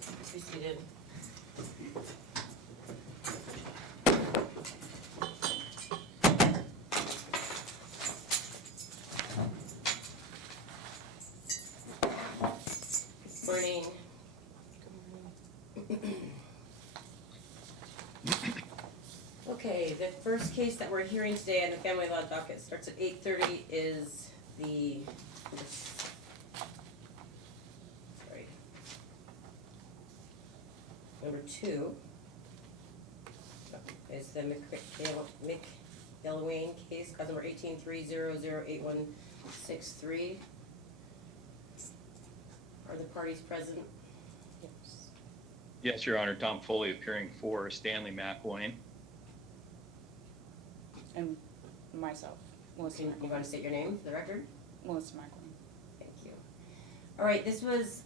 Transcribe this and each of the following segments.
Please be seated. Morning. Okay, the first case that we're hearing today on the family law docket starts at 8:30 is the, sorry, number 2 is the McElwain case, cause number 18-3008163. Are the parties present? Yes. Yes, Your Honor. Tom Foley appearing for Stanley McElwain. And myself, Melissa You want to McElwain. state your name for the record? Melissa McElwain. Thank you. All right, this was,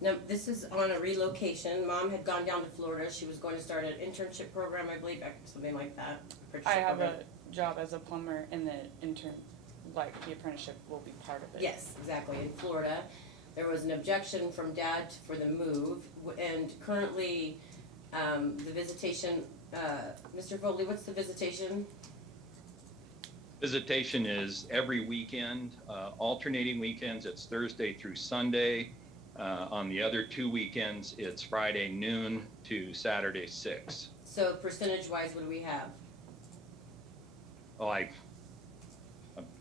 no, this is on a relocation. Mom had gone down to Florida. She was going to start an internship program, I believe, something like that. I have a job as a plumber, and the the apprenticeship will be part of it. Yes, exactly, in Florida. There was an objection from Dad for the move, and currently, the visitation, Mr. Foley, what's the visitation? Visitation is every weekend, alternating weekends. It's Thursday through Sunday. On the other 2 weekends, it's Friday noon to Saturday 6. So percentage-wise, what do we have? Oh,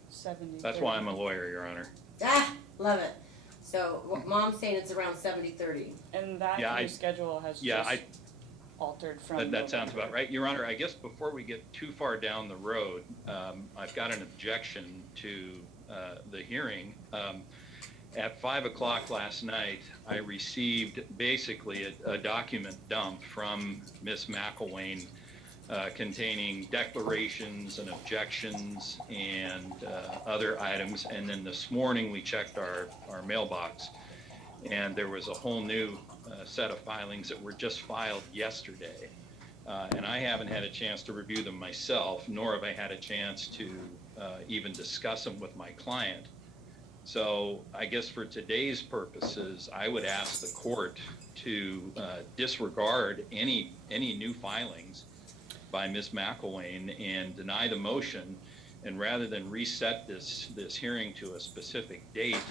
70. that's why I'm a lawyer, Your Honor. Ah, love it. So Mom's saying it's around 70-30. And that Yeah, new schedule has altered from. That sounds about right. Your Honor, I guess before we get too far down the road, I've got an objection to the hearing. At 5 o'clock last night, I received basically a document dump from Ms. McElwain containing declarations and objections and other items. And then this morning we checked our mailbox, and there was a whole new set of filings that were just filed yesterday. And I haven't had a chance to review them myself, nor have I had a chance to even discuss them with my client. So I guess for today's purposes, I would ask the court to disregard any new filings by Ms. McElwain and deny the motion, and rather than reset this hearing to a specific date,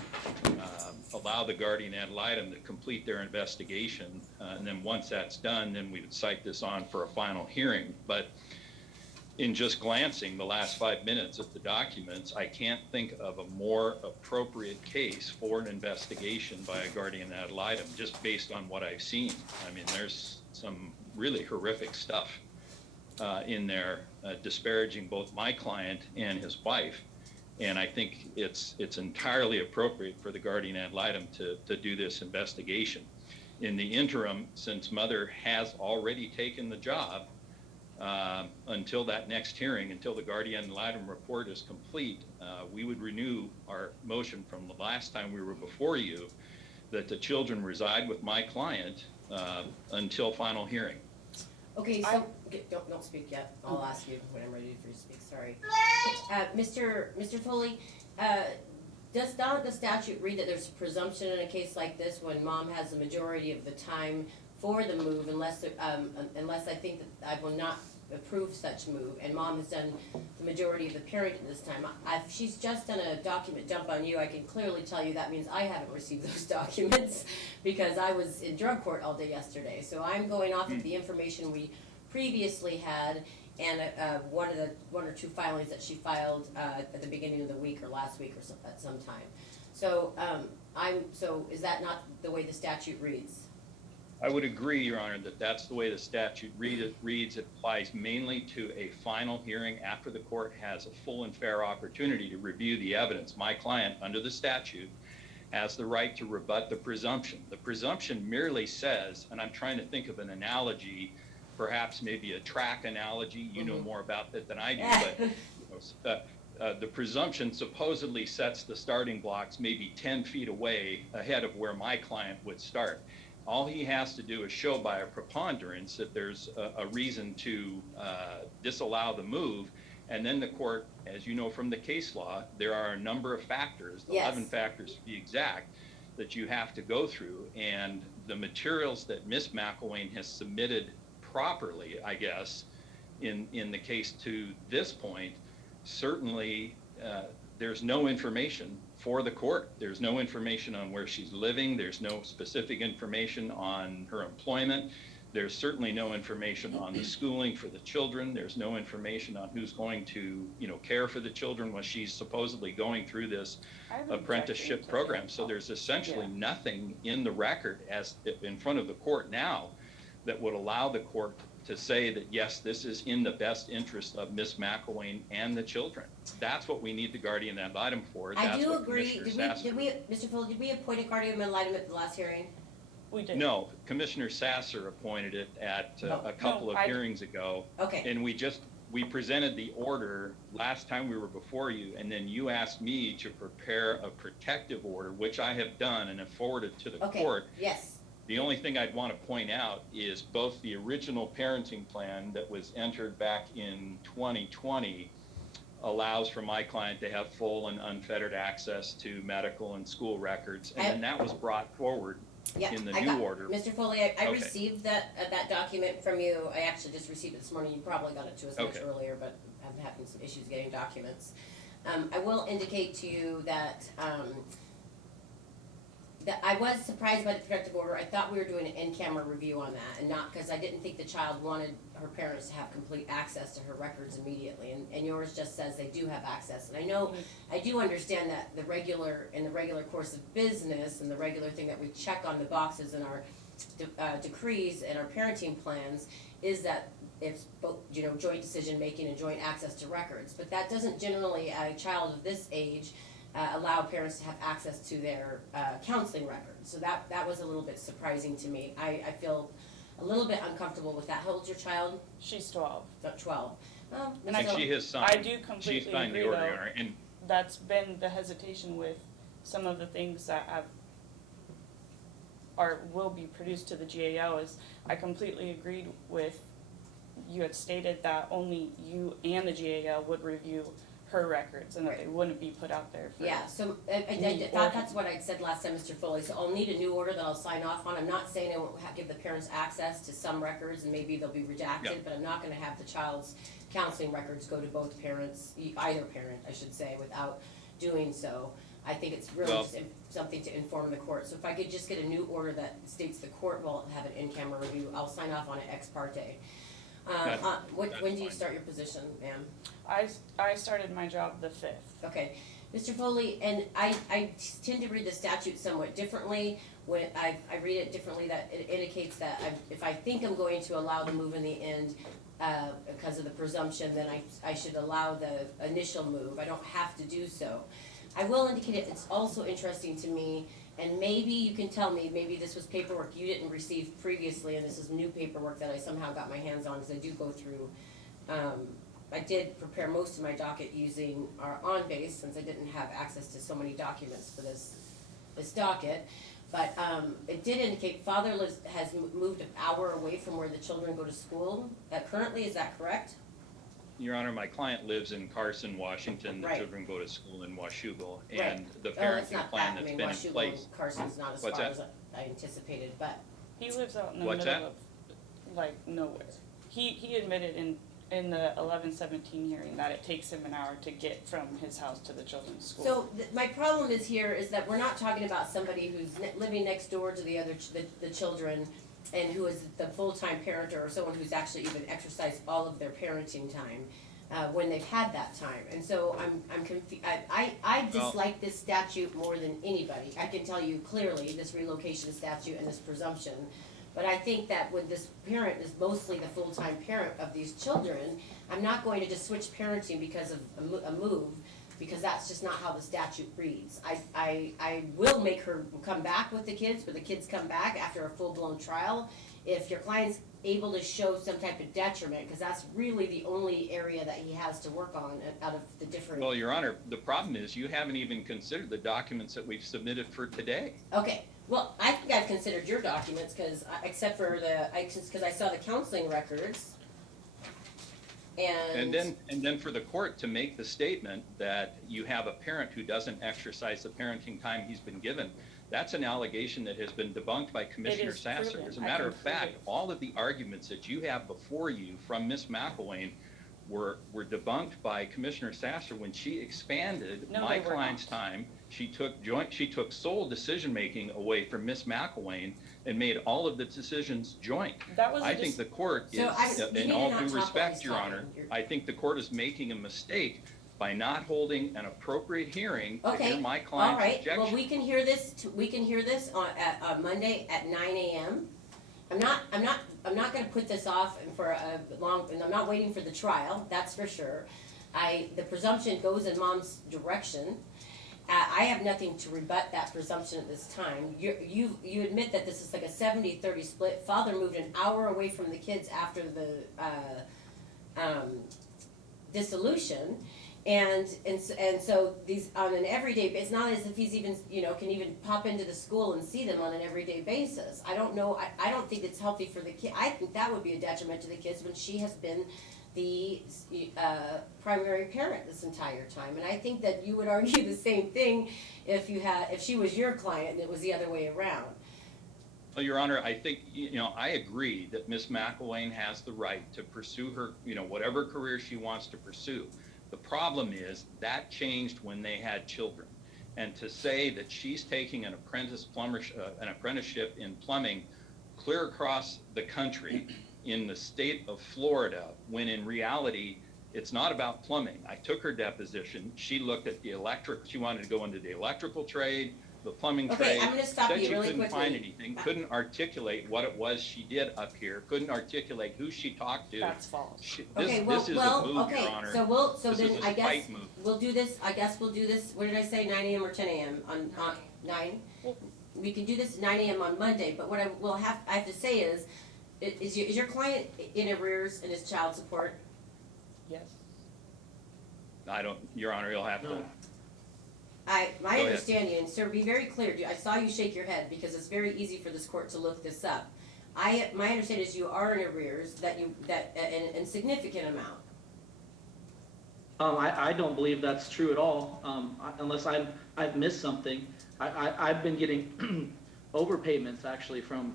allow the guardian ad litem to complete their investigation, and then once that's done, then we would cite this on for a final hearing. But in just glancing the last 5 minutes at the documents, I can't think of a more appropriate case for an investigation by a guardian ad litem, just based on what I've seen. I mean, there's some really horrific stuff in there, disparaging both my client and his wife. And I think it's entirely appropriate for the guardian ad litem to do this investigation. In the interim, since Mother has already taken the job, until that next hearing, until the guardian ad litem report is complete, we would renew our motion from the last time we were before you, that the children reside with my client until final hearing. Okay, so don't speak yet. I'll ask you when I'm ready for you to speak. Sorry, Mr. Foley. Does not the statute read that there's a presumption in a case like this when Mom has the majority of the time for the move, unless I think that I will not approve such move, and Mom has done the majority of the parenting this time? If she's just done a document dump on you, I can clearly tell you that means I haven't received those documents because I was in drug court all day yesterday. So I'm going off of the information we previously had, and one or two filings that she filed at the beginning of the week or last week or at some time. So so is that not the way the statute reads? I would agree, Your Honor, that that's the way the statute reads. It applies mainly to a final hearing after the court has a full and fair opportunity to review the evidence. My client, under the statute, has the right to rebut the presumption. The presumption merely says, and I'm trying to think of an analogy, perhaps maybe a track analogy. You know more about that than I do, but the presumption supposedly sets the starting blocks maybe 10 feet away ahead of where my client would start. All he has to do is show by a preponderance that there's a reason to disallow the move, and then the court, as you know from the case law, there are a number of factors, 11 factors to be exact, that you have to go through, and the materials that Ms. McElwain has submitted properly, I guess, in the case to this point, certainly there's no information for the court. There's no information on where she's living. There's no specific information on her employment. There's certainly no information on the schooling for the children. There's no information on who's going to, care for the children when she's supposedly going through this apprenticeship program. So there's essentially nothing in the record as in front of the court now that would allow the court to say that, yes, this is in the best interest of Ms. McElwain and the children. That's what we need the guardian ad litem for. I do agree. Mr. Fuller, did we appoint a guardian ad litem at the last hearing? We did. No, Commissioner Sasser appointed it at a couple of hearings ago. Okay. And we presented the order last time we were before you, and then you asked me to prepare a protective order, which I have done and have forwarded to the court. Yes. The only thing I'd want to point out is both the original parenting plan that was entered back in 2020 allows for my client to have full and unfettered access to medical and school records, and then that was brought forward in the new order. Mr. Foley, I received that document from you. I actually just received it this morning. You probably got it to us much earlier, but I'm having some issues getting documents. I will indicate to you that I was surprised by the protective order. I thought we were doing an in-camera review on that, and not because I didn't think the child wanted her parents to have complete access to her records immediately. And yours just says they do have access. And I know, I do understand that in the regular course of business and the regular thing that we check on the boxes in our decrees and our parenting plans is that it's both, joint decision making and joint access to records. But that doesn't generally, a child of this age, allow parents to have access to their counseling records. So that was a little bit surprising to me. I feel a little bit uncomfortable with that. How old's your child? She's 12. 12. And she has signed. I do completely agree, the though. order, and that's been the hesitation with some of the things that will be produced to the GAO. Is I completely agreed with you had stated that only you and the GAO would review her records and that they wouldn't be put out there for so I thought that's what I'd said last time, Mr. Foley. So I'll need a new order that I'll sign off on. I'm not saying I won't give the parents access to some records and maybe they'll be redacted, but I'm not going to have the child's counseling records go to both parents, either parent, I should say, without doing so. I think it's really just something to inform the court. So if I could just get a new order that states the court will have an in-camera review, I'll sign off on it ex parte. When do you start your position, ma'am? I started my job the 5th. Okay. Mr. Foley, and I tend to read the statute somewhat differently. When I read it differently, that it indicates that if I think I'm going to allow the move in the end because of the presumption, then I should allow the initial move. I don't have to do so. I will indicate it's also interesting to me, and maybe you can tell me, maybe this was paperwork you didn't receive previously, and this is new paperwork that I somehow got my hands on, because I do go through, I did prepare most of my docket using our on-base, since I didn't have access to so many documents for this docket. But it did indicate father has moved an hour away from where the children go to school. Currently, is that correct? Your Honor, my client lives in Carson, Washington. The children go to school in Washougal, and the it's parenting not plan that. that's been in place. Carson's not as far as I anticipated, but He lives out in the middle of nowhere. He admitted in the 11-17 hearing that it takes him an hour to get from his house to the children's school. So my problem is that we're not talking about somebody who's living next door to the children and who is the full-time parent or someone who's actually even exercised all of their parenting time when they've had that time. And so I'm confused. I dislike this statute more than anybody. I can tell you clearly, this relocation statute and this presumption. But I think that when this parent is mostly the full-time parent of these children, I'm not going to just switch parenting because of a move, because that's just not how the statute reads. I will make her come back with the kids, but the kids come back after a full-blown trial. If your client's able to show some type of detriment, because that's really the only area that he has to work on out of the different... Well, Your Honor, the problem is you haven't even considered the documents that we've submitted for today. Okay. Well, I think I've considered your documents, because except for because I saw the counseling records, And then for the court to make the statement that you have a parent who doesn't exercise the parenting time he's been given, that's an allegation that has been debunked by Commissioner Sasser. proven. As a I matter can of prove fact, it. all of the arguments that you have before you from Ms. McElwain were debunked by Commissioner Sasser when she expanded No, my they were client's not. time. She took sole decision-making away from Ms. McElwain and made all of the decisions joint. That was I think the court is, you in need all to not due talk while respect, he's Your talking. Honor, You're- I think the court is making a mistake by not holding an appropriate hearing to Okay, hear my all client's right, objection. well, we can hear this on Monday at 9 AM. I'm not gonna put this off for a long, and I'm not waiting for the trial, that's for sure. The presumption goes in mom's direction. I have nothing to rebut that presumption at this time. You admit that this is like a 70-30 split. Father moved an hour away from the kids after the dissolution. And so these, on an everyday, it's not as if he's even, can even pop into the school and see them on an everyday basis. I don't know, I don't think it's healthy for the kid. I think that would be a detriment to the kids when she has been the primary parent this entire time. And I think that you would argue the same thing if she was your client and it was the other way around. Well, Your Honor, I think, I agree that Ms. McElwain has the right to pursue her, whatever career she wants to pursue. The problem is that changed when they had children. And to say that she's taking an apprenticeship in plumbing clear across the country in the state of Florida, when in reality, it's not about plumbing. I took her deposition. She looked at the she wanted to go into the electrical trade, the plumbing trade. Okay, I'm gonna stop said you she really couldn't quickly. find anything, couldn't articulate what it was she did up here, couldn't articulate who she talked to. That's false. Okay, This is a move, Your Honor. So This then is a I guess spite move. we'll do this, what did I say, 9 AM or 10 AM on 9? We can do this at 9 AM on Monday, but what I have to say is your client in arrears in his child support? Yes. Your Honor, you'll have to. My Go ahead. understanding, and sir, be very clear, I saw you shake your head because it's very easy for this court to look this up. My understanding is you are in arrears, in significant amount. I don't believe that's true at all, unless I've missed something. I've been getting overpayments actually from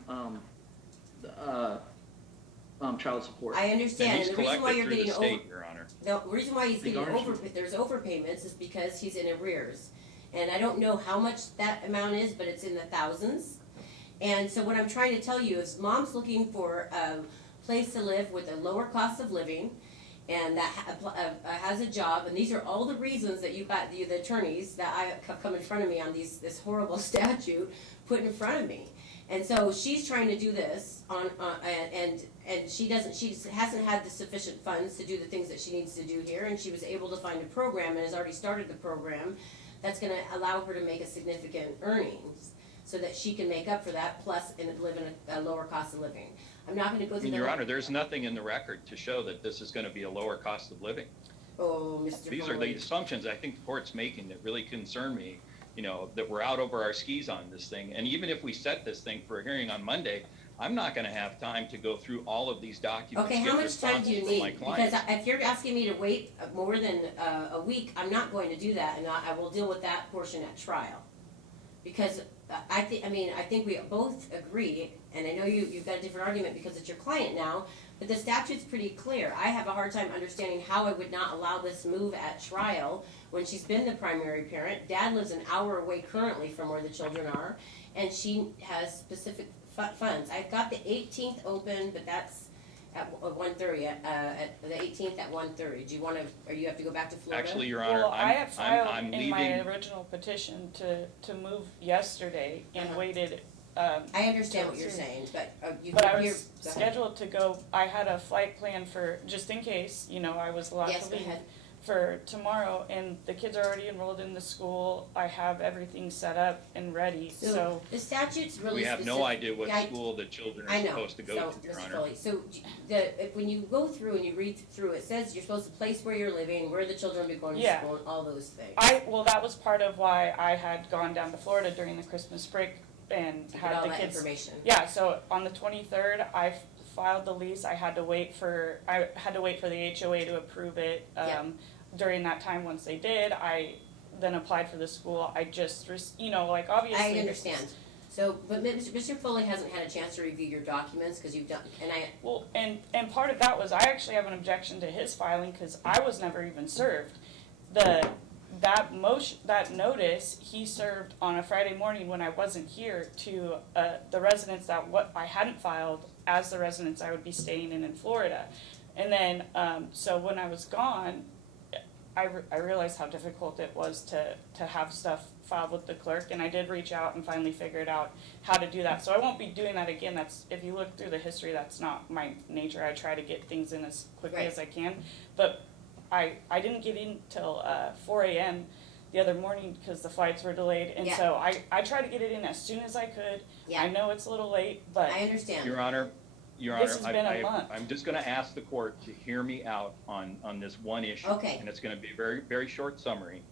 child support. I understand, And and he's the reason why collected you're through getting the state, Your Honor. the reason why he's The getting garnishment. there's overpayments is because he's in arrears. And I don't know how much that amount is, but it's in the thousands. And so what I'm trying to tell you is mom's looking for a place to live with a lower cost of living and that has a job. And these are all the reasons that you got the attorneys that I have come in front of me on this horrible statute put in front of me. And so she's trying to do this and she hasn't had the sufficient funds to do the things that she needs to do here, and she was able to find a program and has already started the program that's gonna allow her to make a significant earnings so that she can make up for that, plus live in a lower cost of living. I'm not gonna go through Your Honor, there's nothing in the record to show that this is gonna be a lower cost of living. Oh, Mr. These are Foley. the assumptions I think the court's making that really concern me, that we're out over our skis on this thing. And even if we set this thing for a hearing on Monday, I'm not gonna have time to go through all of these documents. Okay, how get much time do you responses from my need? clients. Because if you're asking me to wait more than a week, I'm not going to do that, and I will deal with that portion at trial. Because I think we both agree, and I know you've got a different argument because it's your client now, but the statute's pretty clear. I have a hard time understanding how I would not allow this move at trial when she's been the primary parent. Dad lives an hour away currently from where the children are, and she has specific funds. I've got the 18th open, but that's at 1:30, at the 18th at 1:30. Do you want to, or you have to go back to Florida? Actually, Your Honor, Well, I had filed I'm in my leaving. original petition to move yesterday and Uh-huh. waited. I understand what you're Till saying, but you But I can was hear. Go ahead. scheduled to go, I had a flight plan for, just in case, I was allowed Yes, to go leave ahead. for tomorrow, and the kids are already enrolled in the school. I have everything set up and ready, so. The statute's really We have no specific. idea what Yeah, school the children I are know, supposed to go so, to, Your Mr. Honor. Foley, so when you go through and you read through, it says you're supposed to place where you're living, where the children will be going to Yeah. school, and all those things. Well, that was part of why I had gone down to Florida during the Christmas break and To get had all the that kids. information. Yeah, so on the 23rd, I filed the lease, I had to wait for the HOA to approve it. Yeah. During that time, once they did, I then applied for the school. I just, like, obviously. I understand. So, but Mr. Foley hasn't had a chance to review your documents, because you've done, and I, Well, and part of that was, I actually have an objection to his filing, because I was never even served. That notice, he served on a Friday morning when I wasn't here to, the residents that I hadn't filed as the residents I would be staying in Florida. And then, so when I was gone, I realized how difficult it was to have stuff filed with the clerk, and I did reach out and finally figured out how to do that. So I won't be doing that again. That's, if you look through the history, that's not my nature. I try to get things in as quickly Right. as I can. But I didn't get in till 4 a.m. the other morning because the flights were delayed, and Yeah. so I tried to get it in as soon as I could. Yeah. I know it's a little late, but I understand. Your Honor, This has been a month. I'm just gonna ask the court to hear me out on this one issue. Okay. And it's gonna be a very, very short summary.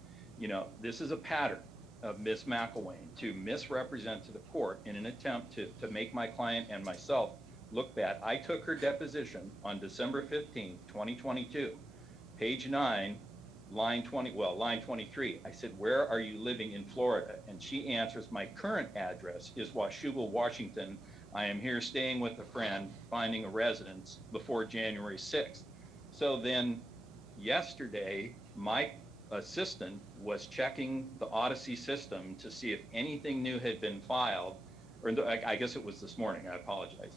This is a pattern of Ms. McElwain to misrepresent to the court in an attempt to make my client and myself look bad. I took her deposition on December 15th, 2022, page 9, line 23. I said, "Where are you living in Florida?" And she answers, "My current address is Washougal, Washington. I am here staying with a friend, finding a residence before January 6th. So then yesterday, my assistant was checking the Odyssey system to see if anything new had been filed, or I guess it was this morning, I apologize.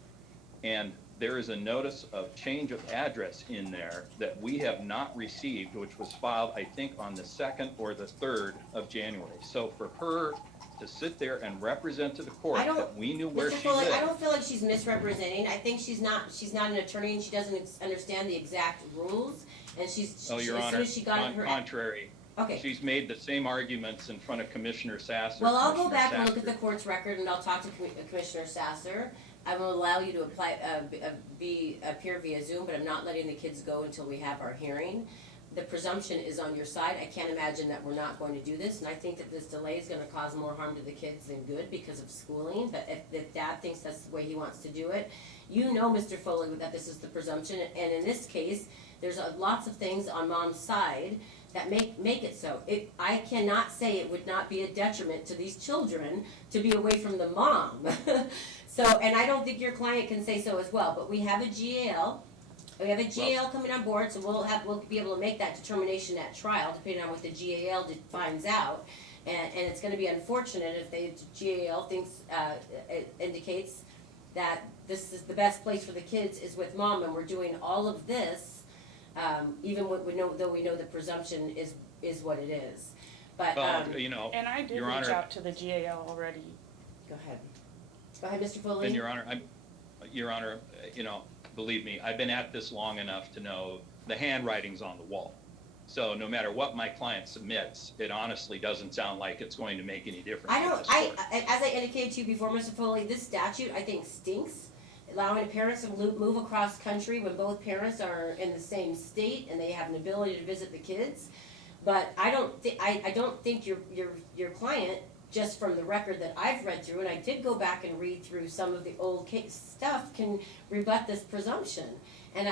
And there is a notice of change of address in there that we have not received, which was filed, I think, on the 2nd or the 3rd of January. So for her to sit there and represent to the court that we knew where Mr. she Foley, lived. I don't feel like she's misrepresenting. I think she's not an attorney, and she doesn't understand the exact rules. And Oh, Your as Honor, soon as she got in her. contrary. Okay. She's made the same arguments in front of Commissioner Sasser. Well, I'll go back and look Commissioner at the court's record, and I'll talk to Commissioner Sasser. I will allow you to apply, appear via Zoom, but I'm not letting the kids go until we have our hearing. The presumption is on your side. I can't imagine that we're not going to do this, and I think that this delay is gonna cause more harm to the kids than good because of schooling, but if Dad thinks that's the way he wants to do it, you know, Mr. Foley, that this is the presumption, and in this case, there's lots of things on Mom's side that make it so. I cannot say it would not be a detriment to these children to be away from the mom. So, and I don't think your client can say so as well, but we have a GAL. We have a GAL coming on board, so we'll be able to make that determination at trial, depending on what the GAL finds out. And it's gonna be unfortunate if the GAL thinks, it indicates that this is the best place for the kids is with Mom, and we're doing all of this, even though we know the presumption is what it is. But, and I did Your reach Honor, out to the GAL already. go ahead. Go ahead, Mr. Foley. and Your Honor, believe me, I've been at this long enough to know the handwriting's on the wall. So no matter what my client submits, it honestly doesn't sound like it's going to make any difference. As I indicated to you before, Mr. Foley, this statute, I think, stinks, allowing parents to move across country when both parents are in the same state and they have an ability to visit the kids. But I don't think your client, just from the record that I've read through, and I did go back and read through some of the old case stuff, can rebut this presumption. And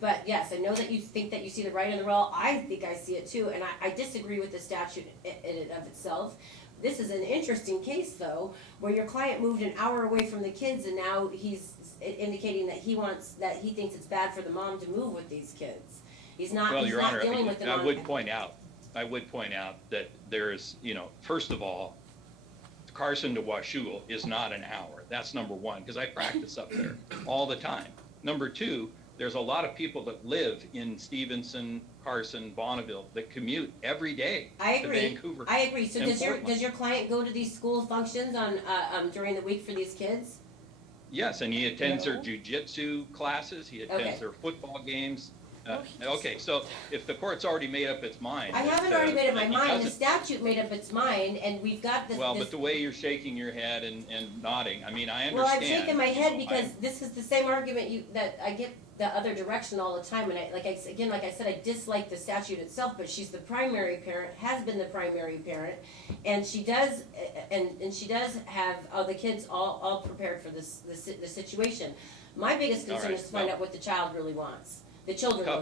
but yes, I know that you think that you see the right and the wrong. I think I see it too, and I disagree with the statute in and of itself. This is an interesting case, though, where your client moved an hour away from the kids, and now he's indicating that he thinks it's bad for the mom to move with these kids. He's not. Well, he's Your not Honor, dealing with them. I would point out that there is, first of all, Carson to Washougal is not an hour. That's number one, because I practice up there all the time. Number two, there's a lot of people that live in Stevenson, Carson, Bonneville that commute every day to Vancouver. I agree. So and does your client go to these school functions during the week for these kids? Yes, and he attends their jiu-jitsu classes. He attends their football games. Okay, so if the court's already made up its mind. I haven't already made up my mind. The statute made up its mind, and we've got this. Well, but the way you're shaking your head and nodding, I mean, I understand. Well, I'm shaking my head because this is the same argument that I get the other direction all the time, and like I said, I dislike the statute itself, but she's the primary parent, has been the primary parent, and she does, and she does have the kids all prepared for the situation. My biggest All concern right, is to find well- out what the child really wants, the children really.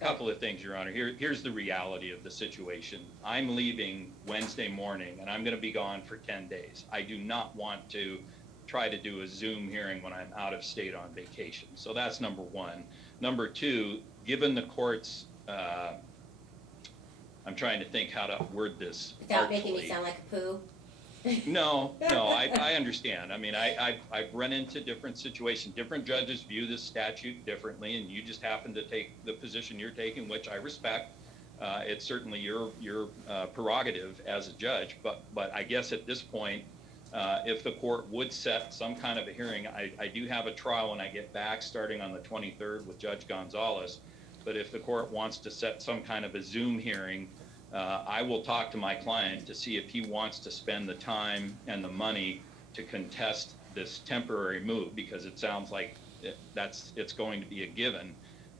Couple of things, Your Honor. Here's the reality of the situation. I'm leaving Wednesday morning, and I'm gonna be gone for 10 days. I do not want to try to do a Zoom hearing when I'm out of state on vacation. So that's number one. Number two, given the court's, I'm trying to think how to word this Without making me artfully. sound like a poo. No, I understand. I mean, I've run into different situations. Different judges view this statute differently, and you just happen to take the position you're taking, which I respect. It's certainly your prerogative as a judge, but I guess at this point, if the court would set some kind of a hearing, I do have a trial when I get back, starting on the 23rd with Judge Gonzalez. But if the court wants to set some kind of a Zoom hearing, I will talk to my client to see if he wants to spend the time and the money to contest this temporary move, because it sounds like it's going to be a given.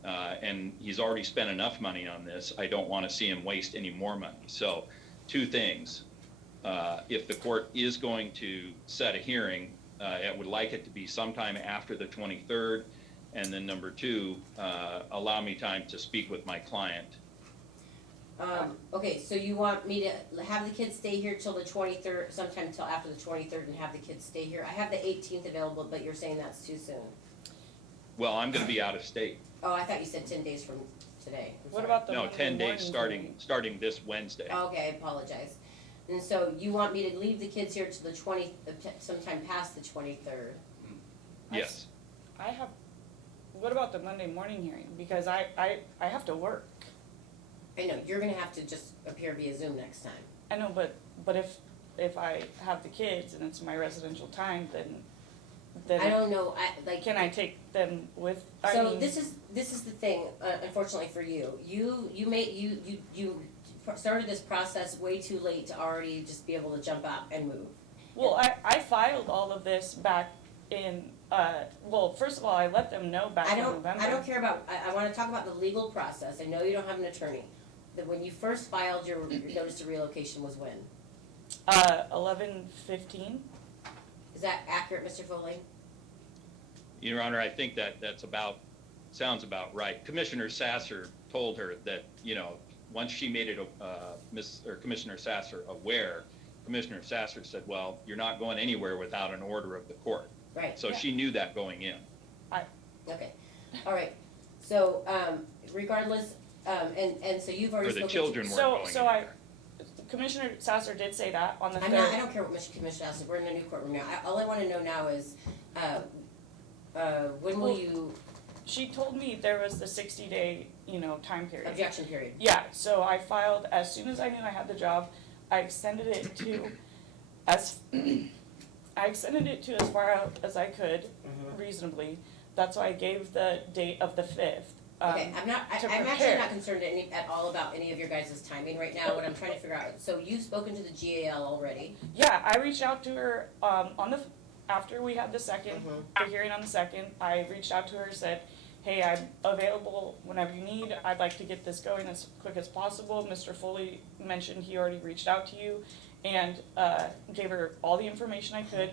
And he's already spent enough money on this. I don't want to see him waste any more money. So two things. If the court is going to set a hearing, I would like it to be sometime after the 23rd. And then number two, allow me time to speak with my client. Okay, so you want me to have the kids stay here till the 23rd, sometime till after the 23rd, and have the kids stay here? I have the 18th available, but you're saying that's too soon. Well, I'm going to be out of state. Oh, I thought you said 10 days from today. I'm What sorry. about the No, Monday 10 days morning starting this Wednesday. Okay, I apologize. And so you want me to leave the kids here till the sometime past the 23rd? Yes. What about the Monday morning hearing? Because I have to work. I know, you're gonna have to just appear via Zoom next time. I know, but if I have the kids and it's my residential time, then I don't know, can I take them with? So this is the thing, unfortunately for you. You started this process way too late to already just be able to jump out and move. Well, I filed all of this back in, well, first of all, I let them know back in November. I don't care about, I wanna talk about the legal process. I know you don't have an attorney. That when you first filed your notice of relocation was when? 11/15. Is that accurate, Mr. Foley? Your Honor, I think sounds about right. Commissioner Sasser told her that, once she made it, Commissioner Sasser aware, Commissioner Sasser said, well, you're not going anywhere without an order of the court. Right. So she knew that going in. Okay, all right. So, regardless, and so you've already Or the spoken to. children weren't going anywhere. Commissioner Sasser did say that on the 3rd. I don't care what Commissioner Sasser, we're in a new courtroom now. All I wanna know now is, when will you, She told me there was the 60-day, time period. objection period? Yeah, so I filed, as soon as I knew I had the job, I extended it to as far out as I could reasonably. That's why I gave the date of the 5th. Okay, I'm actually prepare. not concerned at all about any of your guys' timing right now. What I'm trying to figure out, so you've spoken to the GAL already. Yeah, I reached out to her, after we had the hearing on the 2nd, I reached out to her, said, hey, I'm available whenever you need, I'd like to get this going as quick as possible. Mr. Foley mentioned he already reached out to you, and gave her all the information I could.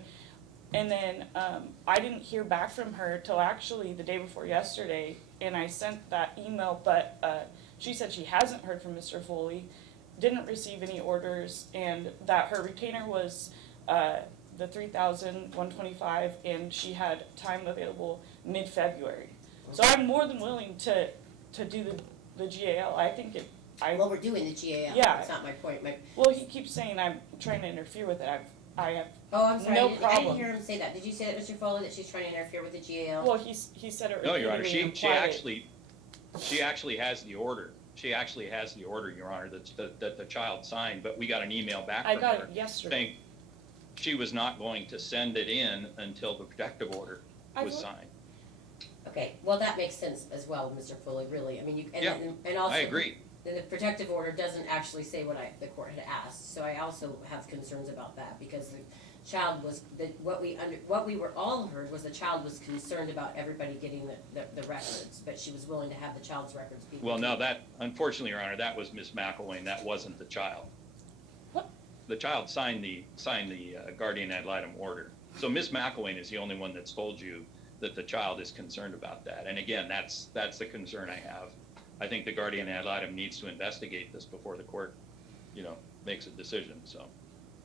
And then I didn't hear back from her till actually the day before yesterday, and I sent that email, but she said she hasn't heard from Mr. Foley, didn't receive any orders, and that her retainer was the $3,125, and she had time available mid-February. So I'm more than willing to do the GAL. I think Well, we're doing the GAL, Yeah. that's not my point. Well, he keeps saying I'm trying to interfere with it. I have Oh, I'm sorry, no I didn't problem. hear him say that. Did you say that, Mr. Foley, that she's trying to interfere with the GAL? Well, he said it No, Your Honor, repeatedly and she implied it. actually has the order. She actually has the order, Your Honor, that the child signed, but we got an email back I from got her it yesterday. saying she was not going to send it in until the protective order was signed. Okay, well, that makes sense as well, Mr. Foley, really. I mean, and also. I agree. The protective order doesn't actually say what the court had asked, so I also have concerns about that, because the child was, what we were all heard was the child was concerned about everybody getting the records, but she was willing to have the child's records be. Well, no, unfortunately, Your Honor, that was Ms. McElwain, that wasn't the child. What? The child signed the guardian ad litem order. So Ms. McElwain is the only one that's told you that the child is concerned about that. And again, that's the concern I have. I think the guardian ad litem needs to investigate this before the court, makes a decision, so.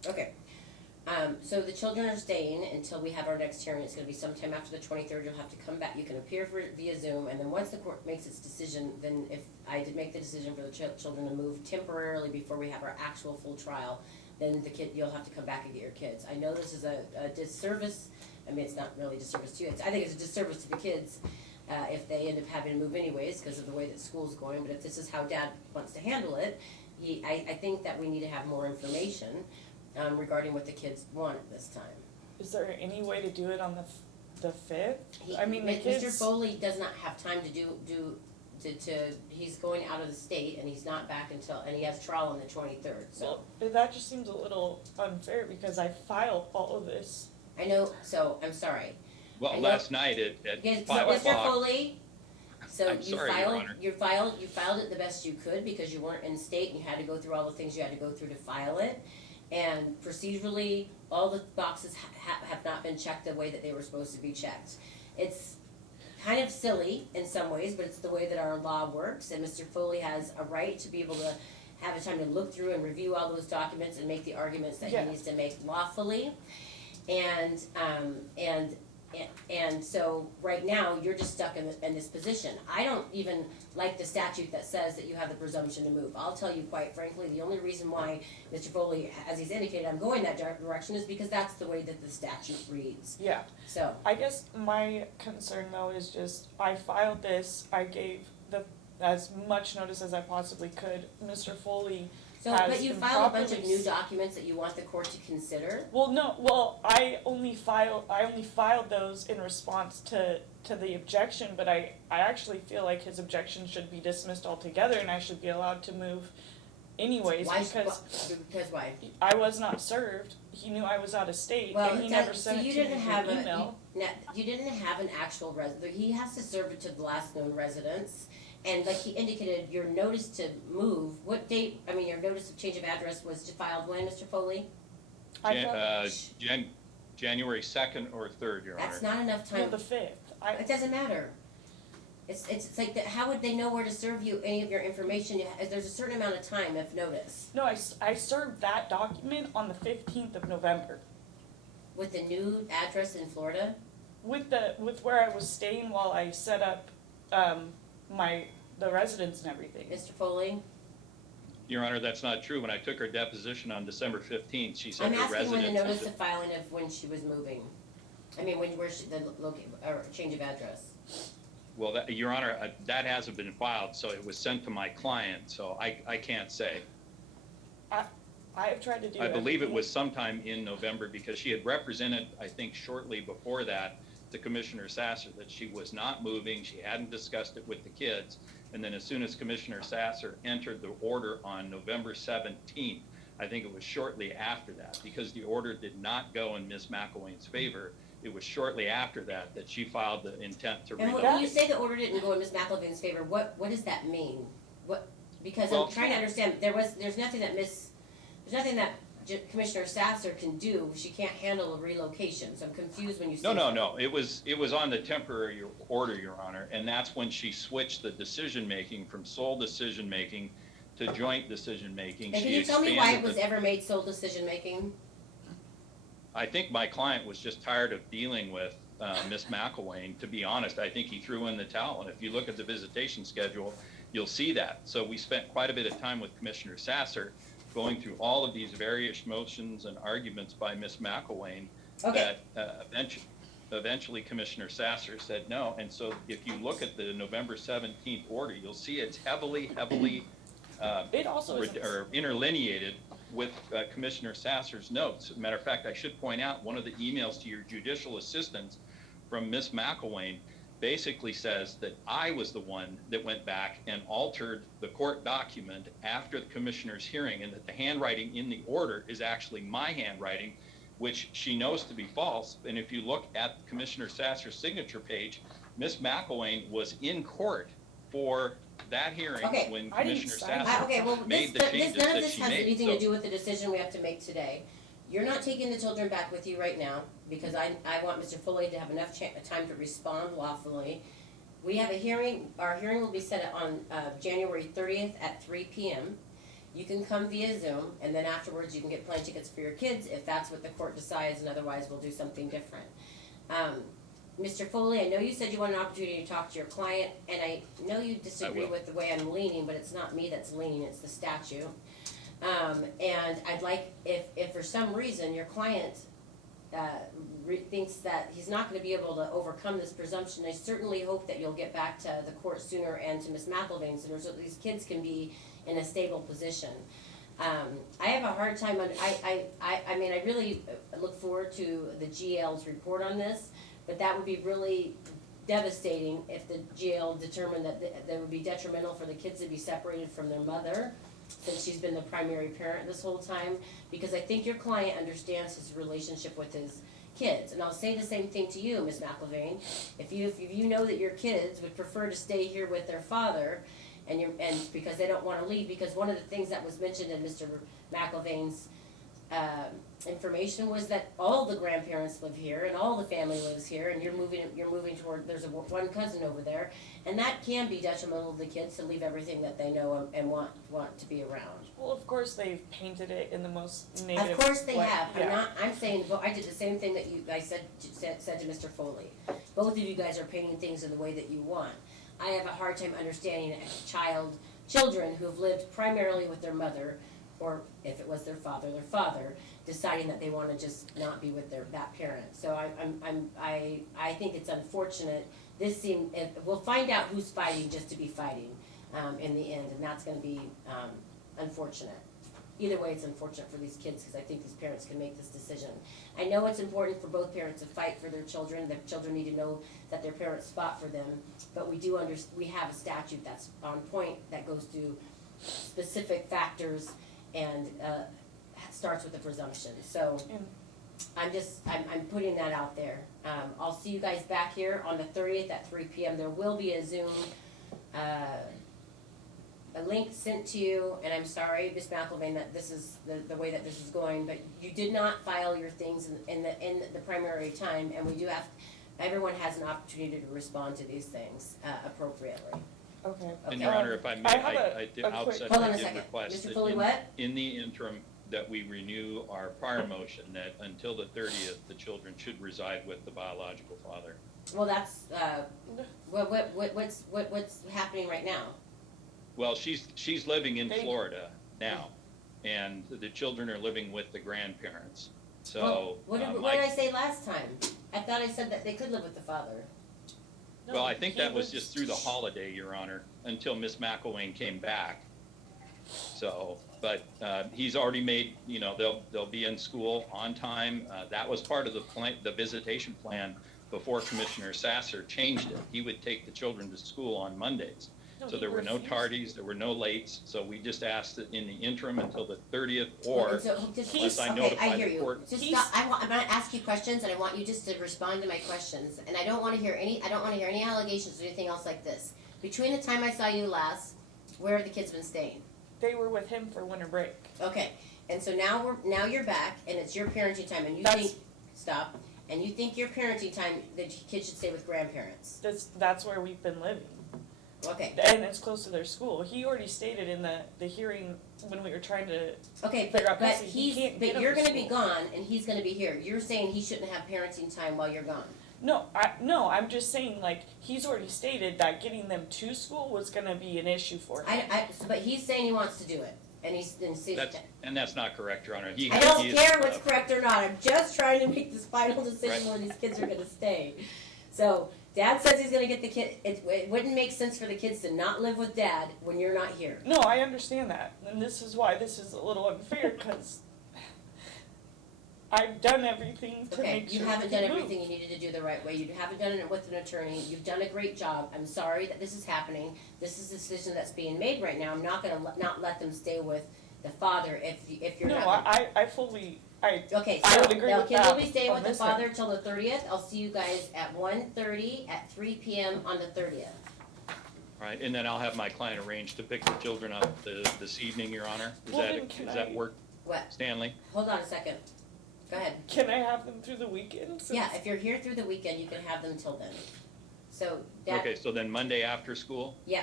Okay. So the children are staying until we have our next hearing. It's gonna be sometime after the 23rd. You'll have to come back. You can appear for it via Zoom, and then once the court makes its decision, then if I did make the decision for the children to move temporarily before we have our actual full trial, then you'll have to come back and get your kids. I know this is a disservice. I mean, it's not really a disservice to you. I think it's a disservice to the kids if they end up having to move anyways because of the way that school's going. But if this is how Dad wants to handle it, I think that we need to have more information regarding what the kids want at this time. Is there any way to do it on the 5th? I mean, the Mr. kids. Foley does not have time to he's going out of the state and he's not back and he has trial on the 23rd, so. Well, that just seems a little unfair because I filed all of this. I know, so, I'm sorry. Well, I know- last night at Yes, 5 Mr. o'clock. Foley, so I'm sorry, Your Honor. you filed it the best you could because you weren't in state and you had to go through all the things you had to go through to file it. And procedurally, all the boxes have not been checked the way that they were supposed to be checked. It's kind of silly in some ways, but it's the way that our law works, and Mr. Foley has a right to be able to have a time to look through and review all those documents and make the arguments that Yeah. he needs to make lawfully. And so right now, you're just stuck in this position. I don't even like the statute that says that you have the presumption to move. I'll tell you quite frankly, the only reason why Mr. Foley, as he's indicated, I'm going that direction is because that's the way that the statute reads. Yeah. So, I guess my concern though is just I filed this, I gave as much notice as I possibly could. Mr. Foley but you filed a bunch of improperly new documents that you want the court to consider. I only filed those in response to the objection, but I actually feel like his objection should be dismissed altogether and I should be allowed to move anyways Because why? I was not served. He knew I was out of state Well, and he never sent it to me through email. You didn't have an actual resident. He has to serve it to the last known residence. And like he indicated, your notice to move, what date, your notice of change of address was filed when, Mr. Foley? January 2nd or 3rd, Your Honor. That's not enough time. No, the 5th. It doesn't matter. It's like, how would they know where to serve you any of your information? There's a certain amount of time of notice. No, I served that document on the 15th of November. With the new address in Florida? With where I was staying while I set up the residence and everything. Mr. Foley? Your Honor, that's not true. When I took her deposition on December 15th, she said I'm her asking when the residence. notice of filing of when she was moving. Or change of address. Well, Your Honor, that hasn't been filed, so it was sent to my client, so I can't say. I have tried to do I believe it everything. was sometime in November because she had represented, I think shortly before that, to Commissioner Sasser that she was not moving, she hadn't discussed it with the kids, and then as soon as Commissioner Sasser entered the order on November 17th, I think it was shortly after that, because the order did not go in Ms. McElwain's favor, it was shortly after that she filed the intent to And relocate. when you say the order didn't go in Ms. McElvain's favor, what does that mean? Because Well, I'm trying to understand, there's nothing that Commissioner Sasser can do. She can't handle a relocation, so I'm confused when you say. No. It was on the temporary order, Your Honor, and that's when she switched the decision-making from sole decision-making to joint decision-making. And can you tell me why it was ever made sole decision-making? I think my client was just tired of dealing with Ms. McElwain. To be honest, I think he threw in the towel, and if you look at the visitation schedule, you'll see that. So we spent quite a bit of time with Commissioner Sasser going through all of these various motions and arguments by Ms. McElwain. Okay. That eventually Commissioner Sasser said no. And so if you look at the November 17th order, you'll see it's heavily It also is interlineated with Commissioner Sasser's notes. As a matter of fact, I should point out one of the emails to your judicial assistants from Ms. McElwain basically says that I was the one that went back and altered the court document after the commissioner's hearing, and that the handwriting in the order is actually my handwriting, which she knows to be false. And if you look at Commissioner Sasser's signature page, Ms. McElwain was in court for that hearing when I didn't Commissioner sign Sasser Okay, well, made the changes none of that this she has made. anything to do with the decision we have to make today. You're not taking the children back with you right now, because I want Mr. Foley to have enough time to respond lawfully. We have a hearing, our hearing will be set on January 30th at 3 p.m. You can come via Zoom, and then afterwards you can get plane tickets for your kids if that's what the court decides, and otherwise we'll do something different. Mr. Foley, I know you said you want an opportunity to talk to your client, and I know you disagree with the way I'm leaning, but it's not me that's leaning, it's the statute. And I'd like, if for some reason your client thinks that he's not gonna be able to overcome this presumption, I certainly hope that you'll get back to the court sooner and to Ms. McElvain sooner, so that these kids can be in a stable position. I have a hard time, I mean, I really look forward to the GL's report on this, but that would be really devastating if the GL determined that that would be detrimental for the kids to be separated from their mother, since she's been the primary parent this whole time, because I think your client understands his relationship with his kids. And I'll say the same thing to you, Ms. McElvain. If you know that your kids would prefer to stay here with their father, and because they don't want to leave, because one of the things that was mentioned in Mr. McElvain's information was that all the grandparents live here and all the family lives here, and you're moving toward, there's one cousin over there, and that can be detrimental to the kids to leave everything that they know and want to be around. Well, of course they've painted it in the most negative. Of course they way. have. Yeah. I'm saying, well, I did the same thing that you guys said to Mr. Foley. Both of you guys are painting things in the way that you want. I have a hard time understanding children who have lived primarily with their mother, or if it was their father, deciding that they want to just not be with that parent. So I think it's unfortunate. We'll find out who's fighting just to be fighting in the end, and that's going to be unfortunate. Either way, it's unfortunate for these kids, because I think these parents can make this decision. I know it's important for both parents to fight for their children. Their children need to know that their parents fought for them, but we have a statute that's on point that goes through specific factors and starts with the presumption. So I'm putting that out there. I'll see you guys back here on the 30th at 3 p.m. There will be a Zoom a link sent to you, and I'm sorry, Ms. McElvain, that this is the way that this is going, but you did not file your things in the primary time, and everyone has an opportunity to respond to these things appropriately. Okay. And Your Honor, if I may, I did Hold on a second. request Mr. Foley, that what? in the interim that we renew our prior motion that until the 30th, the children should reside with the biological father. Well, that's what's happening right now? Well, she's living in Florida now, and the children are living with the grandparents. So what did I say last time? I thought I said that they could live with the father. Well, I think that was just through the holiday, Your Honor, until Miss McElwain came back. So, but he's already made, they'll be in school on time. That was part of the visitation plan before Commissioner Sasser changed it. He would take the children to school on Mondays. So there were no tardies, there were no lates. So we just asked that in the interim until the 30th, or unless I notify the court. I'm going to ask you questions, and I want you just to respond to my questions. And I don't want to hear any allegations or anything else like this. Between the time I saw you last, where have the kids been staying? They were with him for winter break. Okay, and so now you're back, and it's your parenting time, and you think your parenting time that kids should stay with grandparents. That's where we've been living. Okay. And it's close to their school. He already stated in the hearing when we were trying to figure out custody, but you're going to be gone, and he's going to be here. You're saying he shouldn't have parenting time while you're gone. No, I'm just saying, he's already stated that getting them to school was going to be an issue for him. But he's saying he wants to do it, and That's not correct, Your Honor. I don't care what's correct or not. I'm just trying to make this final decision where these kids are going to stay. So Dad says he's going to get the kid. It wouldn't make sense for the kids to not live with Dad when you're not here. No, I understand that, and this is why this is a little unfair, because I've done everything to make sure. You haven't done everything you needed to do the right way. You haven't done it with an attorney. You've done a great job. I'm sorry that this is happening. This is a decision that's being made right now. I'm not going to not let them stay with the father if you're not. No, I fully. Okay, I so would agree the with kids that will be staying with the on father till the 30th. I'll see you guys at 1:30 at 3 p.m. on the 30th. All right, and then I'll have my client arrange to pick the children up this evening, Your Honor. Does that work, What? Stanley? Hold on a second. Go ahead. Can I have them through the weekend? Yeah, if you're here through the weekend, you can have them till then. So that, Okay, so then Monday after school? yeah.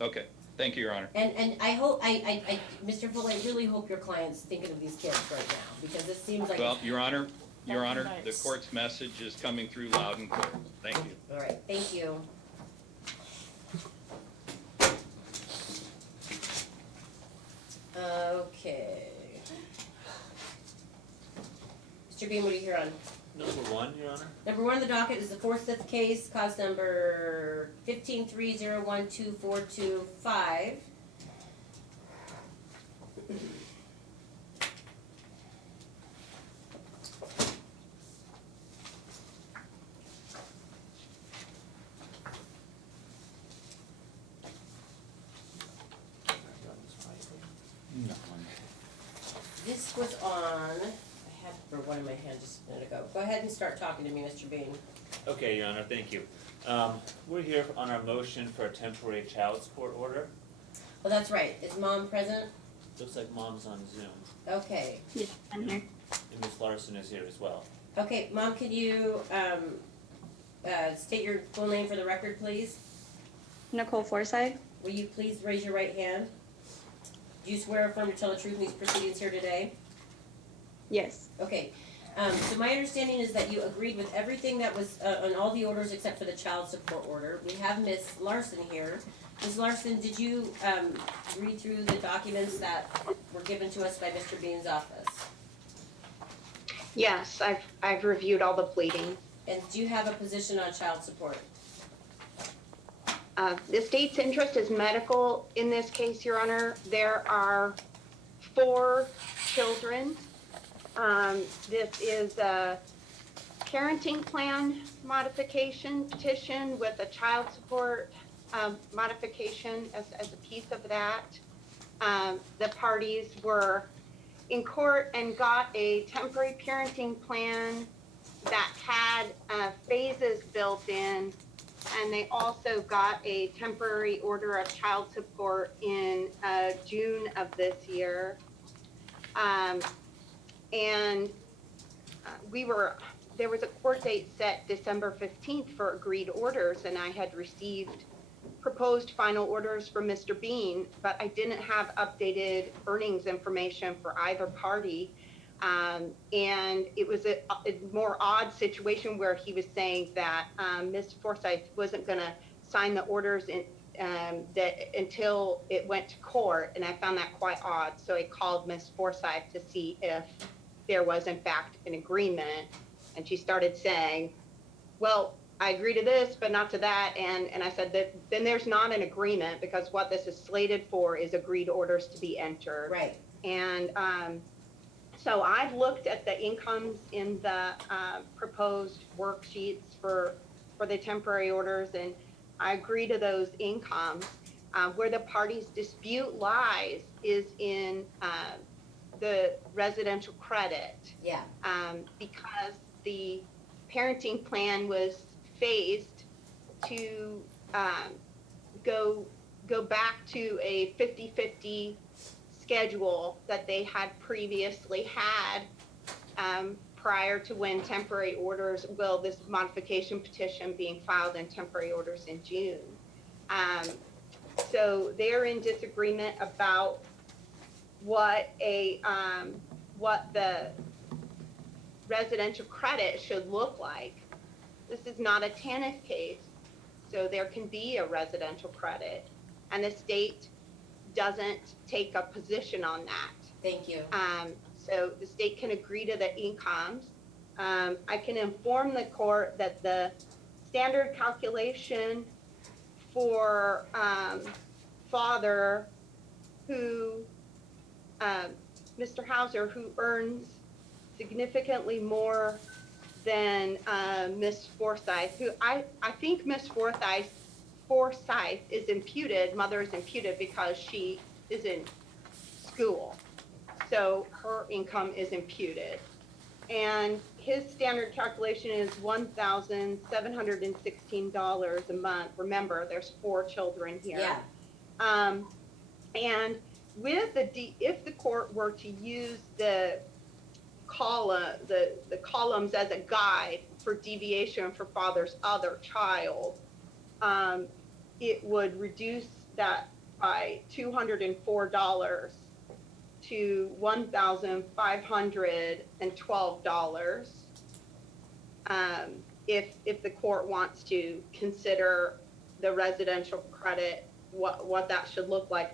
Okay, thank you, Your Honor. And I hope, Mr. Fuller, I really hope your client's thinking of these kids right now, because it seems like. Well, Your Honor, the Nice. court's message is coming through loud and clear. Thank you. All right, thank you. Okay. Mr. Bean, what are you here on? Number 1, Your Honor. Number 1 on the docket is the Forsyth case, cause number 153012425. This was on, I had for one in my hand just a minute ago. Go ahead and start talking to me, Mr. Bean. Okay, Your Honor, thank you. We're here on our motion for a temporary child support order. Oh, that's right. Is Mom present? Looks like Mom's on Zoom, Okay. Yes, I'm here. and Ms. Larson is here as well. Okay, Mom, can you state your full name for the record, please? Nicole Forsyth. Will you please raise your right hand? Do you swear or affirm to tell the truth in these proceedings here today? Yes. Okay. So my understanding is that you agreed with everything that was on all the orders except for the child support order. We have Ms. Larson here. Ms. Larson, did you read through the documents that were given to us by Mr. Bean's office? Yes, I've reviewed all the pleadings. And do you have a position on child support? The state's interest is medical in this case, Your Honor. There are 4 children. This is a parenting plan modification petition with a child support modification as a piece of that. The parties were in court and got a temporary parenting plan that had phases built in, and they also got a temporary order of child support in June of this year. There was a court date set December 15th for agreed orders, and I had received proposed final orders from Mr. Bean, but I didn't have updated earnings information for either party. And it was a more odd situation where he was saying that Ms. Forsyth wasn't going to sign the orders until it went to court, and I found that quite odd. So I called Ms. Forsyth to see if there was in fact an agreement, and she started saying, well, I agree to this, but not to that. And I said that then there's not an agreement, because what this is slated for is agreed orders to be entered. Right. And so I've looked at the incomes in the proposed worksheets for the temporary orders, and I agree to those incomes. Where the parties' dispute lies is in the residential credit. Yeah. Because the parenting plan was phased to go back to a 50-50 schedule that they had previously had prior to when temporary orders, this modification petition being filed in temporary orders in June. So they're in disagreement about what the residential credit should look like. This is not a TANF case, so there can be a residential credit, and the state doesn't take a position on that. Thank you. So the state can agree to the incomes. I can inform the court that the standard calculation for father who, Mr. Hauser, who earns significantly more than Ms. Forsyth, who I think Ms. Forsyth is imputed, mother is imputed because she is in school. So her income is imputed. And his standard calculation is $1,716 a month. Remember, there's 4 children here. Yeah. And with if the court were to use the the columns as a guide for deviation for father's other child, it would reduce that by $204 to $1,512. If the court wants to consider the residential credit, what that should look like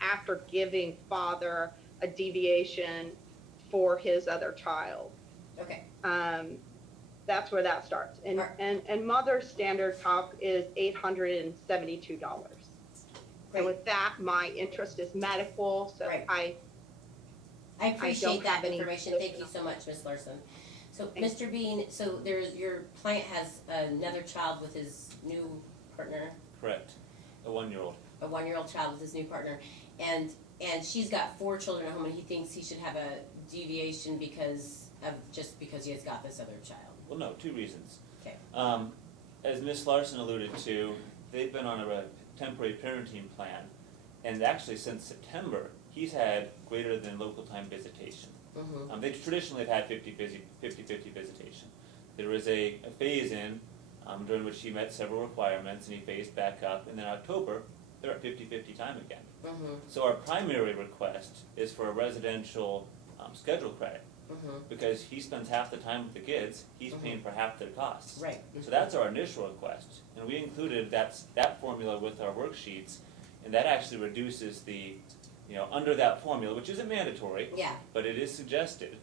after giving father a deviation for his other child. Okay, That's where that starts. And mother's standard top is $872. And with that, my interest is medical, so Right. I appreciate don't that have any information, thank you so much, Ms. Larson. So, Thank Mr. Bean, so your client has another child with his new partner, Correct. A 1-year-old. a 1-year-old child with his new partner, and she's got 4 children at home, and he thinks he should have a deviation because he has got this other child. Well, no, 2 reasons. Okay. As Ms. Larson alluded to, they've been on a temporary parenting plan, and actually since September, he's had greater than local time visitation. Mm-hmm. They traditionally have had 50-50 visitation. There was a phase-in during which he met several requirements, and he phased back up, and then October, they're at 50-50 time again. Mm-hmm. So our primary request is for a residential schedule credit, because he spends half the time with the kids, he's paying for half their costs. Right. So that's our initial request, and we included that formula with our worksheets, and that actually reduces the, under that formula, which isn't mandatory, Yeah, but it is suggested,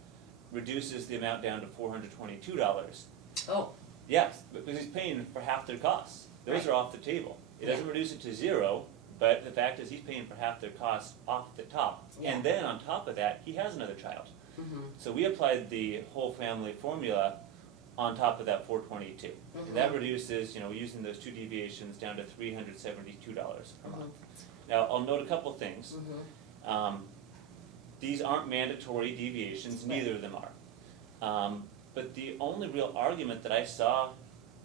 reduces the amount down to $422. oh, Yes, because he's paying for half their costs. Those Right. are off the table. It doesn't reduce it to 0, but the fact is he's paying for half their costs off the top. Yeah. And then on top of that, he has another child. mm-hmm, So we applied the whole family formula on top of that $422. And that reduces, using those 2 deviations down to $372 per month. Now, I'll note a couple things. mm-hmm, These aren't mandatory deviations, neither of them are. But the only real argument that I saw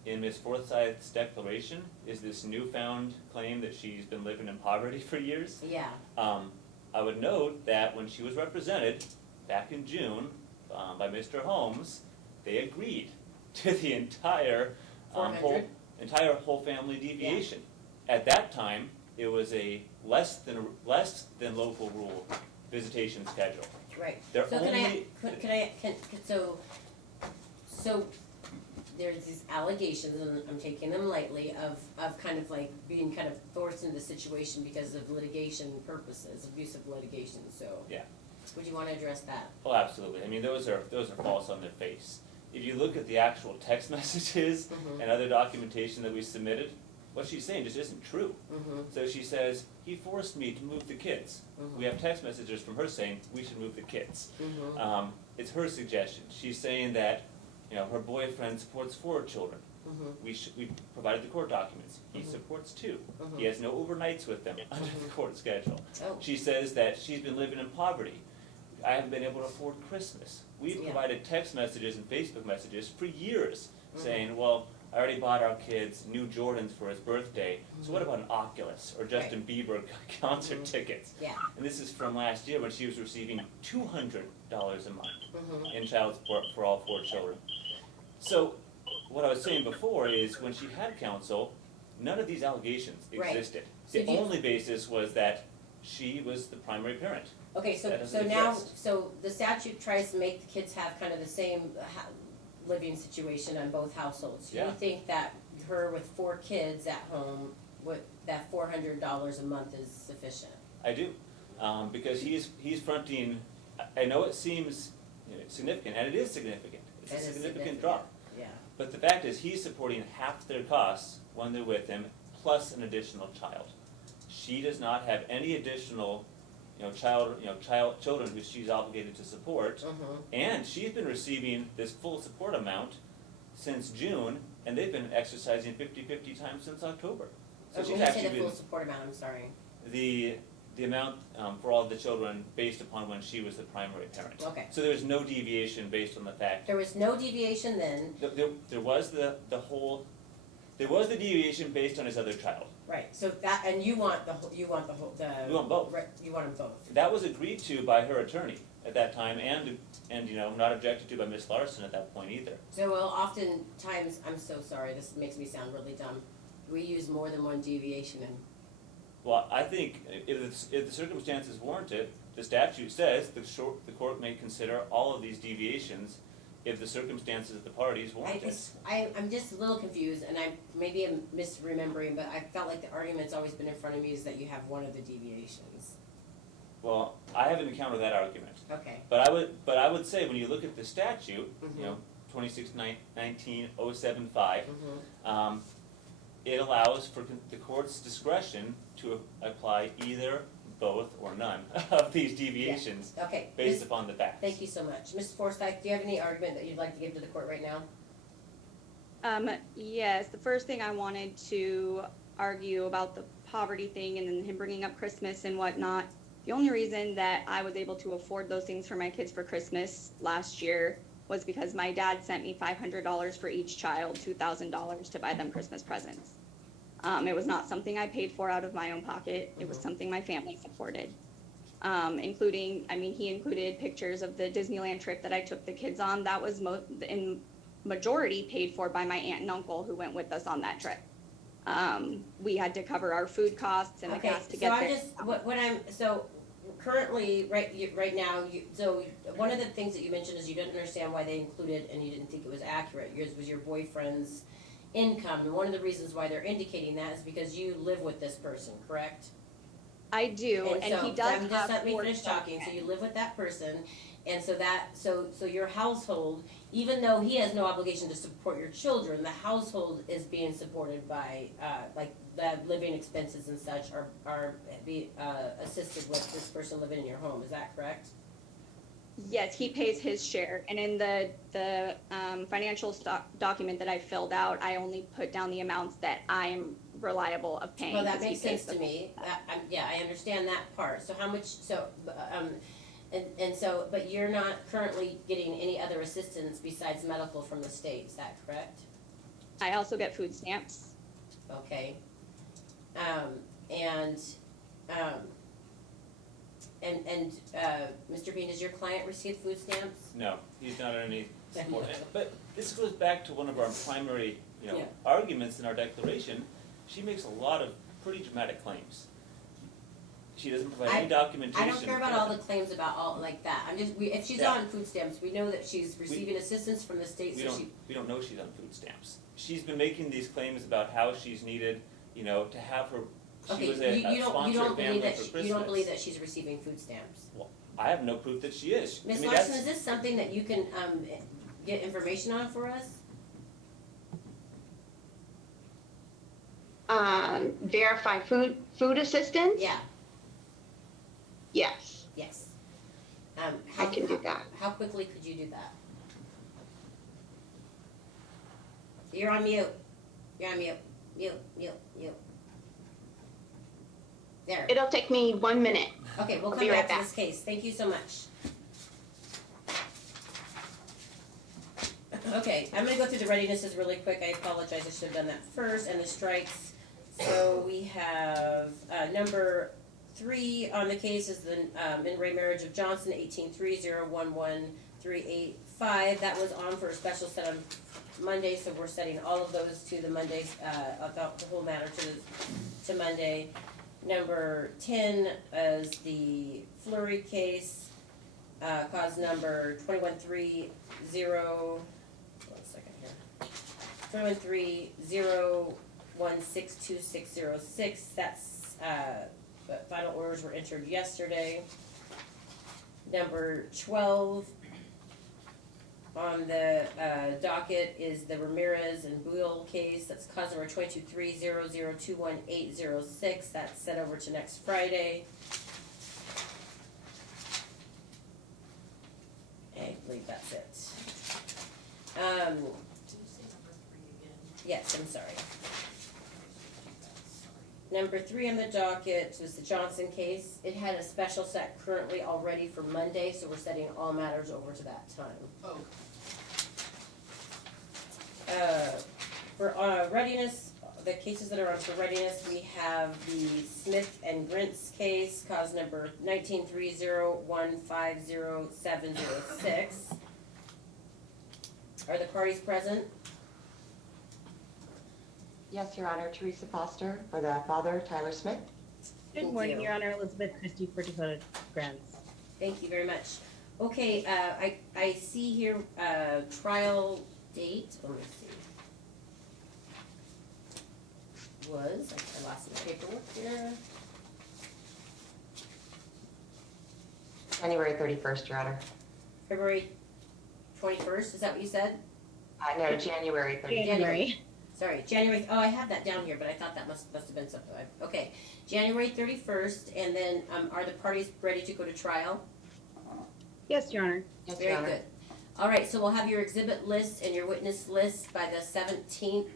in Ms. Forsythe's declaration is this newfound claim that she's been living in poverty for years. yeah, I would note that when she was represented back in June by Mr. Holmes, they agreed to the entire whole 400? whole family deviation. At that time, it was a less than local rule visitation schedule. right. They're So only so there's these allegations, and I'm taking them lightly, of kind of like being kind of forced into the situation because of litigation purposes, abusive litigation, so. Yeah. Would you wanna address that? Oh, absolutely. I mean, those are false on their face. If you look at the actual text messages and other documentation that we submitted, what she's saying just isn't true. Mm-hmm, So she says, he forced me to move the kids. We have text messages from her saying, we should move the kids. mm-hmm, It's her suggestion. She's saying that, her boyfriend supports 4 children. mm-hmm, We provided the court documents. He supports 2. He has no overnights with them under the court schedule. oh, She says that she's been living in poverty. I haven't been able to afford Christmas. We've Yeah. provided text messages and Facebook messages for years saying, well, I already bought our kids new Jordans for his birthday, so what about an Oculus or Justin Bieber concert tickets? yeah, And this is from last year when she was receiving $200 a month mm-hmm, in child support for all 4 children. So what I was saying before is when she had counsel, none of these allegations Right. existed. So The do you- only basis was that she was the primary parent. okay, so, That doesn't now, exist. so the statute tries to make the kids have kind of the same living situation on both households. Do you Yeah. think that her with 4 kids at home, that $400 a month is sufficient? I do, because he's fronting, I know it seems significant, and it is significant. It's That a is significant drop. Yeah, But the fact is, he's supporting half their costs when they're with him, plus an additional child. She does not have any additional, children who she's obligated to support. mm-hmm, And she's been receiving this full support amount since June, and they've been exercising 50-50 time since October. So when she's you say actually the full been, support amount, I'm sorry, the amount for all the children based upon when she was the primary parent. okay. So there's no deviation based on the fact, There was no deviation then, there was the deviation based on his other child. right, so and you want the whole, We want both. right, you want them both, That was agreed to by her attorney. at that time, and not objected to by Ms. Larson at that point either. So, well, oftentimes, I'm so sorry, this makes me sound really dumb, we use more than one deviation in. Well, I think if the circumstances warrant it, the statute says the court may consider all of these deviations if the circumstances of the parties warrant it. I'm just a little confused, and maybe I'm misremembering, but I felt like the argument's always been in front of me is that you have one of the deviations. Well, I haven't encountered that argument. Okay. But I would say when you look at the statute, 2619-075, it allows for the court's discretion to apply either, both, or none of these deviations Okay. based upon the facts. Thank you so much. Ms. Forsythe, do you have any argument that you'd like to give to the court right now? Yes, the first thing I wanted to argue about the poverty thing and then him bringing up Christmas and whatnot. The only reason that I was able to afford those things for my kids for Christmas last year was because my dad sent me $500 for each child, $2,000 to buy them Christmas presents. It was not something I paid for out of my own pocket. It was something my family supported. He included pictures of the Disneyland trip that I took the kids on. That was in majority paid for by my aunt and uncle who went with us on that trip. We had to cover our food costs and the gas to get there. So currently, right now, so one of the things that you mentioned is you didn't understand why they included and you didn't think it was accurate. Yours was your boyfriend's income, and one of the reasons why they're indicating that is because you live with this person, correct? I do, and he does have just let me 4 finish talking. So children. you live with that person, and so your household, even though he has no obligation to support your children, the household is being supported by the living expenses and such are assisted with this person living in your home. Is that correct? Yes, he pays his share, and in the financial document that I filled out, I only put down the amounts that I'm reliable of paying. Well, that 'cause he makes pays sense to me. I understand that part. So how much? But you're not currently getting any other assistance besides medical from the state. Is that correct? I also get food stamps. Okay. Mr. Bean, does your client receive food stamps? No, he's not on any support. But this goes back to one of our primary, Yeah. arguments in our declaration. She makes a lot of pretty dramatic claims. She doesn't provide any documentation. I don't care about all the claims about all like that. If she's on food stamps, we know that she's receiving assistance from the state. We don't know she's on food stamps. She's been making these claims about how she's needed, to have her. She was a sponsored family for Christmas. You don't believe that she's receiving food stamps? Well, I have no proof that she is. Ms. Larson, is this something that you can get information on for us? Verify food assistance? Yeah. Yes, Yes. I can do that. How quickly could you do that? You're on mute. You're on mute. Mute. There. It'll take me 1 minute. Okay, we'll I'll come be right back to back. this case. Thank you so much. Okay, I'm gonna go through the readinesses really quick. I apologize, I should have done that first, and the strikes. So we have, number 3 on the case is the, in re marriage of Johnson, 18-3011385. That was on for a special set on Monday, so we're setting all of those to the Mondays, the whole matter to Monday. Number 10 is the Flurry case, cause number 2130, 2130162606. That's, the final orders were entered yesterday. Number 12 on the docket is the Ramirez and Buell case. That's cause number 2230021806. That's set over to next Friday. I believe that's it. Did you say number 3 again? Yes, I'm sorry. Number 3 on the docket was the Johnson case. It had a special set currently already for Monday, so we're setting all matters over to that time. Oh. For readiness, the cases that are on for readiness, we have the Smith and Grint's case, cause number 1930150706. Are the parties present? Yes, Your Honor. Teresa Foster for the father, Tyler Smith. Thank Good morning, you. Your Honor. Elizabeth Christie for Dakota Grants. Thank you very much. Okay, I see here, trial date, let me see. I lost some paperwork here. January 31st, Your Honor. February 21st, is that what you said? No, January 31st. January. Sorry, January, oh, I have that down here, but I thought that must have been something, okay. January 31st, and then, are the parties ready to go to trial? Yes, Your Honor. Yes, Your Very Honor. good. All right, so we'll have your exhibit list and your witness list by the 17th,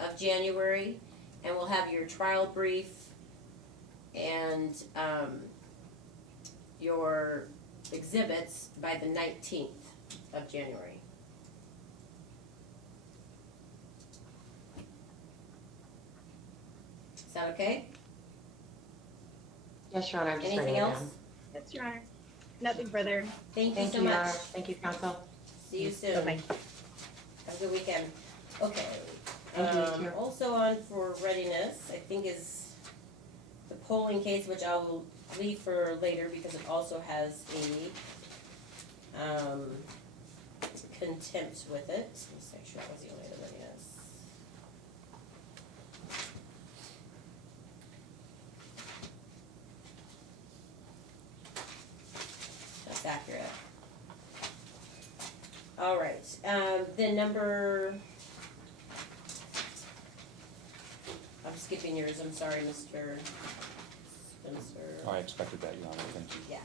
of January, and we'll have your trial brief and, your exhibits by the 19th of January. Is that okay? Yes, Your Honor. I'm just Anything writing it else? down. Yes, Your Honor. Nothing further. Thank you Thank so you, Your much. Honor. Thank you, counsel. See you soon. Bye-bye. Have a good weekend. Okay. Thank you, you too. Also on for readiness, I think is the polling case, which I will leave for later because it also has a, contempt with it. Let's make sure that was the only other readiness. That's accurate. All right, then number, I'm skipping yours, I'm sorry, Mr. Spencer. I expected that, Your Honor, thank you. Yeah.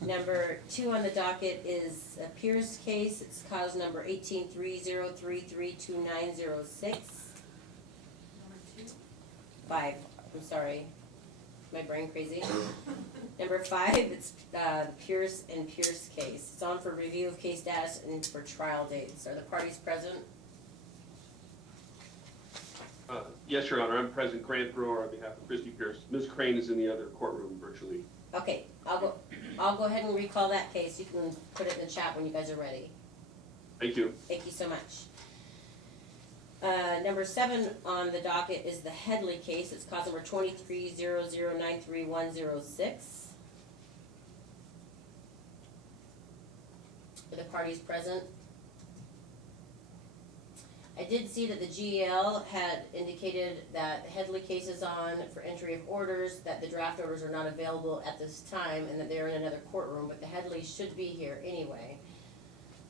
Number 2 on the docket is a Pierce case, it's cause number 1830332906. Five, I'm sorry, my brain crazy. Number 5, it's the Pierce and Pierce case. It's on for review of case status and for trial dates. Are the parties present? Yes, Your Honor, I'm present, Grant Brewer on behalf of Christy Pierce. Ms. Crane is in the other courtroom virtually. Okay, I'll go ahead and recall that case. You can put it in the chat when you guys are ready. Thank you. Thank you so much. Number 7 on the docket is the Headley case. It's cause number 2300933106. For the parties present. I did see that the GL had indicated that the Headley case is on for entry of orders, that the draft orders are not available at this time, and that they're in another courtroom, but the Headley should be here anyway.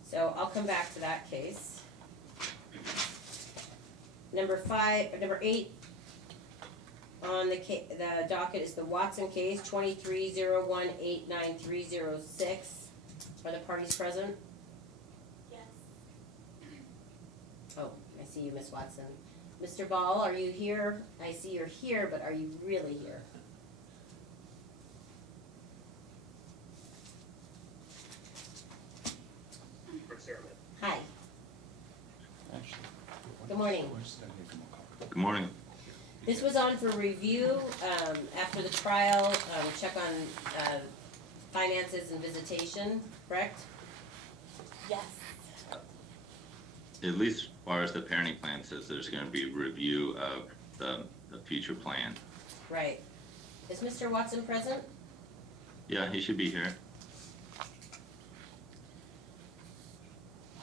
So I'll come back to that case. Number 8 on the docket is the Watson case, 23018936. Are the parties present? Yes. Oh, I see you, Miss Watson. Mr. Ball, are you here? I see you're here, but are you really here? Hi, Actually, good morning. Good morning. This was on for review, after the trial, check on, finances and visitation, correct? Yes. At least as far as the parenting plan says, there's going to be a review of the future plan. Right. Is Mr. Watson present? Yeah, he should be here.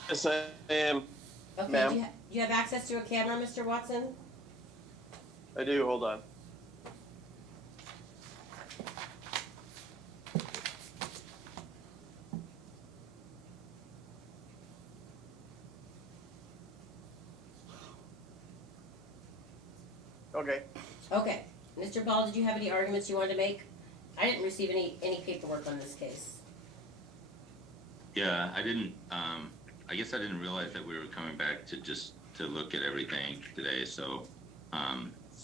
Yes, I am. Okay, Ma'am. do you have access to a camera, Mr. Watson? I do. Hold on. Okay. Okay. Mr. Ball, did you have any arguments you wanted to make? I didn't receive any paperwork on this case. Yeah, I didn't, I guess I didn't realize that we were coming back to just to look at everything today, so,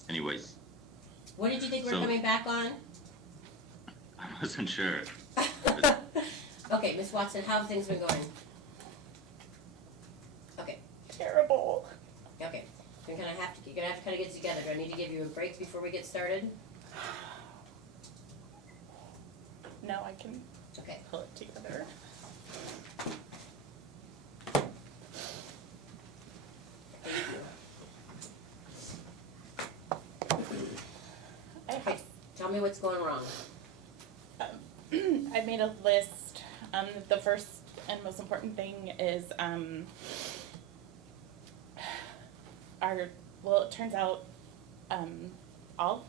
anyways, What did you think we were So- coming back on? I wasn't sure. Okay, Ms. Watson, how have things been going? Okay, Terrible. okay. you're gonna have to kind of get together. Do I need to give you a break before we get started? No, I can Okay. pull it together. Thank you. Okay, tell me what's going wrong. I made a list. The first and most important thing is it turns out all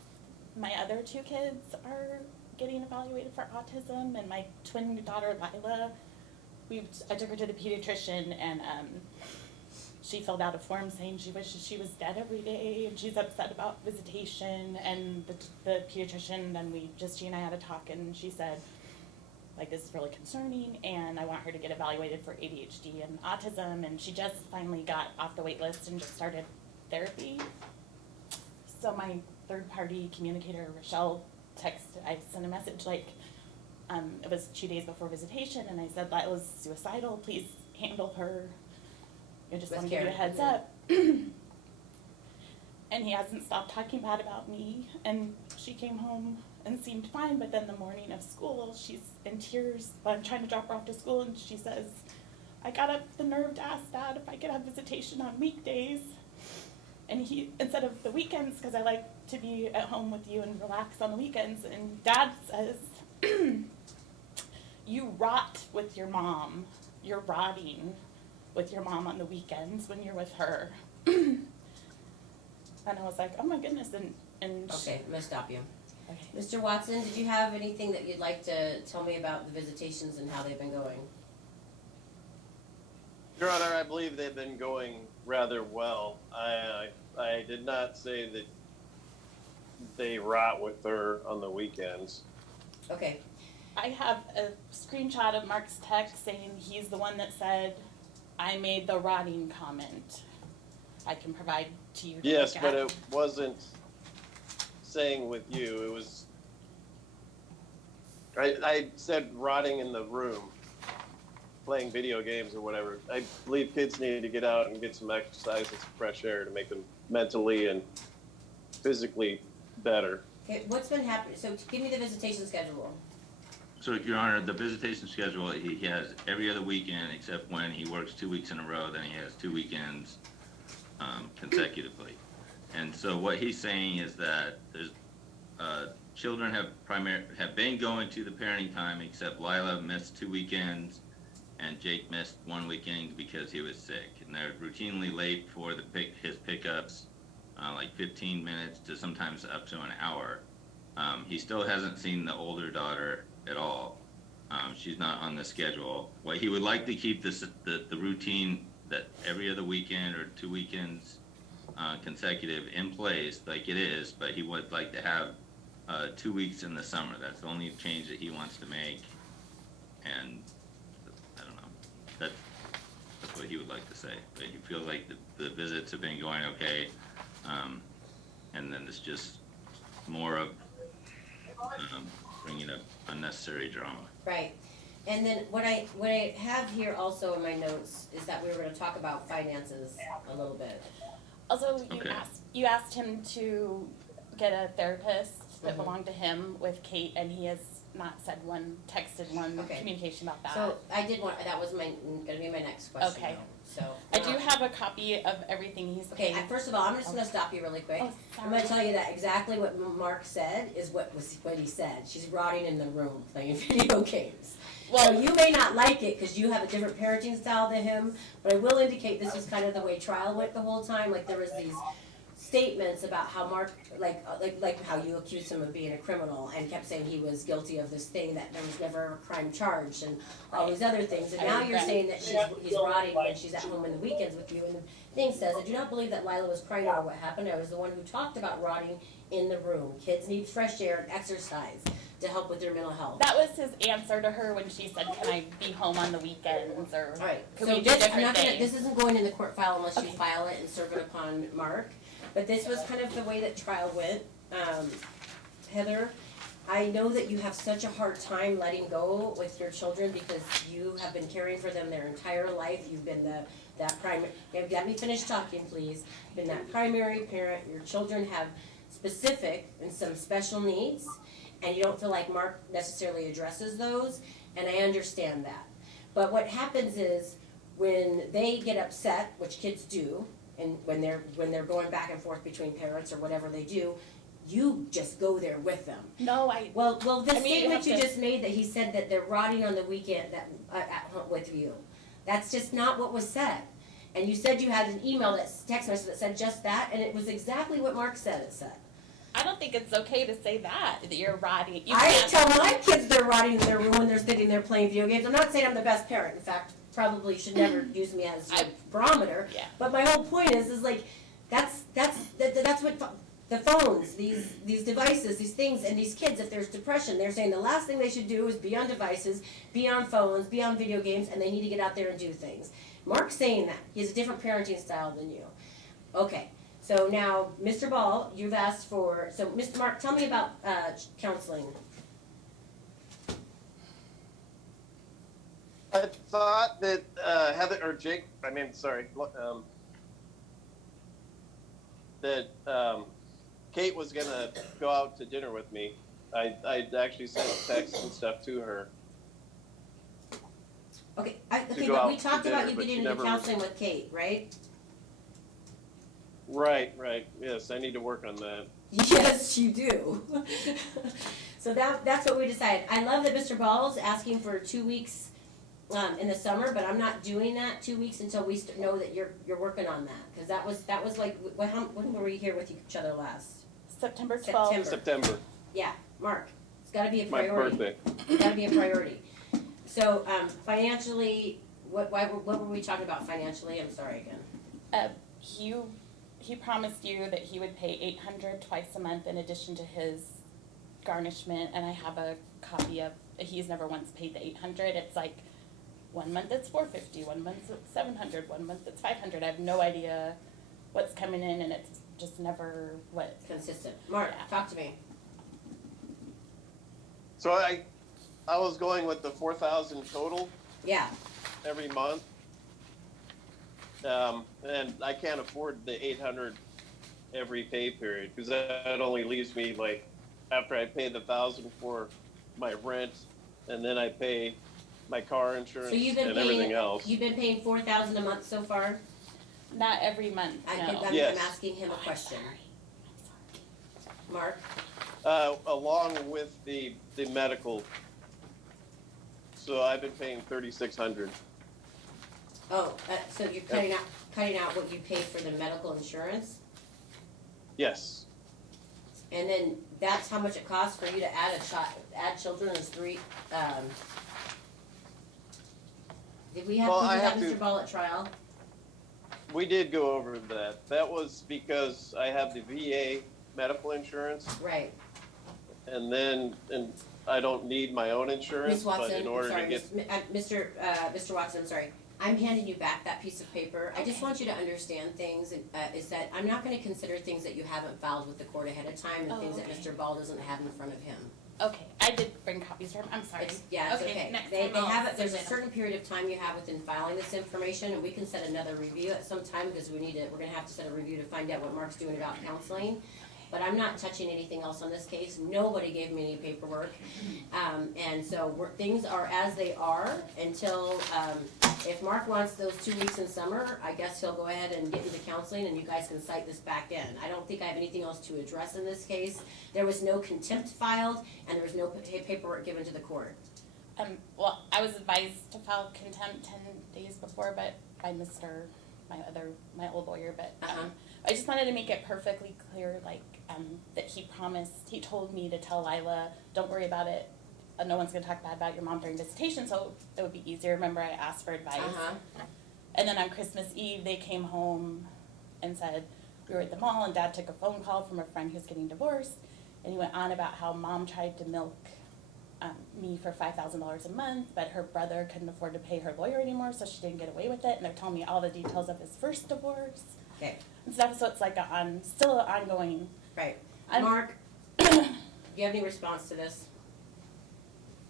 my other 2 kids are getting evaluated for autism, and my twin daughter Lila, I took her to the pediatrician, and she filled out a form saying she wishes she was dead every day, and she's upset about visitation, and the pediatrician, then she and I had a talk, and she said, like, this is really concerning, and I want her to get evaluated for ADHD and autism, and she just finally got off the wait list and just started therapy. So my third-party communicator, Rochelle, I sent a message, like, it was 2 days before visitation, and I said, Lila's suicidal, please handle her. I just want to give you a heads up. And he hasn't stopped talking bad about me, and she came home and seemed fine, but then the morning of school, she's in tears, but I'm trying to drop her off to school, and she says, I got up the nerve to ask Dad if I could have visitation on weekdays, and instead of the weekends, because I like to be at home with you and relax on the weekends, and Dad says, you rot with your mom, you're rotting with your mom on the weekends when you're with her. And I was like, oh my goodness, and Okay, I'm gonna stop you. Okay. Mr. Watson, did you have anything that you'd like to tell me about the visitations and how they've been going? Your Honor, I believe they've been going rather well. I did not say that they rot with her on the weekends. Okay, I have a screenshot of Mark's text saying he's the one that said, I made the rotting comment. I can provide to you. Yes, but it wasn't saying with you. It was, I said rotting in the room, playing video games or whatever. I believe kids need to get out and get some exercise and some fresh air to make them mentally and physically better. okay, what's been happening, so give me the visitation schedule. So, Your Honor, the visitation schedule, he has every other weekend except when he works 2 weeks in a row, then he has 2 weekends consecutively. And so what he's saying is that there's, children have been going to the parenting time, except Lila missed 2 weekends and Jake missed 1 weekend because he was sick. And they're routinely late for his pickups, like 15 minutes to sometimes up to an hour. He still hasn't seen the older daughter at all. She's not on the schedule. What he would like to keep the routine that every other weekend or 2 weekends consecutive in place like it is, but he would like to have 2 weeks in the summer. That's the only change that he wants to make. And I don't know, that's what he would like to say. But he feels like the visits have been going okay, and then it's just more of bringing up unnecessary drama. Right, and then what I have here also in my notes is that we were gonna talk about finances a little bit. Also, Okay. you asked him to get a therapist that belonged to him with Kate, and he has not said one, texted one Okay. communication about that. So I did want, that was gonna be my next question Okay. though, so. I do have a copy of everything he's Okay, paid. first of all, I'm just gonna stop you really quick. Oh, I'm gonna sorry. tell you that exactly what Mark said is what he said. She's rotting in the room playing video games. Well, you may not like it because you have a different parenting style than him, but I will indicate this was kind of the way trial went the whole time. Like there was these statements about how Mark, like how you accused him of being a criminal and kept saying he was guilty of this thing, that there was never a crime charged and all these other things. And now you're saying that he's rotting when she's at home in the weekends with you. And the thing says, I do not believe that Lila was crying over what happened. I was the one who talked about rotting in the room. Kids need fresh air and exercise to help with their mental health. That was his answer to her when she said, can I be home on the weekends, or All right, could so we do this, different days? this isn't going in the court file unless you file it and serve it upon Mark. But this was kind of the way that trial went, Heather. I know that you have such a hard time letting go with your children because you have been caring for them their entire life. You've been that primary, let me finish talking, please. Been that primary parent. Your children have specific and some special needs, and you don't feel like Mark necessarily addresses those, and I understand that. But what happens is when they get upset, which kids do, and when they're going back and forth between parents or whatever they do, you just go there with them. No, Well, the I mean, statement you have to- just made that he said that they're rotting on the weekend at home with you. That's just not what was said. And you said you had an email, text message that said just that, and it was exactly what Mark said it said. I don't think it's okay to say that you're rotting. You I can't- tell my kids they're rotting in their room when they're sitting there playing video games. I'm not saying I'm the best parent. In fact, probably should never use me as a barometer. Yeah. But my whole point is like that's what the phones, these devices, these things, and these kids. If there's depression, they're saying the last thing they should do is be on devices, be on phones, be on video games, and they need to get out there and do things. Mark's saying that he has a different parenting style than you. Okay. So now, Mr. Ball, you've asked for, so Mr. Mark, tell me about counseling. I thought that that Kate was gonna go out to dinner with me. I actually sent texts and stuff to her. Okay, go but out we to talked dinner, about you but getting she into never- counseling with Kate, right? Right. Yes, I need to work on that. Yes, you do. So that's what we decided. I love that Mr. Ball's asking for 2 weeks in the summer, but I'm not doing that 2 weeks until we know that you're working on that. Because that was like, when were we here with each other last? September 12th. September, Yeah, Mark, it's gotta be a my priority. birthday. It's gotta be a priority. So financially, what were we talking about financially? I'm sorry again. He promised you that he would pay $800 twice a month in addition to his garnishment, and I have a copy of. He's never once paid the $800. It's like 1 month it's $450, 1 month it's $700, 1 month it's $500. I have no idea what's coming in, and it's just never what. Consistent. Mark, talk to me. So I was going with the 4,000 total Yeah. every month. And I can't afford the 800 every pay period because that only leaves me like after I pay the 1,000 for my rent and then I pay my car insurance So you've been and everything paying. else. You've been paying $4,000 a month so far. Not every month. No. Yes. I'm asking him a question. Mark. Along with the medical. So I've been paying 3,600. Oh, so you're cutting out what you pay for the medical insurance, Yes. and then that's how much it costs for you to add children as three. Did we have Well, proof I of that, have Mr. to- Ball, at trial? We did go over that. That was because I have the VA medical insurance Right. and I don't need my own insurance, Ms. but Watson, in I'm order sorry, to get Mr. Watson, I'm sorry. I'm handing you back that piece of paper. I just want you to understand things, is that I'm not gonna consider things that you haven't filed with the court ahead of time and Oh, things okay. that Mr. Ball doesn't have in front of him. Okay, I did bring copies for him. I'm sorry. It's okay. Next They time I'll have it, there's a submit 'em. certain period of time you have within filing this information, and we can set another review at some time, because we're gonna have to set a review to find out what Mark's doing about counseling. But I'm not touching anything else on this case. Nobody gave me any paperwork. And so things are as they are until, if Mark wants those 2 weeks in summer, I guess he'll go ahead and get into counseling and you guys can cite this back in. I don't think I have anything else to address in this case. There was no contempt filed and there was no paperwork given to the court. Well, I was advised to file contempt 10 days before, but by my old lawyer, but I just wanted to make it perfectly clear, like, that he told me to tell Lila, don't worry about it, no one's gonna talk bad about your mom during visitation, so it would be easier. Remember, I asked for advice. And then on Christmas Eve, they came home and said, we were at the mall and Dad took a phone call from a friend who's getting divorced, and he went on about how Mom tried to milk me for $5,000 a month, but her brother couldn't afford to pay her lawyer anymore, so she didn't get away with it, and they're telling me all the details of his first divorce. Okay. And stuff, so it's like still an ongoing. Right. I'm- Mark, you have any response to this?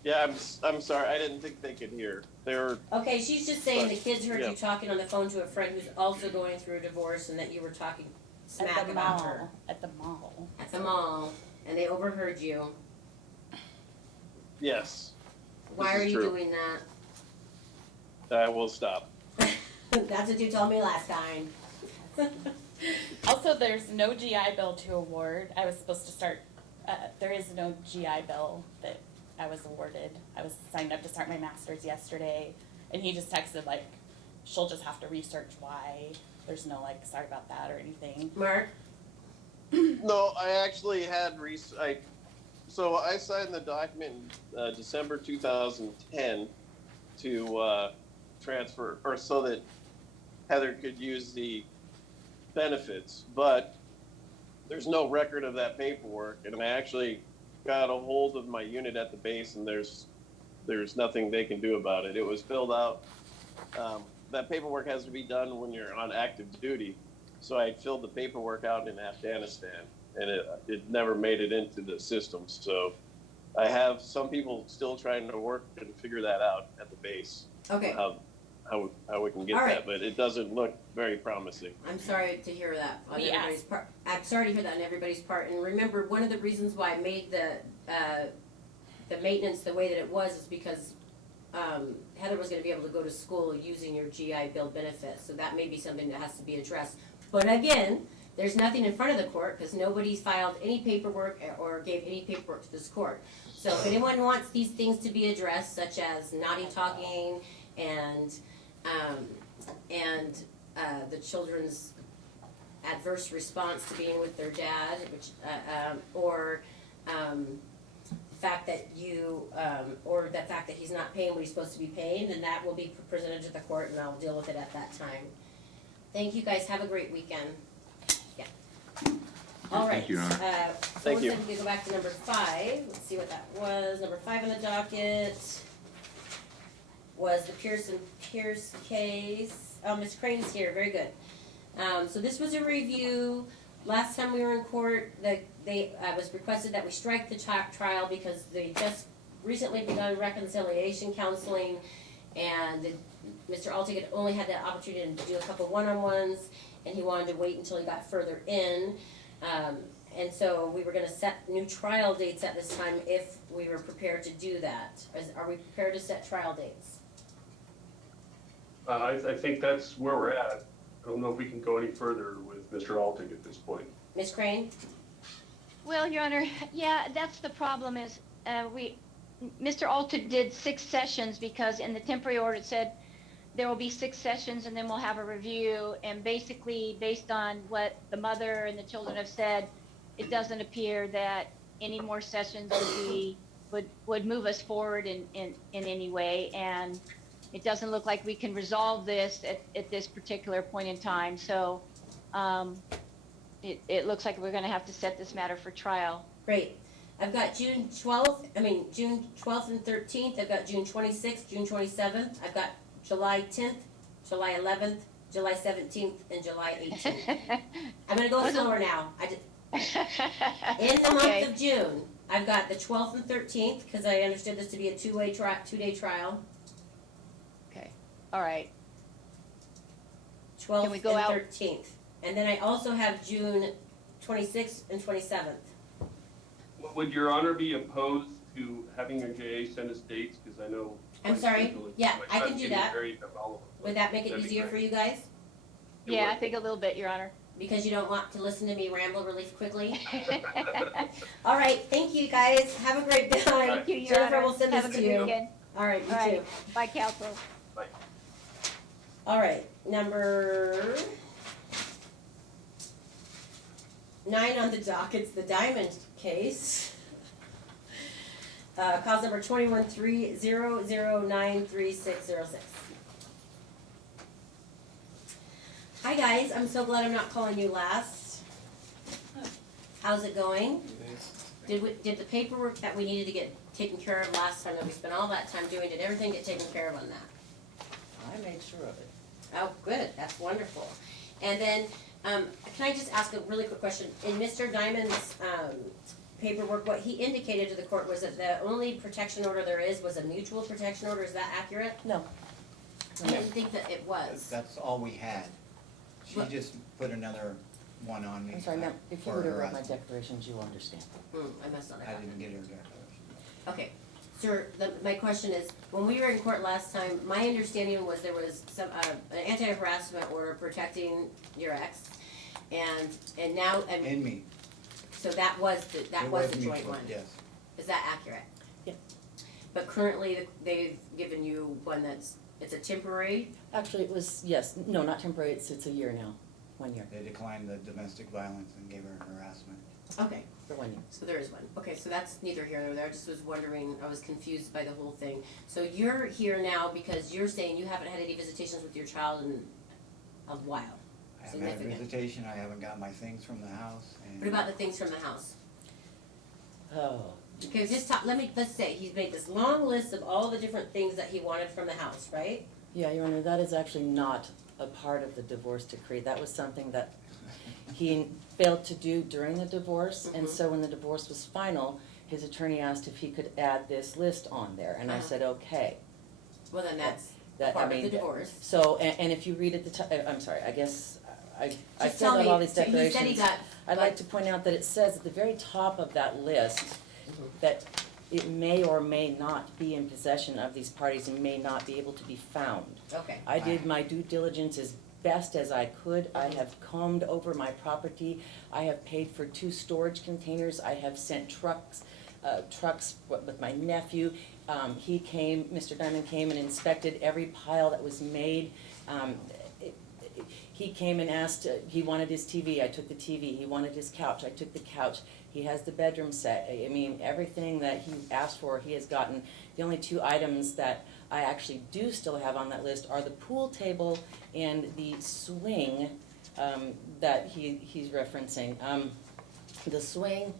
Yeah, I'm sorry, I didn't think they could hear. They were, Okay, she's just saying the kids heard Yeah. you talking on the phone to a friend who's also going through a divorce and that you were talking smack At the about mall. her At the mall. at the mall, and they overheard you. yes, Why This are is you true. doing that? I will stop. That's what you told me last time. Also, there's no GI Bill to award. I was supposed to start, there is no GI Bill that I was awarded. I was signed up to start my master's yesterday, and he just texted like, she'll just have to research why. There's no like, sorry about that or anything. Mark? No, I actually had so I signed the document in December 2010 to transfer, or so that Heather could use the benefits, but there's no record of that paperwork, and I actually got a hold of my unit at the base, and there's nothing they can do about it. It was filled out. That paperwork has to be done when you're on active duty, so I filled the paperwork out in Afghanistan, and it never made it into the system. So I have some people still trying to work and figure that out at the base. Okay. How we can get All right. that, but it doesn't look very promising. I'm sorry to hear that on We everybody's part. I'm sorry to hear that on everybody's part. And remember, one of the reasons why I made the maintenance the way that it was is because Heather was going to be able to go to school using your GI Bill benefit. So that may be something that has to be addressed. But again, there's nothing in front of the court because nobody's filed any paperwork or gave any paperwork to this court. So if anyone wants these things to be addressed, such as naughty talking and the children's adverse response to being with their dad, which fact that you or the fact that he's not paying what he's supposed to be paying, then that will be presented to the court, and I'll deal with it at that time. Thank you guys. Have a great weekend. Yeah. All right. Thank you, Your Honor. Thank you. We go back to number 5. Let's see what that was. Number 5 on the docket was the Pierce case. Oh, Ms. Crane's here. Very good. So this was a review. Last time we were in court, was requested that we strike the trial because they just recently begun reconciliation counseling, and Mr. Altig had only had the opportunity to do a couple one-on-ones, and he wanted to wait until he got further in. And so we were going to set new trial dates at this time if we were prepared to do that. Are we prepared to set trial dates? I think that's where we're at. I don't know if we can go any further with Mr. Altig at this point. Ms. Crane? Well, Your Honor, yeah, that's the problem is Mr. Altig did 6 sessions because in the temporary order it said there will be 6 sessions and then we'll have a review, and basically based on what the mother and the children have said, it doesn't appear that any more sessions would move us forward in any way, and it doesn't look like we can resolve this at this particular point in time. So it looks like we're going to have to set this matter for trial. Great. I've got June 12th and 13th. I've got June 26th, June 27th. I've got July 10th, July 11th, July 17th, and July 18th. I'm going to go slower now. In the month of June, I've got the 12th and 13th, because I understood this to be a two-day trial. Okay, all right. 12th Can we go and out? 13th. And then I also have June 26th and 27th. Would Your Honor be opposed to having your JA send us dates? Because I know. I'm my sorry? schedule is- Yeah, my I can son's do getting that. very developed. Would that make it That'd be easier great. for you guys? It Yeah, I would. think a little bit, Your Honor. Because you don't want to listen to me ramble really quickly? All right, thank you guys. Have a great day. Thank you, Your Jennifer Honor. will send Have this a to good you. weekend. All right, you All too. right, bye, counsel. All right, number 9 on the docket's the Diamond case. Cause number 21-30093-606. Hi guys, I'm so glad I'm not calling you last. How's it going? Did the paperwork that we needed to get taken care of last time that we spent all that time doing, did everything get taken care of on that? I made sure of it. Oh, good, that's wonderful. And then, can I just ask a really quick question? In Mr. Diamond's paperwork, what he indicated to the court was that the only protection order there was a mutual protection order, is that accurate? No. I didn't think that it was. That's all we had. She What? just put another one on me. I'm sorry, ma'am, if you for would have read my harassment. declarations, you understand. I must not have I gotten didn't it. get her declaration. Okay, sir, my question is, when we were in court last time, my understanding was there was some, an anti-harassment order protecting your ex, and now, And me. so that was the It joint mutual, one? Yes. Is that accurate? Yep. But currently, they've given you one it's a temporary? Actually, it was, yes, no, not temporary, it's a year now, 1 year, They declined the domestic violence and gave her harassment. Okay, for 1 year. so there is one. Okay, so that's neither here nor there, I just was wondering, I was confused by the whole thing. So you're here now because you're saying you haven't had any visitations with your child in a while? I haven't had Significant. visitation, I haven't got my things from the house, and. What about the things from the house? Oh, Okay, just talk, let's say, he's made this long list of all the different things that he wanted from the house, right? yeah, Your Honor, that is actually not a part of the divorce decree. That was something that he failed to do during the divorce, and so when the divorce was final, his attorney asked if he could add this list on there, and I Uh-huh. said, okay. Well, then that's That, part I of mean, the divorce. So, and if you read at the top, I'm sorry, I guess, I Just filled tell out me, all these so he declarations. said he got, I'd like to point out that it says at the very top of that list that it may or may not be in possession of these parties and may not be able to be found. okay, I did my due diligence as best as I could. I have combed over my property. I have paid for 2 storage containers. I have sent trucks with my nephew. He came, Mr. Diamond came and inspected every pile that was made. He came and asked, he wanted his TV, I took the TV. He wanted his couch, I took the couch. He has the bedroom set. I mean, everything that he asked for, he has gotten. The only 2 items that I actually do still have on that list are the pool table and the swing that he's referencing. The swing,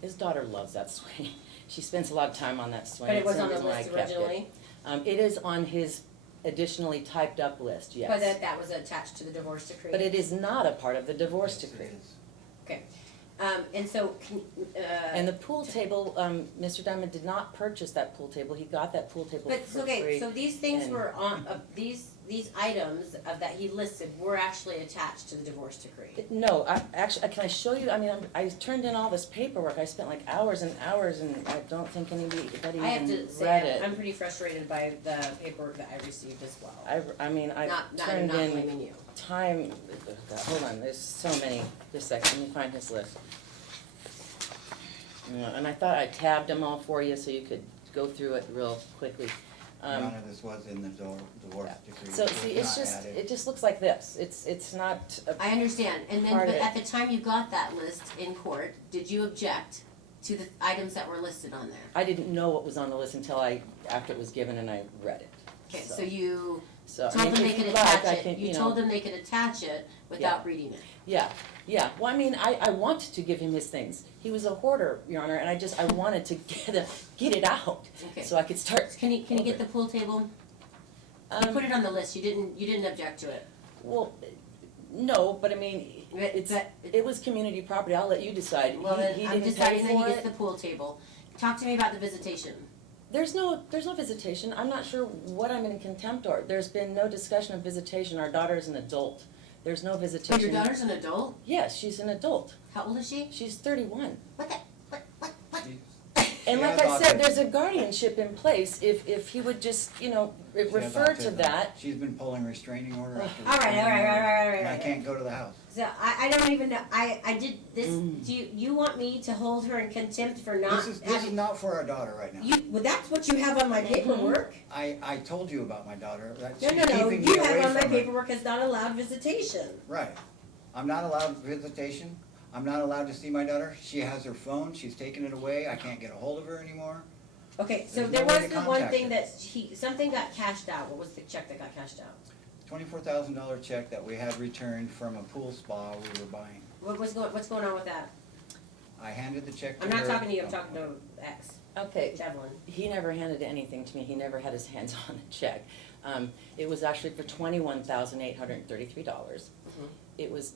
his daughter loves that swing. She spends a lot of time on that swing. but it was It's on the reason why I list kept it. originally, It is on his additionally typed up list, yes. but that was attached to the divorce decree? But it is not a part of the divorce Yes, it decree. is. Okay, and so, And the pool table, Mr. Diamond did not purchase that pool table, he got that pool table but, for okay, free. so these things and- were on, these items that he listed were actually attached to the divorce decree? No, actually, can I show you, I mean, I turned in all this paperwork, I spent like hours and hours, and I don't think anybody I have even to read say, it. I'm pretty frustrated by the paperwork that I received as well. I mean, I Not turned in blaming you. time, hold on, there's so many, just a second, let me find his list. Yeah, and I thought I tabbed them all for you so you could go through it real quickly. Your Honor, this was in the divorce decree. So, It was see, it's not just, added. it just looks like this, it's not a. I understand, and then, Part but of it. at the time you got that list in court, did you object to the items that were listed on there? I didn't know what was on the list until after it was given and I read it. Okay, so you So, I told mean, them they if could you like, I attach can, it, you know. told them they could attach it without reading it. Yeah, well, I mean, I wanted to give him his things. He was a hoarder, Your Honor, and I wanted to get it out, Okay. so I could start. Can you get the pool table? You put it on the list, you didn't object to it. Well, no, but I mean, it was community property, I'll let you decide. Well, then, He I'm didn't deciding pay that he for gets it. the pool table. Talk to me about the visitation. There's no visitation, I'm not sure what I'm in contempt or. There's been no discussion of visitation, our daughter's an adult. There's no visitation. Oh, your daughter's an adult? Yes, she's an adult. How old is she? She's 31. What the? And She like has I said, autism. there's a guardianship in place, if he would just, She has refer to autism. that. She's been pulling restraining order after All right, restraining order, and I right. can't go to the house. So I don't even know, I did this, do you want me to hold her in contempt for not This is not for our daughter right now. well, that's what you have on my paperwork. I told you about my daughter, that No, she's no, no, keeping me you away have on my from her. paperwork as not allowed visitation. Right. I'm not allowed visitation. I'm not allowed to see my daughter. She has her phone. She's taken it away. I can't get a hold of her anymore. Okay, so There's there no way was to the one contact thing her. that something got cashed out. What was the check that got cashed out? $24,000 check that we had returned from a pool spa we were buying. What's going on with that? I handed the check to I'm her. not talking to you, I'm talking to X, Okay, Devlin. he never handed anything to me, he never had his hands on a check. It was actually for $21,833. It was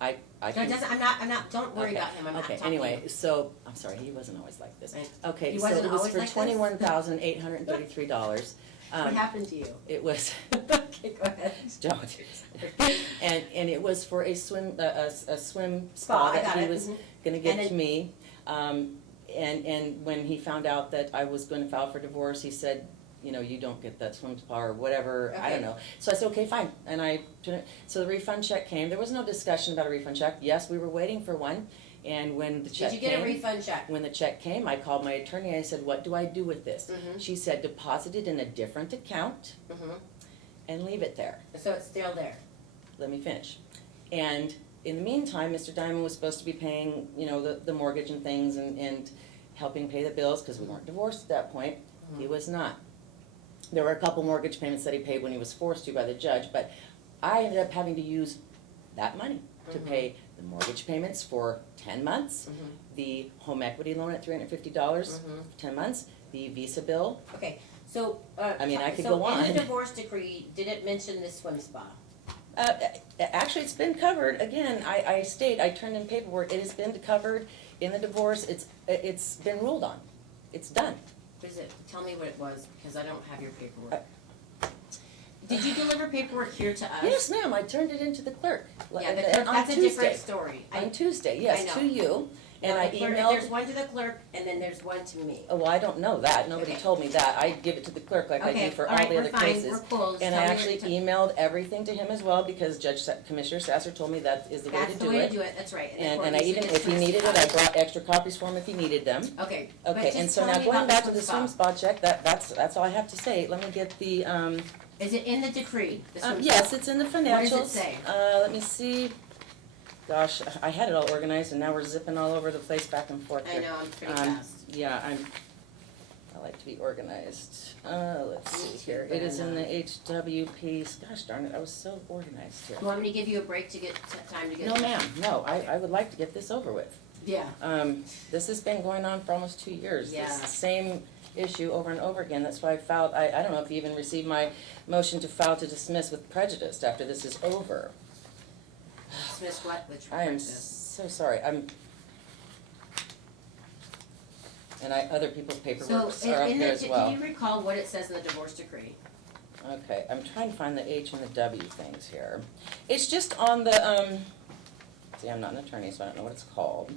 I No, can. it doesn't, I'm not, don't worry Okay. about him, I'm not Okay, talking. anyway, so, I'm sorry, he wasn't always like this. Right. Okay, He so wasn't it was always for like this? $21,833. What happened to you? It was, Okay, go ahead. don't. And it was for a swim, a swim Spa, spa I got that he it. was Mhm. gonna give And then- to me. And when he found out that I was gonna file for divorce, he said, you know, you don't get that swim spa or whatever, I don't Okay. know. So I said, okay, fine, and so the refund check came, there was no discussion about a refund check, yes, we were waiting for one, and when the check Did came. you get a refund check? When the check came, I called my attorney, and I said, what do I do with this? Mhm. She said, deposit it in a different account Mhm. and leave it there. So it's still there? Let me finish. And in the meantime, Mr. Diamond was supposed to be paying, you know, the mortgage and things and helping pay the bills, because we weren't divorced at that point. He was not. There were a couple mortgage payments that he paid when he was forced to by the judge, but I ended up having to use that money to pay the mortgage payments for 10 months, the home equity loan at $350 for 10 months, the visa bill. Okay, so, I mean, I could so go on. in the divorce decree, did it mention the swim spa? Actually, it's been covered, again, I turned in paperwork, it has been covered in the divorce, it's been ruled on, it's done. What is it, tell me what it was, because I don't have your paperwork. Did you deliver paperwork here to us? Yes, ma'am, I turned it into the clerk. Yeah, the on clerk, that's a different Tuesday. story. On Tuesday, yes, I know. to you, and No, I the clerk- emailed. There's one to the clerk, and then there's one to me. Oh, well, I don't know that, nobody Okay. told me that, I give it to the clerk like I Okay, do for all all right, the we're other fine, cases. we're closed. And I Tell me actually what you- emailed everything to him as well, because Commissioner Sasser told me that is the way to That's do the way it. to do it, that's right. the And court I needs to even, get if he swim needed it, spa. I brought extra copies for him if he needed them. Okay, but Okay, just and so tell now me going about back to the swim spa check, that's all I have to say, let me get the, Is it in the decree, the swim spa? yes, it's in the financials. What does it say? Let me see. Gosh, I had it all organized and now we're zipping all over the place back and forth I here. know, I'm pretty fast. Yeah, I like to be organized. Let's see Me too, here. but It is I'm in the not. HWP. Gosh darn it, I was so organized here. You want me to give you a break to get time to get? No, ma'am, no, I would like to get this over with. Yeah. This has been going on for almost 2 years. Yeah. This same issue over and over again. That's why I filed, I don't know if you even received my motion to file to dismiss with prejudice after this is over. Dismiss what, which I am practice? so sorry, other people's So, paperworks are up in here the, as do well. you recall what it says in the divorce decree? Okay, I'm trying to find the H and the W things here. It's just on the, see, I'm not an attorney, so I don't know what it's called.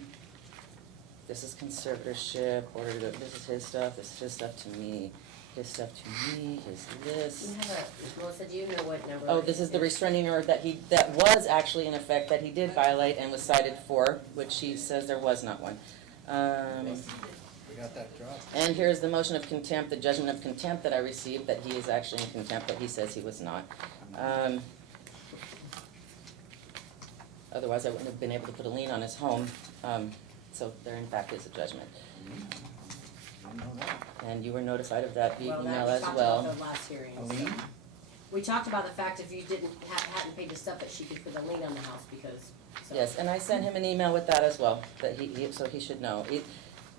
This is conservatorship, order to, this is his stuff, this is his stuff to me, his stuff to me, his list. You have a, Melissa, do you know what number? Oh, this is the restraining order that was actually in effect, that he did violate and was cited for, which he says there was not one. We got that drop. And here's the motion of contempt, the judgment of contempt that I received, that he is actually in contempt, but he says he was not. Otherwise, I wouldn't have been able to put a lien on his home, so there in fact is a judgment. I know that. And you were notified of that via Well, that email we as talked well. about the last hearing. A lien? We talked about the fact if you hadn't paid the stuff that she could put a lien on the house because, so. Yes, and I sent him an email with that as well, that so he should know.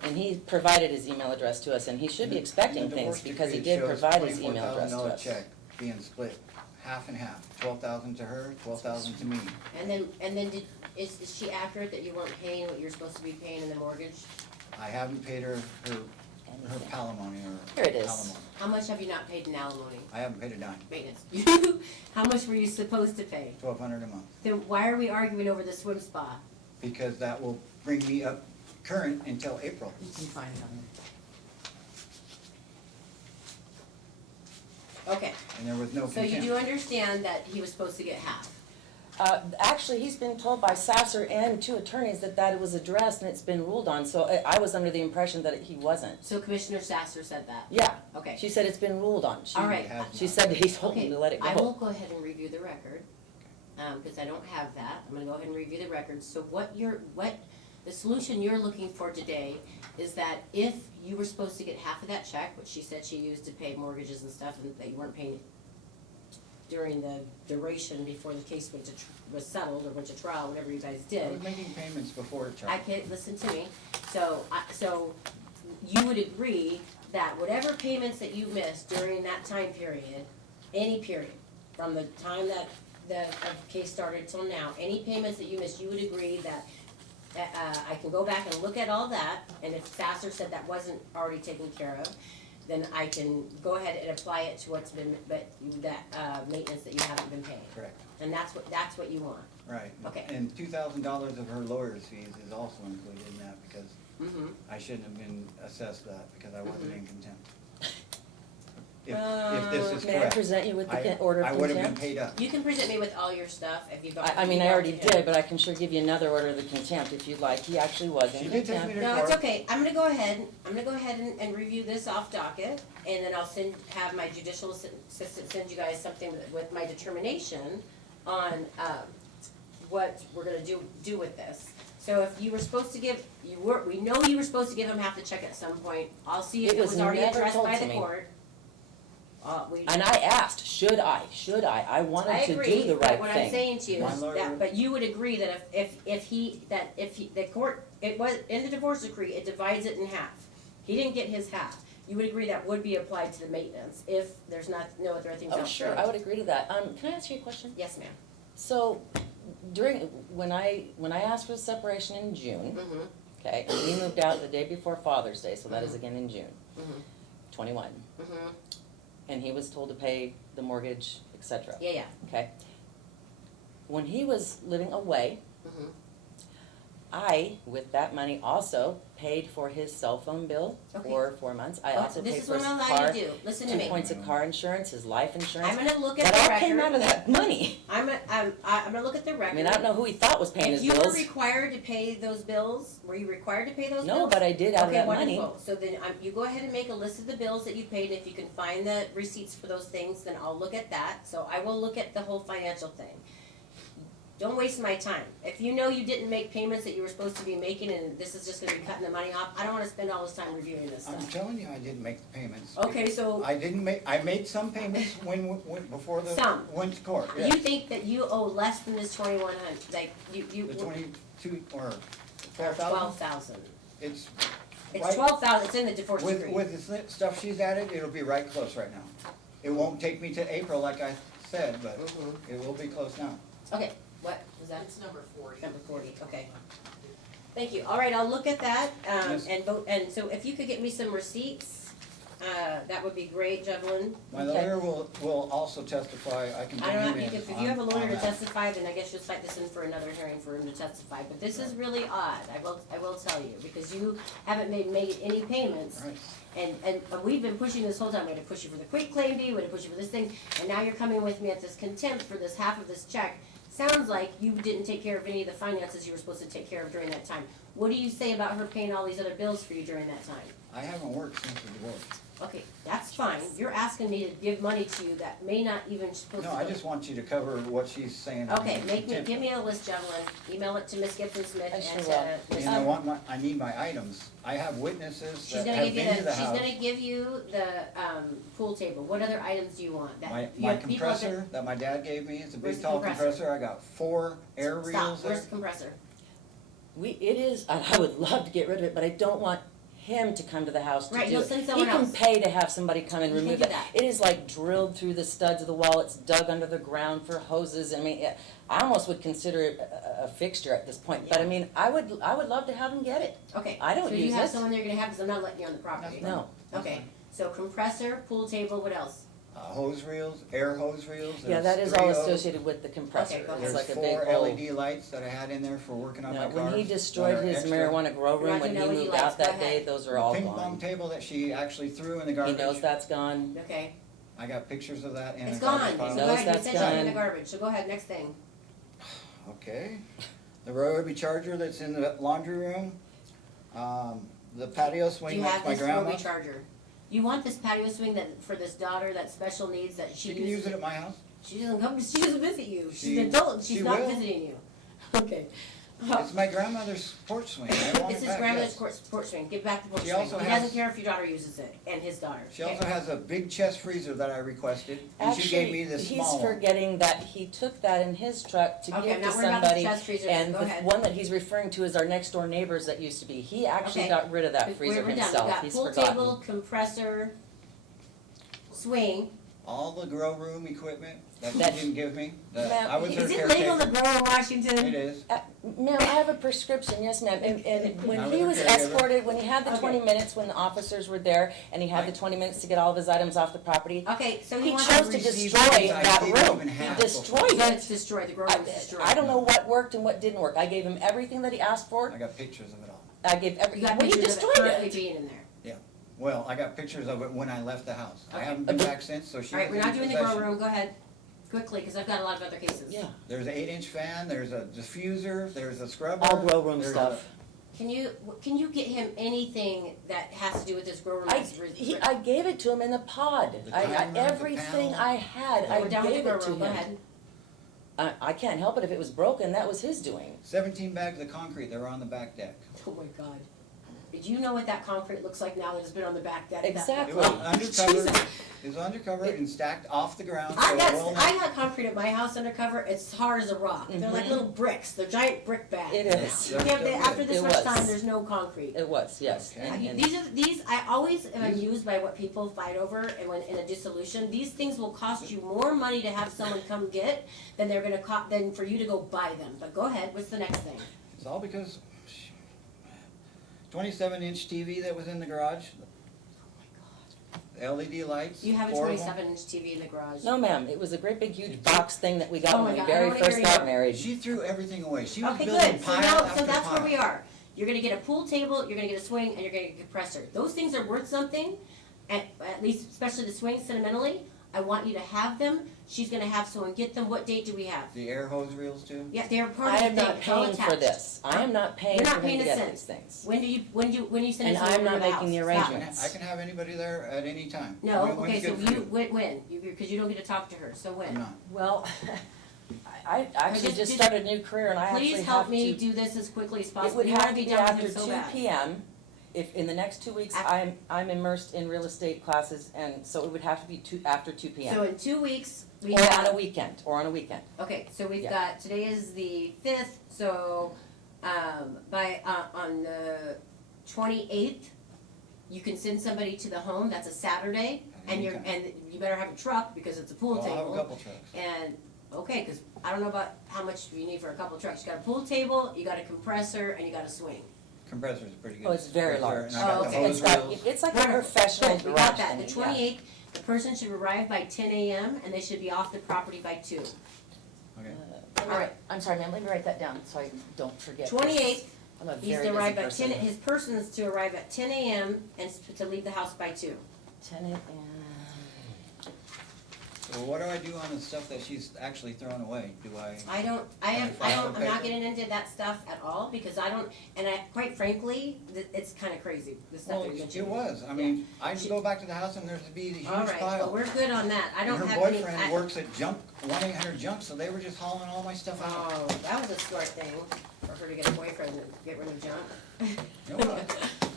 And he provided his email address to us, and he should be expecting The things, divorce because he decree did shows provide his email address to $24,000 us. check being split half and half, 12,000 to her, 12,000 to me. And then is she accurate that you weren't paying what you're supposed to be paying in the mortgage? I haven't paid her palimony or Here it is. alimony. How much have you not paid in alimony? I haven't paid a dime, Maintenance. How much were you supposed to pay? $1,200 a month, Then why are we arguing over the swim spa? because that will bring me up current until April. You can find it on there. Okay, And there was no so you contempt. do understand that he was supposed to get half? Actually, he's been told by Sasser and two attorneys that it was addressed and it's been ruled on, so I was under the impression that he wasn't. So Commissioner Sasser said that? Yeah. Okay. She said it's been ruled on. All right. She said that he's told Okay, me to let it go. I will go ahead and review the record, because I don't have that. I'm gonna go ahead and review the record. So the solution you're looking for today is that if you were supposed to get half of that check, which she said she used to pay mortgages and stuff, and that you weren't paying during the duration before the case was settled or went to trial, whatever you guys I did. was making payments before trial. I can't, listen to me. So you would agree that whatever payments that you missed during that time period, any period, from the time that the case started till now, any payments that you missed, you would agree that I can go back and look at all that, and if Sasser said that wasn't already taken care of, then I can go ahead and apply it to what's been, maintenance that you haven't been paying. Correct. And that's what you want. Right. Okay. And $2,000 of her lawyer's fees is also included in that because Mm-hmm. I shouldn't have been assessed that because I wasn't in contempt. If this is May I correct. present you with the order of I would have been contempt? paid up. You can present me with all your stuff if you've. I mean, I already did, but I can sure give you another order of the contempt if you'd like. He actually was in She did take me contempt. to No, court. it's okay. I'm gonna go ahead and review this off docket, and then I'll have my judicial assistant send you guys something with my determination on, what we're gonna do with this. So if you were supposed to give, we know you were supposed to give him half the check at some point. I'll see if It it was was already never addressed told by to the me. court. And I asked, should I? I wanted I to agree, do the but right what I'm thing. saying to you My is lawyer- that, but you would agree that if the court, it was, in the divorce decree, it divides it in half. He didn't get his half. You would agree that would be applied to the maintenance if there's no other things Oh, else. sure, I would agree to that. Can I ask you a question? Yes, ma'am. So, when I asked for the separation in June, Mm-hmm, okay, and we moved out the day before Father's Day, so that is again in June, mm-hmm, 21. mm-hmm. And he was told to pay the mortgage, et cetera. Yeah, Okay. When he was living away, mm-hmm. I, with that money, also paid for his cell phone bill Okay. for 4 months. I also This paid is for what his I'm gonna allow car, you to do. Listen to 2 me. points of car insurance, his life insurance. I'm gonna look at That the all came out record. of that money. I'm gonna look at the record. I mean, I don't know who he thought was paying his If you were bills. required to pay those bills, were you required to pay those bills? No, but I did out of Okay, that money. wonderful. So then, you go ahead and make a list of the bills that you paid, and if you can find the receipts for those things, then I'll look at that. So I will look at the whole financial thing. Don't waste my time. If you know you didn't make payments that you were supposed to be making, and this is just gonna be cutting the money off, I don't wanna spend all this time reviewing this I'm stuff. telling you, I didn't make the payments. Okay, so I made some payments before Some. went to court, you yes. think that you owe less than this 2,100, like, you. The 22 or Or 12,000? 12,000. It's. It's right- 12,000, it's in the divorce With, decree. with the stuff she's added, it'll be right close right now. It won't take me to April like I said, but Mhm. it will be close now. Okay, what was that? It's number 40. Number 40, okay. Thank you. All right, I'll look at that, Yes. and vote, and so if you could get me some receipts, that would be great, Devlin. My Okay. lawyer will also testify, I can I bring don't him know, in if you have a on lawyer to that. testify, then I guess you'll cite this in for another hearing for him to testify, but this is really odd, I will tell you, because you haven't made any payments. Right. And we've been pushing this whole time, we had to push you for the quick claim deed, we had to push you for this thing, and now you're coming with me at this contempt for this half of this check. Sounds like you didn't take care of any of the finances you were supposed to take care of during that time. What do you say about her paying all these other bills for you during that time? I haven't worked since the divorce. Okay, that's fine, you're asking me to give money to you that may not even supposed to. No, I just want you to cover what she's saying. on Okay, the contempt. give me a list, Evelyn, email it to Miss Gibson Smith I and sure to will. Miss. And I need my items. I have witnesses She's that gonna have give you been to the she's house. gonna give you the, pool table, what other items do you want? That- you My have people that- compressor that my dad gave me, it's a Where's big the tall compressor? compressor. I got 4 air Stop, reels where's there. the compressor? It is, and I would love to get rid of it, but I don't want him to come to the house to do it. Right, you'll send someone else. He can pay to have somebody come and You can remove do that. that. It is like drilled through the studs of the wall, it's dug under the ground for hoses, I mean, I almost would consider it a fixture at this point, but I mean, I would love to have him get it. Okay, I don't so you use have it. someone there you're gonna have, because I'm not letting you on the property. No. Okay, so compressor, pool table, what else? Hose reels, air hose reels. Yeah, that There's is all 3 of- associated with the compressor, Okay, go ahead. it's There's like a big 4 old. LED lights that I had in there for working on my No, cars. when he destroyed that are his extra. marijuana grow You're room, not when he doing LED moved lights, out go that day, ahead. those are all Ping pong gone. table that she actually threw in the He garbage. knows that's gone. Okay, I got pictures of that in it's a garbage gone, so pile. go knows ahead, you that's said something in the gone. garbage, so go ahead, next thing. Okay. The rotary charger that's in the laundry room. The patio Do swing you that's have my this grandma. Roby charger? You want this patio swing that, for this daughter, that special needs that she She can use it at my house. She doesn't come, she doesn't visit you, she's She- an adult, she's she not will. visiting you. Okay. It's my grandmother's porch swing. I want This it is back, grandmother's yes. porch swing, give back the porch She swing. also He has- doesn't care if your daughter uses it, and his daughter. She Okay. also has a big chest freezer that I requested, and she gave me this Actually, small he's one. forgetting that he took that in his truck to Okay, give I'm to not worried about the somebody. chest freezer, And go the ahead. one that he's referring to is our next door neighbors that used to be. He actually Okay. got rid of that freezer We're done. himself. We've got He's pool forgotten. table, compressor, swing, all the grow room equipment that she That- didn't give me, that Ma'am, I was her Is it caretaker. legal to grow in Washington? It is. Ma'am, I have a prescription, yes ma'am, and when I he was was a caregiver. escorted, when he had the Okay. 20 minutes, when the officers were there, and he had the Right. 20 minutes to get all of his items off the property, Okay, so he he wants chose to to receive destroy things I that didn't room. even He have destroyed before. Yeah, it. it's destroyed, the grow room's destroyed. I don't know what worked and what didn't work. I gave him everything that he asked for. I got pictures of it all. I gave You every, got well, he pictures of it destroyed currently it. being in there. Well, I got pictures of it when I left the house. I Okay. haven't been back since, so she All right, was we're in not doing the grow possession. room, go ahead, quickly, because I've got a lot of other cases. Yeah, There's an 8-inch fan, there's a diffuser, there's a scrubber. all grow room there's stuff. Can you get him anything that has to do with this grow room? I gave it to him in the pod. The timer, the Everything panel. I had, I We're down with the gave grow it to room, go him. ahead. I can't help it if it was broken, that was his doing. 17 bags of concrete that were on the back deck. Oh my God. Do you know what that concrete looks like now that it's been on the back deck? Exactly. It was undercover, Jesus. it was undercover and stacked off the ground. I so it will got not- concrete at my house undercover. It's hard as a rock. They're like Mhm. little bricks. They're giant brick bags. It is. You can't- after this It much was. time, there's no concrete. It was, yes. Okay. And- These I always am amused by what people fight over, and when in a dissolution, these things will cost you more money to have someone come get than they're gonna than for you to go buy them. But go ahead. What's the next thing? It's all because 27-inch TV that was in the garage. LED lights. You have a 4 of them. 27-inch TV in the garage. No, ma'am, it was a great big huge box thing that we got Oh my when we God, I very don't first wanna got hear you. married. She threw everything away. She was Okay, building good. So pile now, after so that's pile. where we are. You're gonna get a pool table, you're gonna get a swing, and you're gonna get a compressor. Those things are worth something, at least, especially the swing sentimentally. I want you to have them. She's gonna have someone get them. What date do we have? The air hose reels too. Yeah, they're part I of am the not thing. It's all paying for attached. this. I am not paying You're for not him paying to a get cent. these things. When you send And it to I'm not the making house? the Stop. arrangements. I can have anybody there at any time. No, When's okay, so good for you, when? Because you don't get to talk to her, so I'm when? not. Well, I actually just Just- started a new career and I actually Please have help to. me do this as quickly as It possible. would You wanna have to be done with after him so 2 bad. PM. If in the next 2 weeks, After- I'm immersed in real estate classes and so it would have to be after 2 So PM. in 2 weeks, we Or have. on a weekend, Okay, So we've Yeah. got, today is the 5th, so, on the 28th, you can send somebody to the home, that's a Saturday, and you better have a truck because it's a pool Well, table. I'll have a couple trucks. And, okay, cause I don't know about how much you need for a couple trucks, you got a pool table, you got a compressor, and you got a swing. Compressor's pretty good. Oh, it's very compressor, large. and I got Oh, the okay. hose It's got, reels. it's like a Wonderful. professional Good, we garage got that, the thing, yeah. 28th, the person should arrive by 10 AM, and they should be off the property by 2. Okay. Alright. I'm sorry, ma'am, let me write that down so I don't forget. 28th, I'm a he's very to busy arrive at person. 10, his person is to arrive at 10 AM and to leave the house by 2. 10 AM. So what do I do on the stuff that she's actually throwing away? Do I? I'm not getting into that stuff at all, because quite frankly, it's kinda crazy, the stuff Well, that you it mentioned. was. I mean, I'd go back to the house and there's to be a huge Alright, pile. well, we're good on that, I don't And have her any. boyfriend works at 1-800-JUNK, so they were just hauling all my stuff out. Oh, that was a smart thing, for her to get a boyfriend and get rid of junk. It was.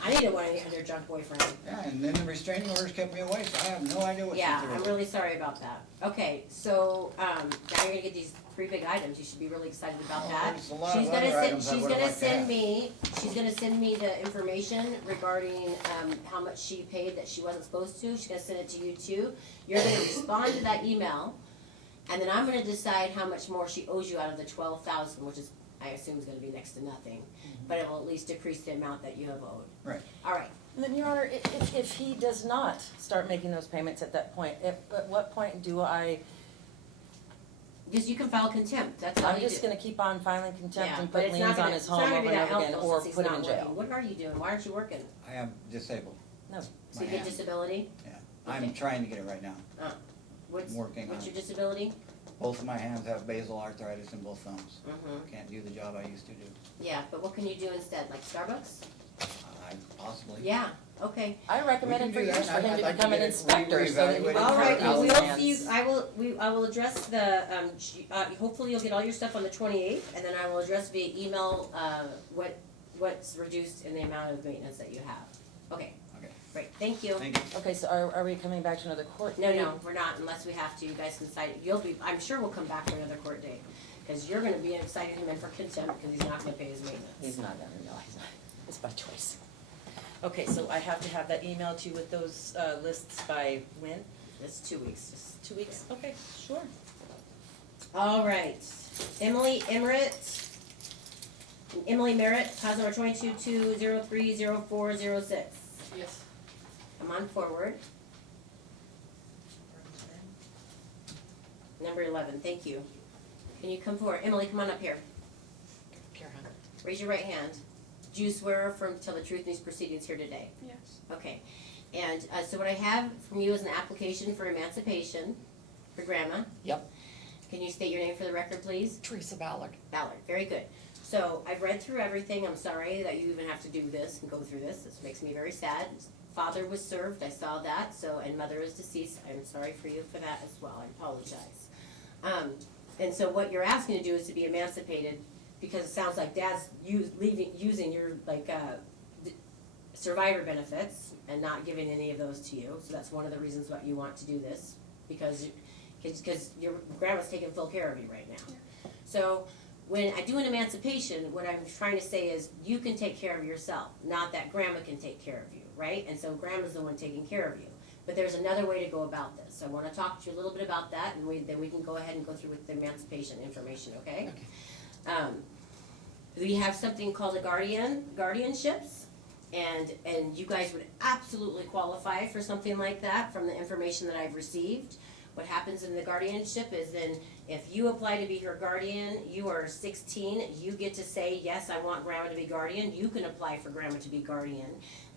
I need a 1-800-JUNK boyfriend. Yeah, and then the restraining orders kept me away, so I have no idea what she Yeah, threw I'm away. really sorry about that. Okay, so, now you're gonna get these 3 big items, you should be really excited about Oh, that. there's a lot She's of gonna other send, items I she's would've gonna liked to send have. me, she's gonna send me the information regarding, how much she paid that she wasn't supposed to, she's gonna send it to you too. You're gonna respond to that email, and then I'm gonna decide how much more she owes you out of the 12,000, which is, I assume is gonna be next to nothing. But it will at least decrease the amount that you have owed. Right. Alright, And then, Your Honor, if he does not start making those payments at that point, at what point do just, you can file contempt, that's all I'm you do. just gonna keep on filing contempt Yeah, and but put it's liens not on gonna, his it's home not over gonna be and that over again, helpful or since he's put him not in jail. working. What are you doing? Why aren't you working? I am disabled. No. So My you get hand. disability? Yeah, I'm Okay. trying to get it right now. What's Working on your it. disability? Both of my hands have basal arthritis in both thumbs. Mm-hmm. Can't do the job I used to do. Yeah, but what can you do instead, like Starbucks? Possibly. Yeah, okay. I recommended We for can do years that. for him I'd to like to become an get it inspector, so that he would reevaluated. All right, have well, these we'll see you, hands. I will address the, hopefully you'll get all your stuff on the 28th, and then I will address via email, what's reduced in the amount of maintenance that you have. Okay. Okay. Great, thank you. Thank you. Okay, so are we coming back to another court? No, meeting? we're not, unless we have to, you guys can decide, I'm sure we'll come back for another court date, because you're gonna be citing him in for contempt, because he's not gonna pay his maintenance. He's not gonna, no, he's not. It's by choice. Okay, so I have to have that email to you with those lists by when? It's 2 weeks, just 2 weeks? Okay, sure. All right, Emily Merritt, cause number 22-203-0406. Yes. Come on forward. Number 11, thank you. Can you come forward? Emily, come on up here. Raise your right hand. Do you swear or affirm to tell the truth in these proceedings here today? Yes. Okay. And so what I have from you is an application for emancipation for Grandma. Yep. Can you state your name for the record, please? Teresa Ballard. Ballard, very good. So I've read through everything. I'm sorry that you even have to do this and go through this. This makes me very sad. Father was served, I saw that, so, and mother is deceased. I'm sorry for you for that as well. I apologize. And so what you're asking to do is to be emancipated because it sounds like Dad's using your survivor benefits and not giving any of those to you. So that's one of the reasons why you want to do this because your grandma's taking full care of you right now. Yeah. So when I do an emancipation, what I'm trying to say is you can take care of yourself, not that grandma can take care of you, right? And so grandma's the one taking care of you. But there's another way to go about this. So I want to talk to you a little bit about that, and then we can go ahead and go through with the emancipation information, okay? We have something called guardianships, and you guys would absolutely qualify for something like that from the information that I've received. What happens in the guardianship is then if you apply to be her guardian, you are 16, you get to say, yes, I want grandma to be guardian. You can apply for grandma to be guardian.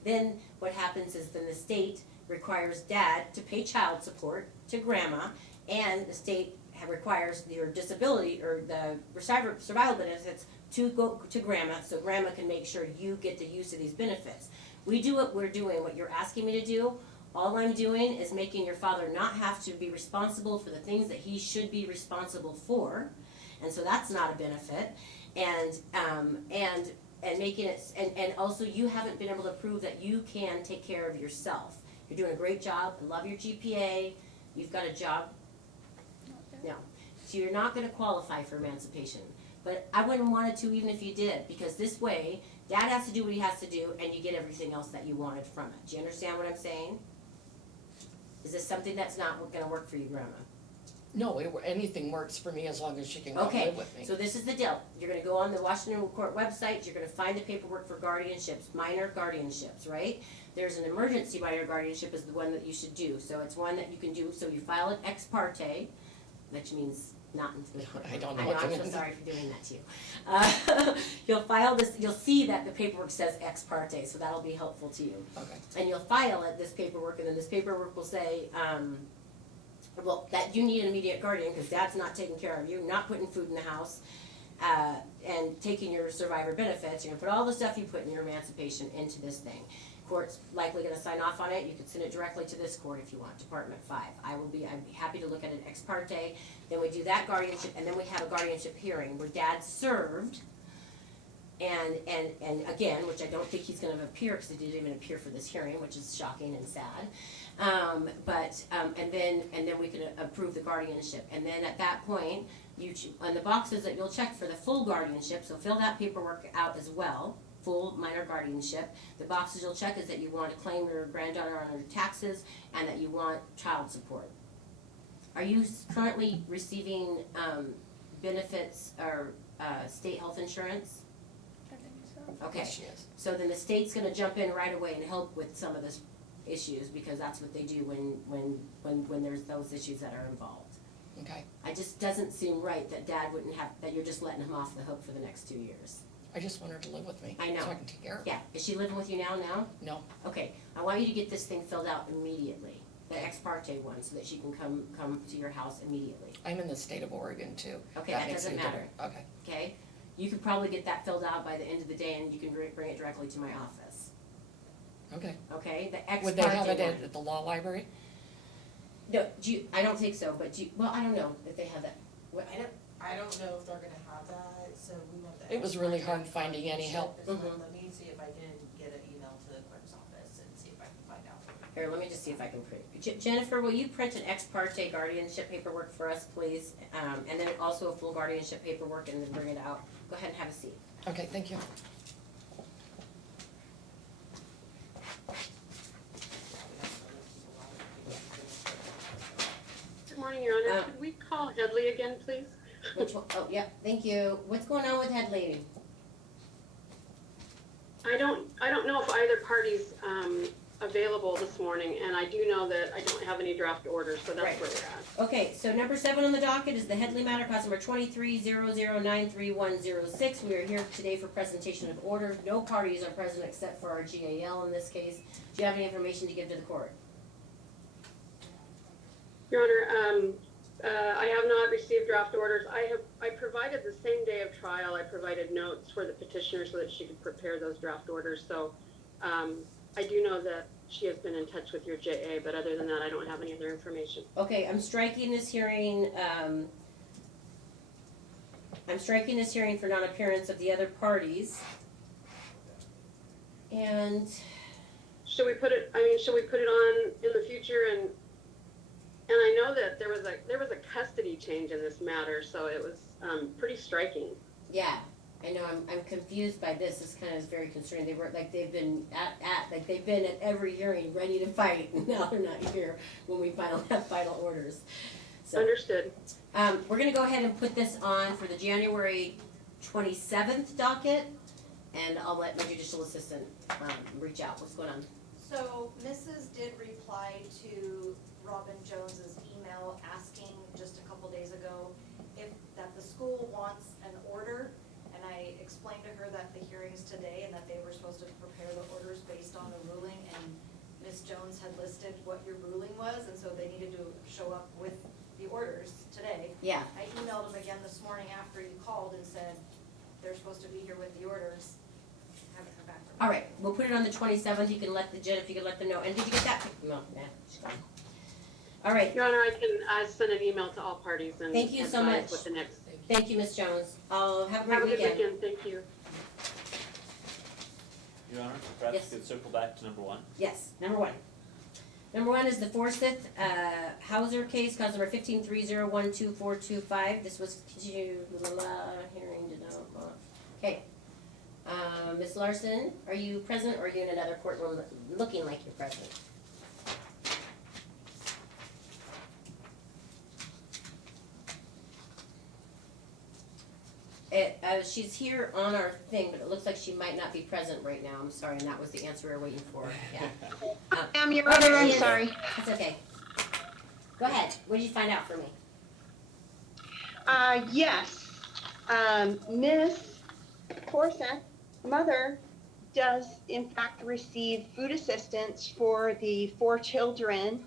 Then what happens is then the state requires Dad to pay child support to grandma, and the state requires your disability or the survival benefits to go to grandma so grandma can make sure you get the use of these benefits. We do what we're doing, what you're asking me to do. All I'm doing is making your father not have to be responsible for the things that he should be responsible for, and so that's not a benefit. And making it, and also you haven't been able to prove that you can take care of yourself. You're doing a great job. I love your GPA. You've got a job. No, so you're not going to qualify for emancipation. But I wouldn't want it to even if you did, because this way, Dad has to do what he has to do, and you get everything else that you wanted from it. Do you understand what I'm saying? Is this something that's not going to work for you, Grandma? No, anything works for me as long as she can come Okay, live with me. so this is the deal. You're going to go on the Washington Court website. You're going to find the paperwork for guardianships, minor guardianships, right? There's an emergency minor guardianship is the one that you should do. So it's one that you can do. So you file it ex parte, which means not into the court. I don't know I what know, that I'm so means. sorry for doing that to you. You'll file this, you'll see that the paperwork says ex parte, so that'll be helpful to you. Okay. And you'll file it, this paperwork, and then this paperwork will say, well, that you need an immediate guardian because Dad's not taking care of you, not putting food in the house, and taking your survivor benefits. You're gonna put all the stuff you put in your emancipation into this thing. Court's likely gonna sign off on it. You can send it directly to this court if you want, Department 5. I'd be happy to look at it ex parte. Then we do that guardianship, and then we have a guardianship hearing where Dad's served. And again, which I don't think he's gonna appear because he didn't even appear for this hearing, which is shocking and sad. And then we can approve the guardianship. And then at that point, on the boxes that you'll check for the full guardianship, so fill that paperwork out as well, full minor guardianship. The boxes you'll check is that you want to claim your granddaughter on her taxes and that you want child support. Are you currently receiving benefits or state health insurance? I think so. Okay, Yes, she is. so then the state's gonna jump in right away and help with some of this issues because that's what they do when there's those issues that are involved. Okay. It just doesn't seem right that Dad wouldn't have, that you're just letting him off the hook for the next 2 years. I just want her to live with me. I know. So I can take care of her. Yeah, is she living with you now? No. Okay, I want you to get this thing filled out immediately, the ex parte one, so that she can come to your house immediately, I'm in the state of Oregon too. Okay, that makes doesn't it matter. different. Okay. okay? You could probably get that filled out by the end of the day and you can bring it directly to my office, Okay. okay? The ex Would they parte have it one. at the law library? No, I don't think so, but well, I don't know if they have that. What, I don't know if they're gonna have that, so we want the. It was really hard finding any help. Let me see if I can get an email to the clerk's office and see if I can find out. Here, let me just see if I can print. Jennifer, will you print an ex parte guardianship paperwork for us, please? And then also a full guardianship paperwork and then bring it out. Go ahead and have a seat. Okay, thank you. again, please? Which one? Oh, yeah, thank you. What's going on with head lady? I don't know if either party's available this morning, and I do know that I don't have any draft orders, so that's Right. where we're at. Okay, so number 7 on the docket is the Headley matter, cause number 2300933106. We are here today for presentation of orders. No parties are present except for our GAL in this case. Do you have any information to give to the court? Your Honor, I have not received draft orders. I provided the same day of trial, I provided notes for the petitioner so that she could prepare those draft orders. So I do know that she has been in touch with your JA, but other than that, I don't have any other information. Okay, I'm striking this hearing for non-appearance of the other parties. And Should we put it on in the future? And I know that there was a custody change in this matter, so it was pretty striking. yeah, I know, I'm confused by this. This kind of is very concerning. They were, like, they've been at every hearing ready to fight, and now they're not here when we have final orders. So, Understood. we're gonna go ahead and put this on for the January 27th docket, and I'll let my judicial assistant, reach out. What's going on? So Mrs. did reply to Robin Jones's email asking just a couple days ago that the school wants an order, and I explained to her that the hearing's today and that they were supposed to prepare the orders based on a ruling, and Ms. Jones had listed what your ruling was, and so they needed to show up with the orders today. Yeah. I emailed them again this morning after you called and said they're supposed to be here with the orders. Haven't heard back from them. All right, we'll put it on the 27th. You can let Jen, if you could let them know. And did you get that? No, she's gone. All right. Your Honor, I can send an email to all parties and Thank you so advise much. what the next. Thank you, Ms. Jones. I'll have a Have a great good weekend. weekend. Thank you. Your Honor, perhaps Yes. you could circle back to number 1. Yes, number 1. Number 1 is the Forsyth Hauser case, cause number 1530124425. This was hearing to know. Okay. Ms. Larson, are you present, or are you in another courtroom looking like you're present? She's here on our thing, but it looks like she might not be present right now. I'm sorry, and that was the answer we were waiting for. Yeah. Your Honor, I'm Yes. sorry. It's okay. Go ahead. What did you find out for me? Yes. Miss Forsyth's mother does in fact receive food assistance for the 4 children.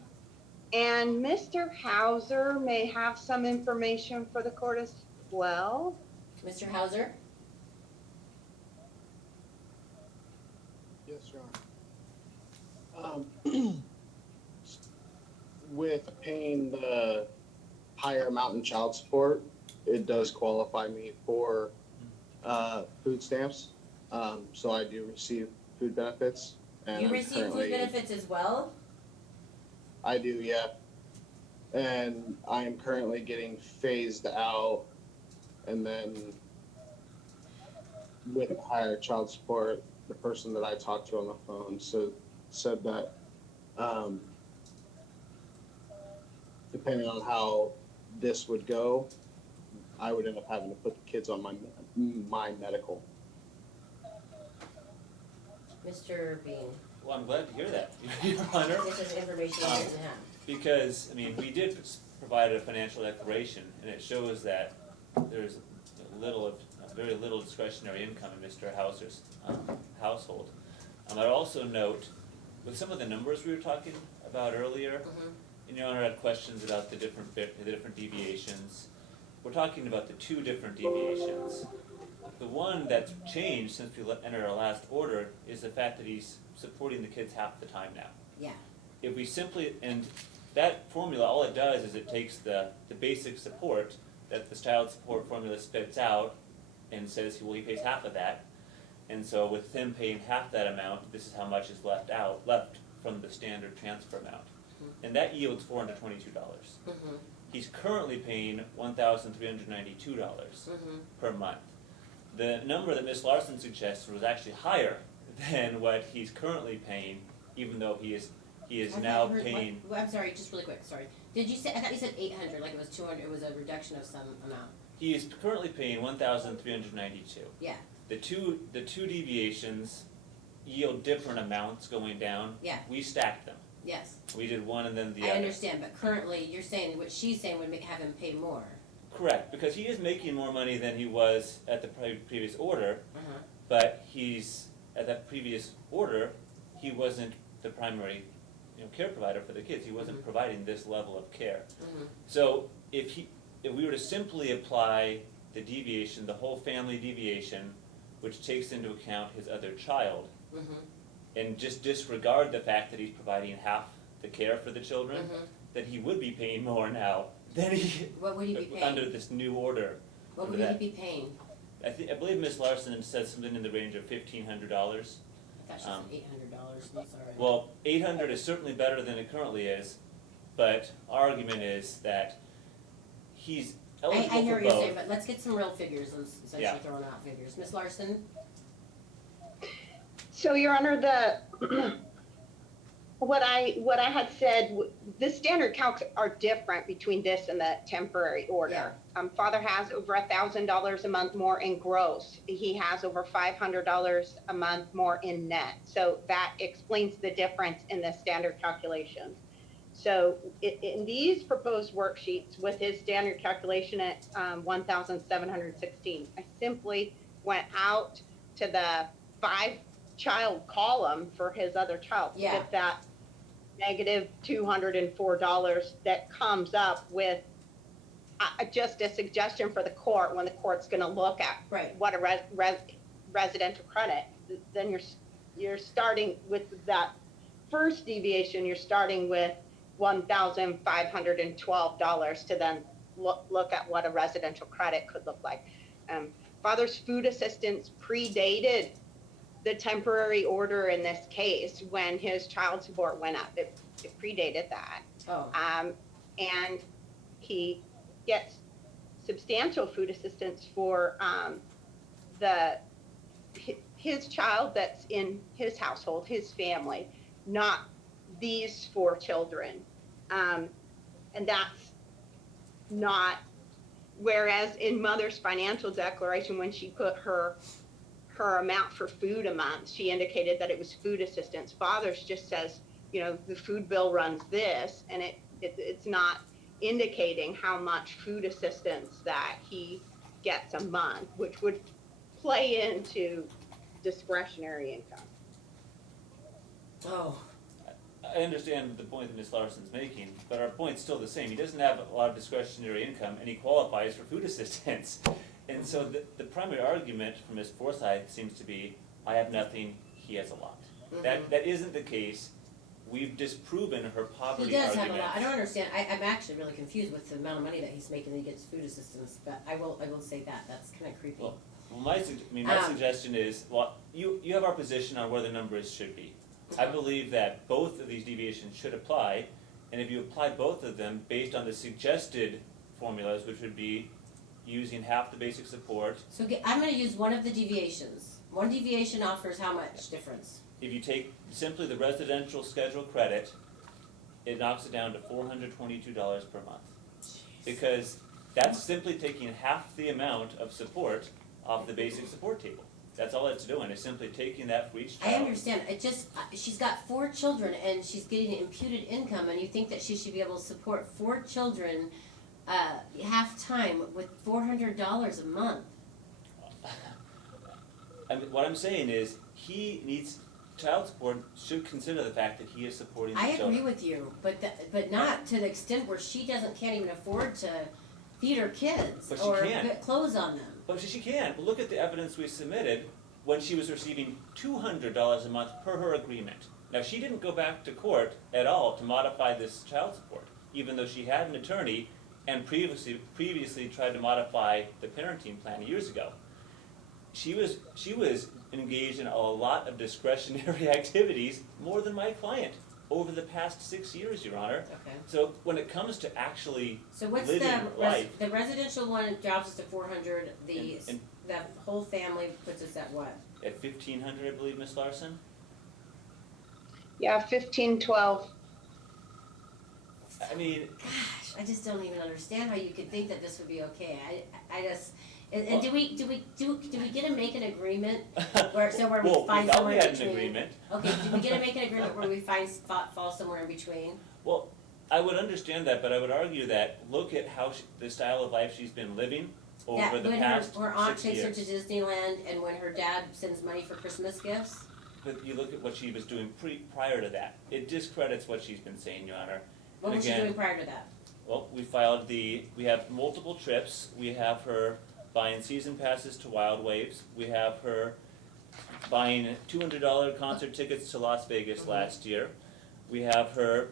And Mr. Hauser may have some information for the court as well. Mr. Hauser? Yes, Your Honor. With paying the higher amount in child support, it does qualify me for food stamps. So I do receive food benefits. And You I'm receive food currently- benefits as well? I do, yeah. And I am currently getting phased out, and then with higher child support, the person that I talked to on the phone said that depending on how this would go, I would end up having to put the kids on my medical. Mr. Bean? Well, I'm glad to hear that, Your Honor. This is information I didn't have. Because, I mean, we did provide a financial declaration, and it shows that there's very little discretionary income in Mr. Hauser's household. I'd also note, with some of the numbers we were talking about earlier, and Your Honor had questions about the different deviations. We're talking about the 2 different deviations. The one that's changed since we entered our last order is the fact that he's supporting the kids half the time now. Yeah. If we simply, and that formula, all it does is it takes the basic support that the child support formula spits out and says, well, he pays half of that. And so with him paying half that amount, this is how much is left from the standard transfer amount. And that yields $422. He's currently paying $1,392 per month. The number that Ms. Larson suggested was actually higher than what he's currently paying, even though he is now paying. I'm sorry, just really quick, sorry. Did you say, I thought you said 800, like it was 200, it was a reduction of some amount. He is currently paying 1,392. Yeah, The two deviations yield different amounts going down. yeah, We stacked them. yes. We did one and then the I other. understand, but currently, you're saying, what she's saying would have him pay more. Correct, because he is making more money than he was at the previous order, Uh-huh. but he's, at that previous order, he wasn't the primary, care provider for the kids. He wasn't providing this level of care. Mhm. So if we were to simply apply the deviation, the whole family deviation, which takes into account his other child, Mhm. and just disregard the fact that he's providing half the care for the children, Mhm. then he would be paying more now than he, What would he be paying? under this new order. What under would he that. be paying? I believe Ms. Larson said something in the range of $1,500. I thought she said $800, I'm sorry. Well, 800 is certainly better than it currently is, but our argument is that he's eligible I hear for what you're both. saying, but let's get some real figures since Yeah. you're throwing out figures. Ms. Larson? So, Your Honor, what I had said, the standard calcs are different between this and the temporary order. Father has over $1,000 a month more in gross. He has over $500 a month more in net. So that explains the difference in the standard calculations. So in these proposed worksheets with his standard calculation at 1,716, I simply went out to the 5-child column for his other child to get that negative $204 that comes up with just a suggestion for the court when the court's going to look at what a residential credit. Then you're starting with that first deviation. You're starting with $1,512 to then look at what a residential credit could look like. Father's food assistance predated the temporary order in this case when his child support went up. It predated that. Oh. And he gets substantial food assistance for his child that's in his household, his family, not these 4 children. And that's not, whereas in Mother's financial declaration, when she put her amount for food a month, she indicated that it was food assistance. Father's just says, the food bill runs this, and it's not indicating how much food assistance that he gets a month, which would play into discretionary income. Oh. I understand the point that Ms. Larson's making, but our point's still the same. He doesn't have a lot of discretionary income, and he qualifies for food assistance. And so the primary argument from Ms. Forsyth seems to be, I have nothing, he has a lot. That isn't the case. We've disproven her poverty He does argument. have a lot. I don't understand. I'm actually really confused with the amount of money that he's making that he gets food assistance, but I will say that's kind of creepy. Well, my suggestion is, you have our position on where the numbers should be. I believe that both of these deviations should apply, and if you apply both of them based on the suggested formulas, which would be using half the basic support. So I'm going to use one of the deviations. One deviation offers how much difference? If you take simply the residential schedule credit, it knocks it down to $422 per month. Because that's simply taking half the amount of support off the basic support table. That's all it's doing, is simply taking that for each child. I understand. She's got 4 children and she's getting imputed income, and you think that she should be able to support 4 children half time with $400 a month. What I'm saying is, child support should consider the fact that he is supporting the I children. agree with you, but not to the extent where she can't even afford to feed her kids But she or can. put clothes on them. But she can. Look at the evidence we submitted when she was receiving $200 a month per her agreement. Now, she didn't go back to court at all to modify this child support, even though she had an attorney and previously tried to modify the parenting plan years ago. She was engaged in a lot of discretionary activities, more than my client, over the past 6 years, Your Honor. Okay. So when it comes to actually So what's living life, the residential one drops us to 400, the whole family puts us at what? at $1,500, I believe, Ms. Larson? Yeah, 1512. I mean, Gosh, I just don't even understand how you could think that this would be okay. I just, and do we get to make an agreement where we well, find we thought somewhere we in had an between? agreement. Okay, do we get to make an agreement where we find fall somewhere in between? Well, I would understand that, but I would argue that look at how the style of life she's been living over the When past her aunt 6 takes her years. to Disneyland and when her dad sends money for Christmas gifts? But you look at what she was doing prior to that. It discredits what she's been saying, Your Honor. What And was she again, doing prior to that? well, we have multiple trips. We have her buying season passes to Wild Waves. We have her buying $200 concert tickets to Las Vegas last year. We have her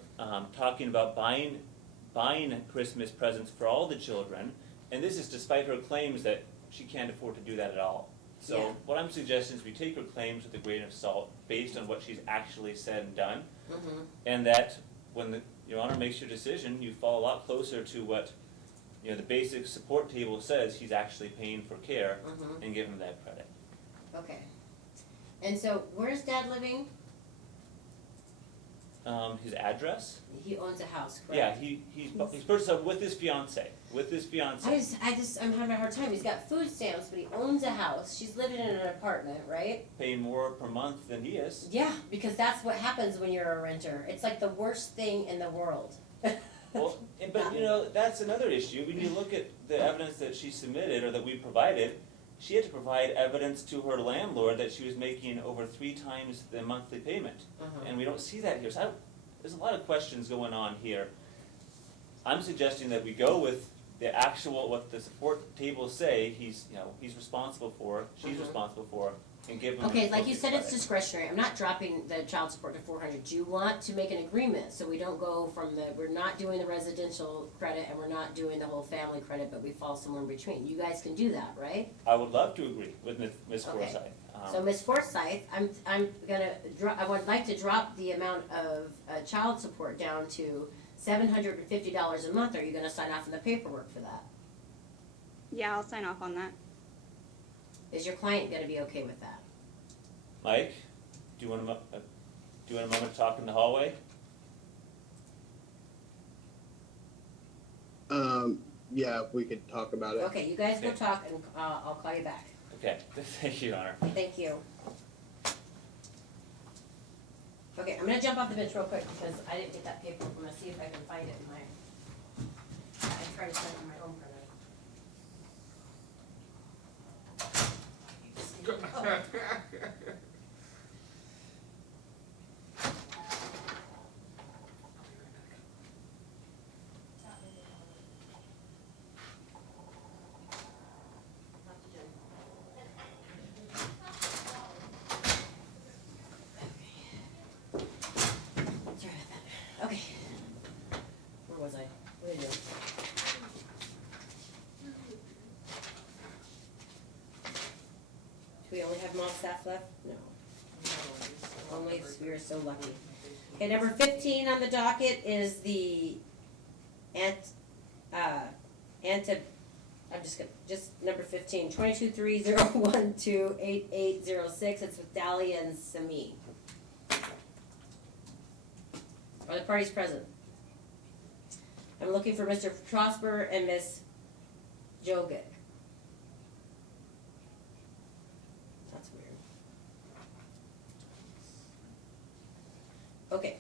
talking about buying Christmas presents for all the children. And this is despite her claims that she can't afford to do that at all. So Yeah. what I'm suggesting is we take her claims with a grain of salt based on what she's actually said and done. Mm-hmm. And that when Your Honor makes your decision, you fall a lot closer to what, the basic support table says he's actually paying for care, Mhm. and give him that credit. Okay. And so, where's Dad living? His address? He owns a house, correct? Yeah, he's purchased it with his fiance. I'm having a hard time. He's got food stamps, but he owns a house. She's living in an apartment, right? Paying more per month than he is. Yeah, because that's what happens when you're a renter. It's like the worst thing in the world. Well, but that's another issue. When you look at the evidence that she submitted or that we provided, she had to provide evidence to her landlord that she was making over 3 times the monthly payment. Uh-huh. And we don't see that here. So there's a lot of questions going on here. I'm suggesting that we go with the actual, what the support tables say he's responsible for, she's responsible for, and give them. Okay, like you said, it's discretionary. I'm not dropping the child support to 400. Do you want to make an agreement so we don't go from we're not doing the residential credit and we're not doing the whole family credit, but we fall somewhere in between? You guys can do that, right? I would love to agree with Ms. Okay. Forsythe. So Ms. Forsythe, I would like to drop the amount of child support down to $750 a month. Are you gonna sign off on the paperwork for that? Yeah, I'll sign off on that. Is your client gonna be okay with that? Mike, do you want a moment to talk in the hallway? Yeah, if we could talk about it. Okay, you guys go talk and I'll call you back. Okay, thank you, Your Honor. Thank you. Okay, I'm gonna jump off the bench real quick because I didn't get that paper. I'm gonna see if I can find it in my, I tried to send it in my own printer. Sorry about that. Okay. Where was I? What did I do? Do we only have mall staff left? No. Only, we are so lucky. Okay, number 15 on the docket is the number 15, 22301288806. It's with Dahlia and Sami. Are the parties present? I'm looking for Mr. Trosper and Miss Jogic. That's weird. Okay.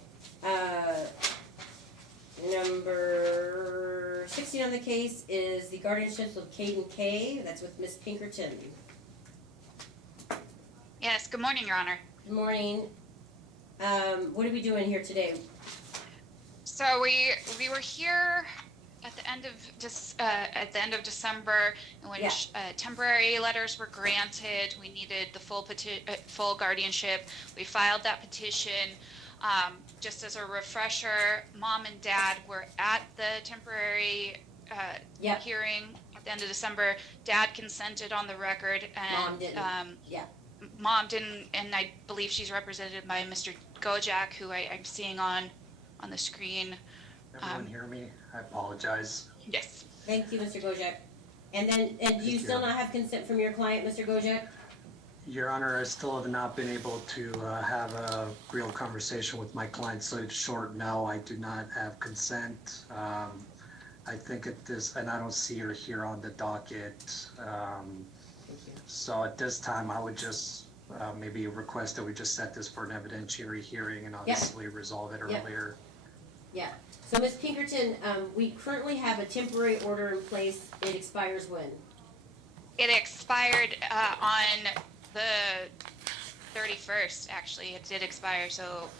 Number 16 on the case is the guardianship of Caden Kay. That's with Miss Pinkerton. Yes, good morning, Your Honor. Good morning. What are we doing here today? So we were here at the end of December, in which temporary letters were granted. We needed the full guardianship. We filed that petition. Just as a refresher, Mom and Dad were at the temporary hearing at the end of December. Dad consented on the record, and Mom didn't. Mom didn't, and I believe she's represented by Mr. Gojak, who I'm seeing on the screen. Everyone hear me? I apologize. Yes. Thank you, Mr. Gojek. And do you still not have consent from your client, Mr. Gojek? Your Honor, I still have not been able to have a real conversation with my client, so it's short no, I do not have consent. I think at this, and I don't see her here on the docket. So at this time, I would just maybe request that we just set this for an evidentiary hearing and obviously resolve it earlier. Yeah, so Ms. Pinkerton, we currently have a temporary order in place. It expires when? It expired on the 31st, actually. It did expire, so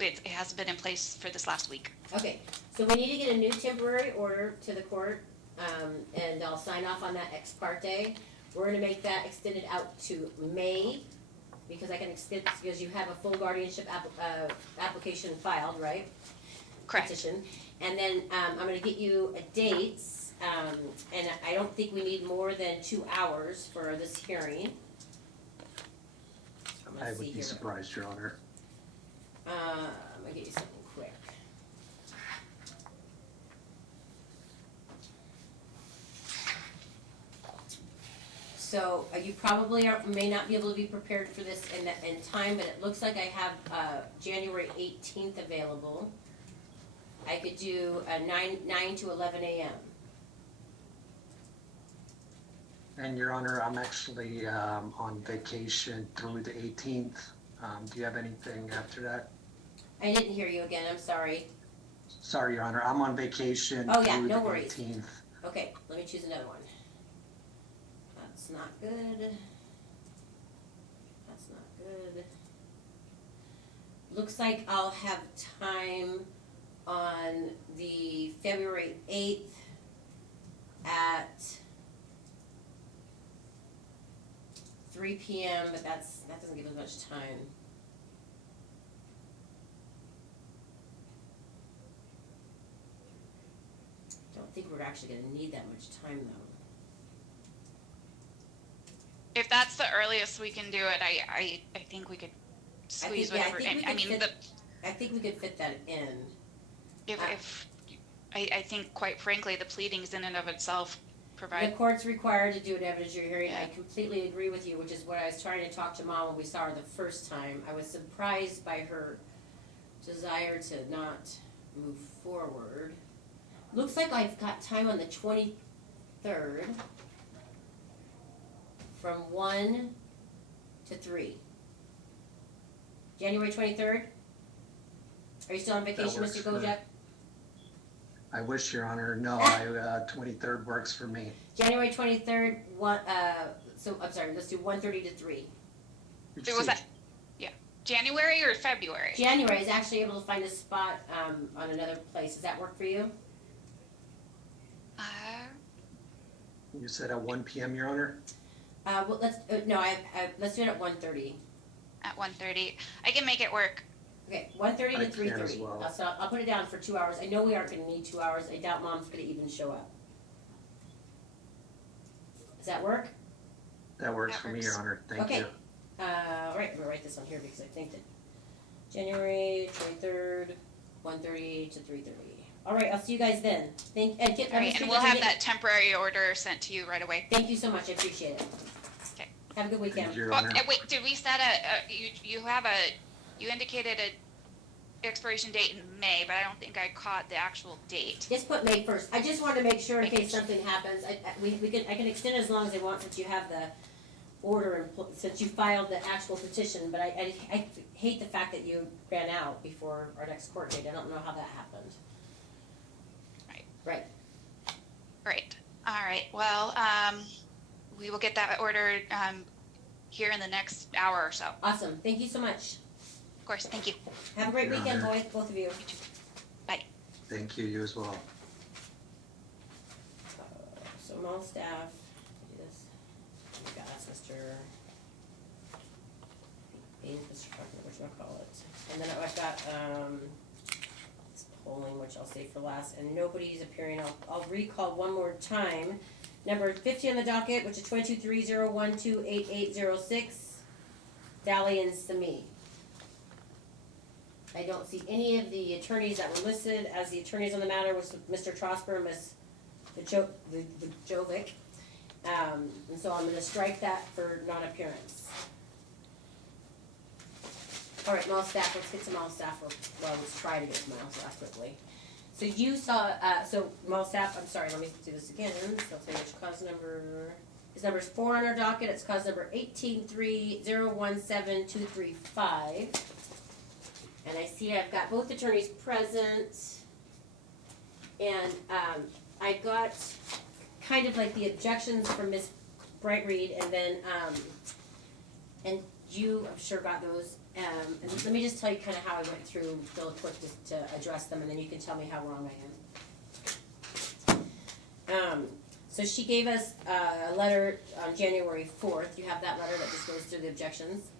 it has been in place for this last week. Okay, so we need to get a new temporary order to the court, and I'll sign off on that ex parte. We're gonna make that extended out to May, because I can extend, because you have a full guardianship application filed, right? Correct. Petition. And then, I'm gonna get you a dates, and I don't think we need more than 2 hours for this hearing. I'm gonna I see would be here. surprised, Your Honor. I'm gonna get you something quick. So you probably may not be able to be prepared for this in time, but it looks like I have January 18th available. I could do 9 to 11 a.m. And Your Honor, I'm actually on vacation through the 18th. Do you have anything after that? I didn't hear you again, I'm sorry. Sorry, Your Honor, I'm on vacation Oh, yeah, through no the worries. 18th. Okay, let me choose another one. That's not good. That's not good. Looks like I'll have time on the February 8th at 3 p.m., but that doesn't give us much time. Don't think we're actually gonna need that much time though. If that's the earliest we can do it, I think we could squeeze whatever. I think we could fit that in. I think, quite frankly, the pleadings in and of itself provide. The court's required to do an evidentiary hearing. I completely agree with you, which is what I was trying to talk to Mom when we saw her the first time. I was surprised by her desire to not move forward. Looks like I've got time on the 23rd from 1 to 3. January 23rd? Are you still on vacation, works Mr. for me. Kojak? I wish, Your Honor, no, 23rd works for me. January 23rd, I'm sorry, let's do 1:30 to 3. Was that, January or February? January is actually able to find a spot on another place. Does that work for you? You said at 1 p.m., Your Honor? Well, let's do it at 1:30. At 1:30. I can make it work. Okay, 1:30 to I can 3:30. as well. So I'll put it down for 2 hours. I know we aren't gonna need 2 hours. I doubt Mom's gonna even show up. Does that work? That works for me, Your Honor. Thank Okay. you. All right, I'm gonna write this on here because I think that January 23rd, 1:30 to 3:30. All right, I'll see you guys then. All right, and we'll have that temporary order sent to you right away. Thank you so much. I appreciate it. Okay. Have a good weekend. Your Oh, Honor. wait, did we set you indicated a expiration date in May, but I don't think I caught the actual date. Just put May 1st. I just wanted to make sure in case something happens. I can extend it as long as they want since you have the order, since you filed the actual petition, but I hate the fact that you ran out before our next court date. I don't know how that happened. Right. Right. All right. Well, we will get that ordered here in the next hour or so. Awesome. Thank you so much. Of course. Thank you. Have a great Your weekend, Honor. both of you. Bye. Thank you, you as well. So mall staff, do this. You got us, Mr. Whatchamacallit. And then I've got this polling, which I'll save for last, and nobody's appearing. I'll recall one more time. Number 50 on the docket, which is 22301288806, Dally and Sami. I don't see any of the attorneys that were listed as the attorneys on the matter, was Mr. Trosper and Ms. Jovic. And so I'm gonna strike that for non-appearance. All right, mall staff, let's get to mall staff, well, let's try to get to mall staff quickly. So you saw, so mall staff, I'm sorry, let me do this again, so I'll tell you which cause number, his number's 4 on our docket, it's cause number 183017-235. And I see I've got both attorneys present, and, I got kind of like the objections from Ms. Bright Reed, and then, and you, I'm sure got those. And let me just tell you kind of how I went through real quick to address them, and then you can tell me how wrong I am. So she gave us a letter on January 4th. You have that letter that just goes through the objections?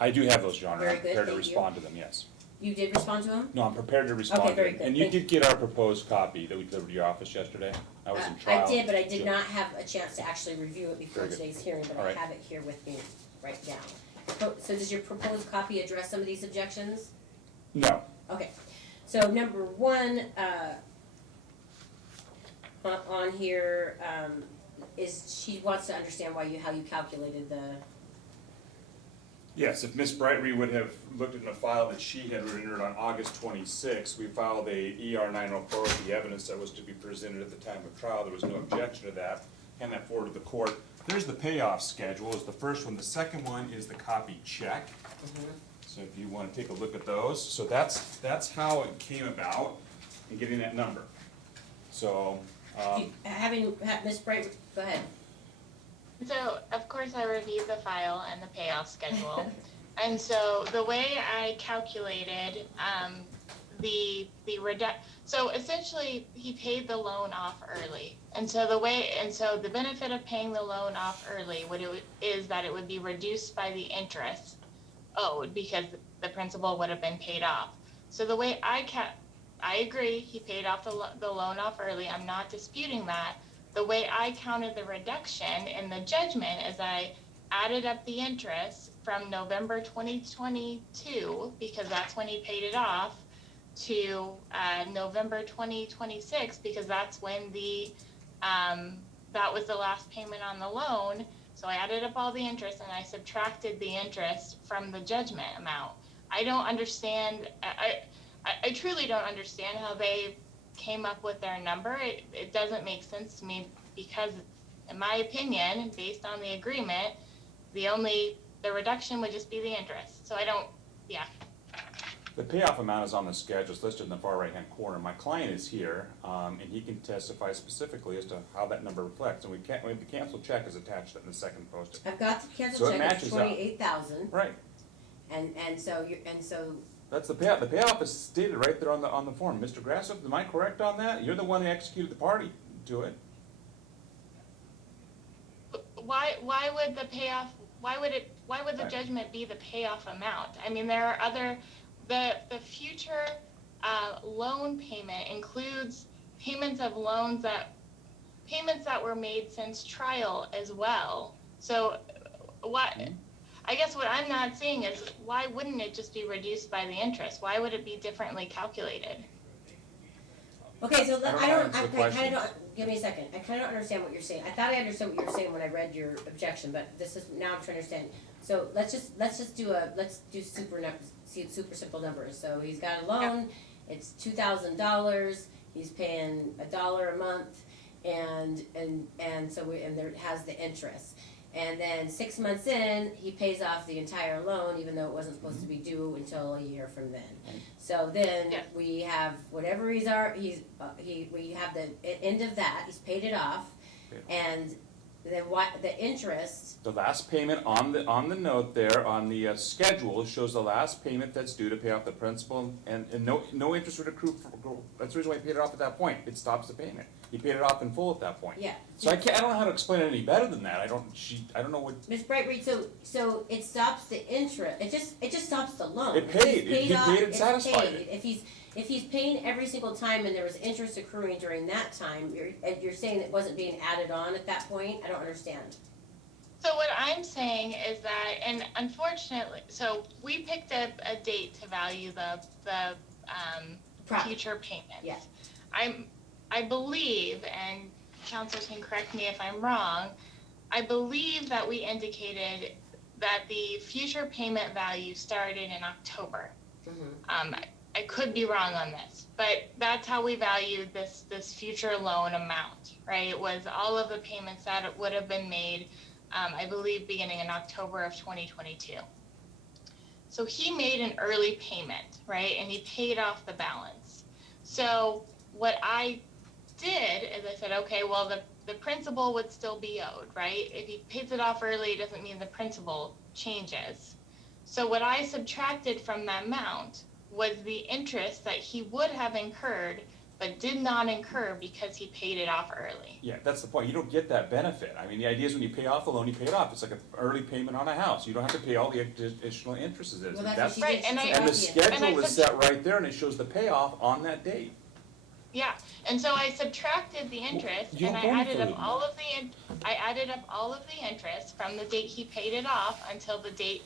I do have those, Your Honor. Very I'm good, prepared to thank you. respond to them, yes. You did respond to them? No, I'm prepared to respond Okay, to very them. good. And you Thank did get our proposed copy that we delivered to your office yesterday? I was in trial. I did, but I did so- not have a chance to actually review it before Very good. today's hearing, but All I right. have it here with me right now. So does your proposed copy address some of these objections? No. Okay, so number one, on here, is she wants to understand why how you calculated the, Yes, if Ms. Brightry would have looked in a file that she had entered on August 26, we filed a ER 904 with the evidence that was to be presented at the time of trial. There was no objection to that. Hand that forward to the court. There's the payoff schedule is the first one. The second one is the copy check. So if you want to take a look at those. So that's how it came about in getting that number. So, Ms. Bright, go ahead. So, of course, I reviewed the file and the payoff schedule. And so the way I calculated so essentially he paid the loan off early. And so the benefit of paying the loan off early is that it would be reduced by the interest owed because the principal would have been paid off. So the way I agree, he paid off the loan off early. I'm not disputing that. The way I counted the reduction in the judgment is I added up the interest from November 2022, because that's when he paid it off, to November 2026, because that's when that was the last payment on the loan. So I added up all the interest and I subtracted the interest from the judgment amount. I don't understand, I truly don't understand how they came up with their number. It doesn't make sense to me because, in my opinion, based on the agreement, the reduction would just be the interest. So the payoff amount is on the schedule. It's listed in the far right-hand corner. My client is here, and he can testify specifically as to how that number reflects. And the canceled check is attached in the second posting. I've got the So canceled it check, it's matches up. $28,000. Right. And so That's the payoff. The payoff is stated right there on the form. Mr. Grasso, am I correct on that? You're the one who executed the party to it. why would the judgment be the payoff amount? I mean, there are the future loan payment includes payments that were made since trial as well. So I guess what I'm not seeing is why wouldn't it just be reduced by the interest? Why would it be differently calculated? Okay, so I kind of don't, give me a second. I kind of don't understand what you're saying. I thought I understood what you were saying when I read your objection, but now I'm trying to understand. So let's do super simple numbers. So he's got a loan, it's $2,000, he's paying $1 a month, and there it has the interest. And then 6 months in, he pays off the entire loan, even though it wasn't supposed to be due until a year from then. So then we have whatever we have the end of that. He's paid it off, and then the interest. The last payment on the note there on the schedule shows the last payment that's due to pay off the principal, and no interest would accrue. That's the reason why he paid it off at that point. It stops the payment. He paid it off in full at that point. Yeah. So I don't know how to explain it any better than that. I don't know what. Ms. Brightreed, so it stops the interest. It just stops the loan. It paid. He paid it, it's satisfied paid. it. If he's paying every single time and there was interest accruing during that time, you're saying it wasn't being added on at that point? I don't understand. So what I'm saying is that, and unfortunately, so we picked a date to value the future payments. Yes. I believe, and counsel can correct me if I'm wrong, I believe that we indicated that the future payment value started in October. I could be wrong on this, but that's how we valued this future loan amount, right? It was all of the payments that would have been made, I believe, beginning in October of 2022. So he made an early payment, right? And he paid off the balance. So what I did is I said, okay, well, the principal would still be owed, right? If he pays it off early, it doesn't mean the principal changes. So what I subtracted from that amount was the interest that he would have incurred, but did not incur because he paid it off early. Yeah, that's the point. You don't get that benefit. I mean, the idea is when you pay off the loan, you pay it off. It's like an early payment on a house. You don't have to pay all the additional interest. Well, that's what she did. And the schedule is set right there, and it shows the payoff on that date. Yeah, and so I subtracted the interest, and I added up all of the interest from the date he paid it off until the date,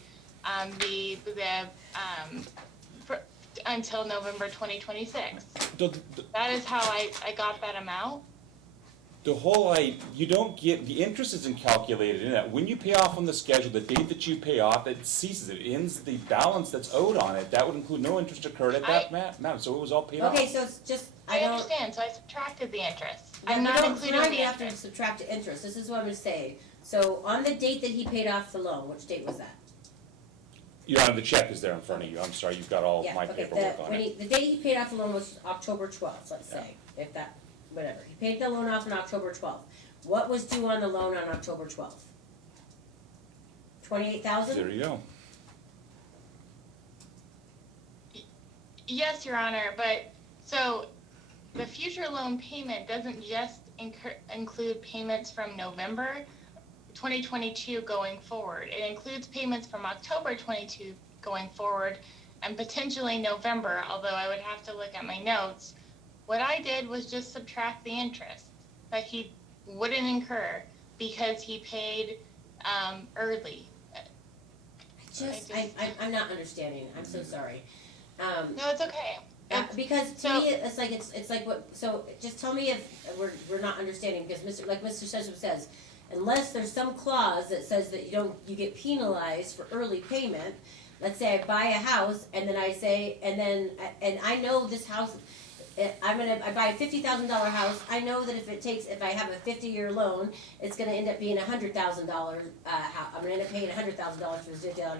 until November 2026. That is how I got that amount. You don't get, the interest isn't calculated in that. When you pay off on the schedule, the date that you pay off, it ceases, it ends the balance that's owed on it. That would include no interest occurred at that amount, so it was all paid off. Okay, so it's just, I understand, so I subtracted the interest. I'm I'm not including the you have to interest. subtract the interest. This is what I'm gonna say. So on the date that he paid off the loan, which date was that? Your Honor, the check is there in front of you. I'm sorry, you've got all Yeah, my okay, paperwork on it. the date he paid off the loan was October 12th, let's say, if that, whatever. He paid the loan off on October 12th. What was due on the loan on October 12th? 28,000? There you go. Yes, Your Honor, but, so, the future loan payment doesn't just include payments from November 2022 going forward. It includes payments from October 22 going forward, and potentially November, although I would have to look at my notes. What I did was just subtract the interest that he wouldn't incur because he paid early. I'm not understanding. I'm so sorry. No, it's okay. Because to me, it's like what. So just tell me if we're not understanding, because Mr. Sessions says, unless there's some clause that says that you get penalized for early payment. Let's say I buy a house and then and I know this house. I buy a $50,000 house. I know that if I have a 50-year loan, it's gonna end up being $100,000 house. I'm gonna end up paying $100,000 for this $50,000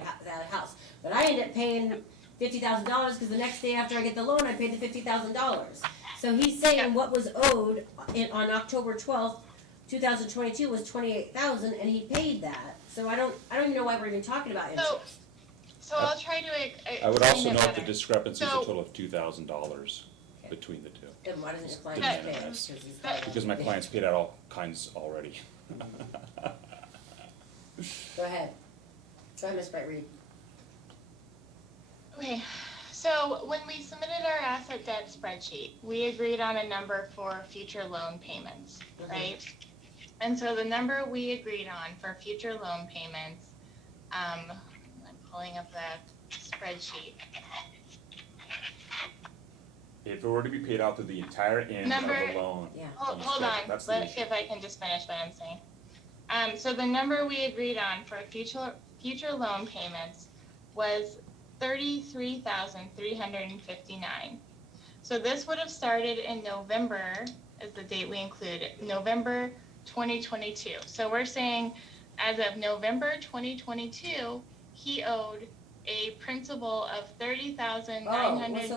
house. But I end up paying $50,000 because the next day after I get the loan, I paid the $50,000. So he's saying what was owed on October 12th, 2022 was $28,000, and he paid that. So I don't even know why we're even talking about interest. So I'll try to. I would also explain it note the better. discrepancy is a So- total of $2,000 between the two. Then why doesn't your client Didn't pay? minimize. Because my client's paid out all kinds already. Go ahead, Ms. Bright Reed. Okay, so when we submitted our asset debt spreadsheet, we agreed on a number for future loan payments, right? And so the number we agreed on for future loan payments, I'm pulling up that spreadsheet. If it were to be paid out through the entire end of the loan. Hold on, that's the let's issue. see if I can just finish what I'm saying. So the number we agreed on for future loan payments was $33,359. So this would have started in November, is the date we included, November 2022. So we're saying as of November 2022, he owed a principal of $30,900.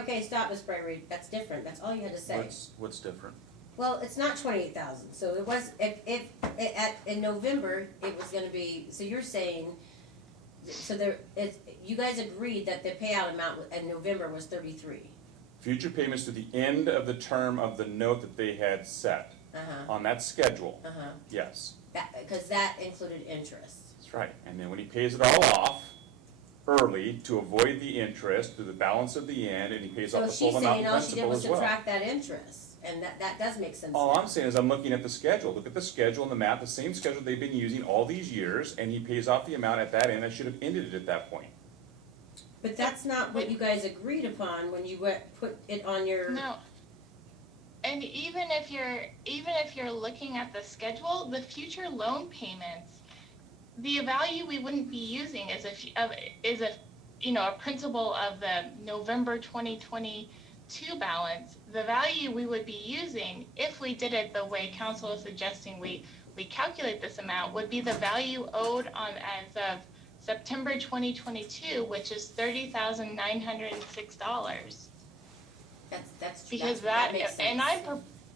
Okay, stop, Ms. Bright Reed. That's different. That's all you had to say. What's different? Well, it's not 28,000. So it was in November it was going to be. So you're saying, you guys agreed that the payout amount in November was 33. Future payments to the end of the term of the note that they had set on that schedule. Yes. Because that included interest. That's right. And then when he pays it all off early to avoid the interest through the balance of the end, and he pays off the full amount of So she's saying all she did principal was as well. subtract that interest, and that does make sense. All I'm saying is I'm looking at the schedule. Look at the schedule and the math, the same schedule they've been using all these years, and he pays off the amount at that end. I should have ended it at that point. But that's not what you guys agreed upon when you put it on your. No. And even if you're looking at the schedule, the future loan payments, the value we wouldn't be using is a principal of the November 2022 balance. The value we would be using, if we did it the way council is suggesting we calculate this amount, would be the value owed on as of September 2022, which is $30,906. That's Because that makes sense.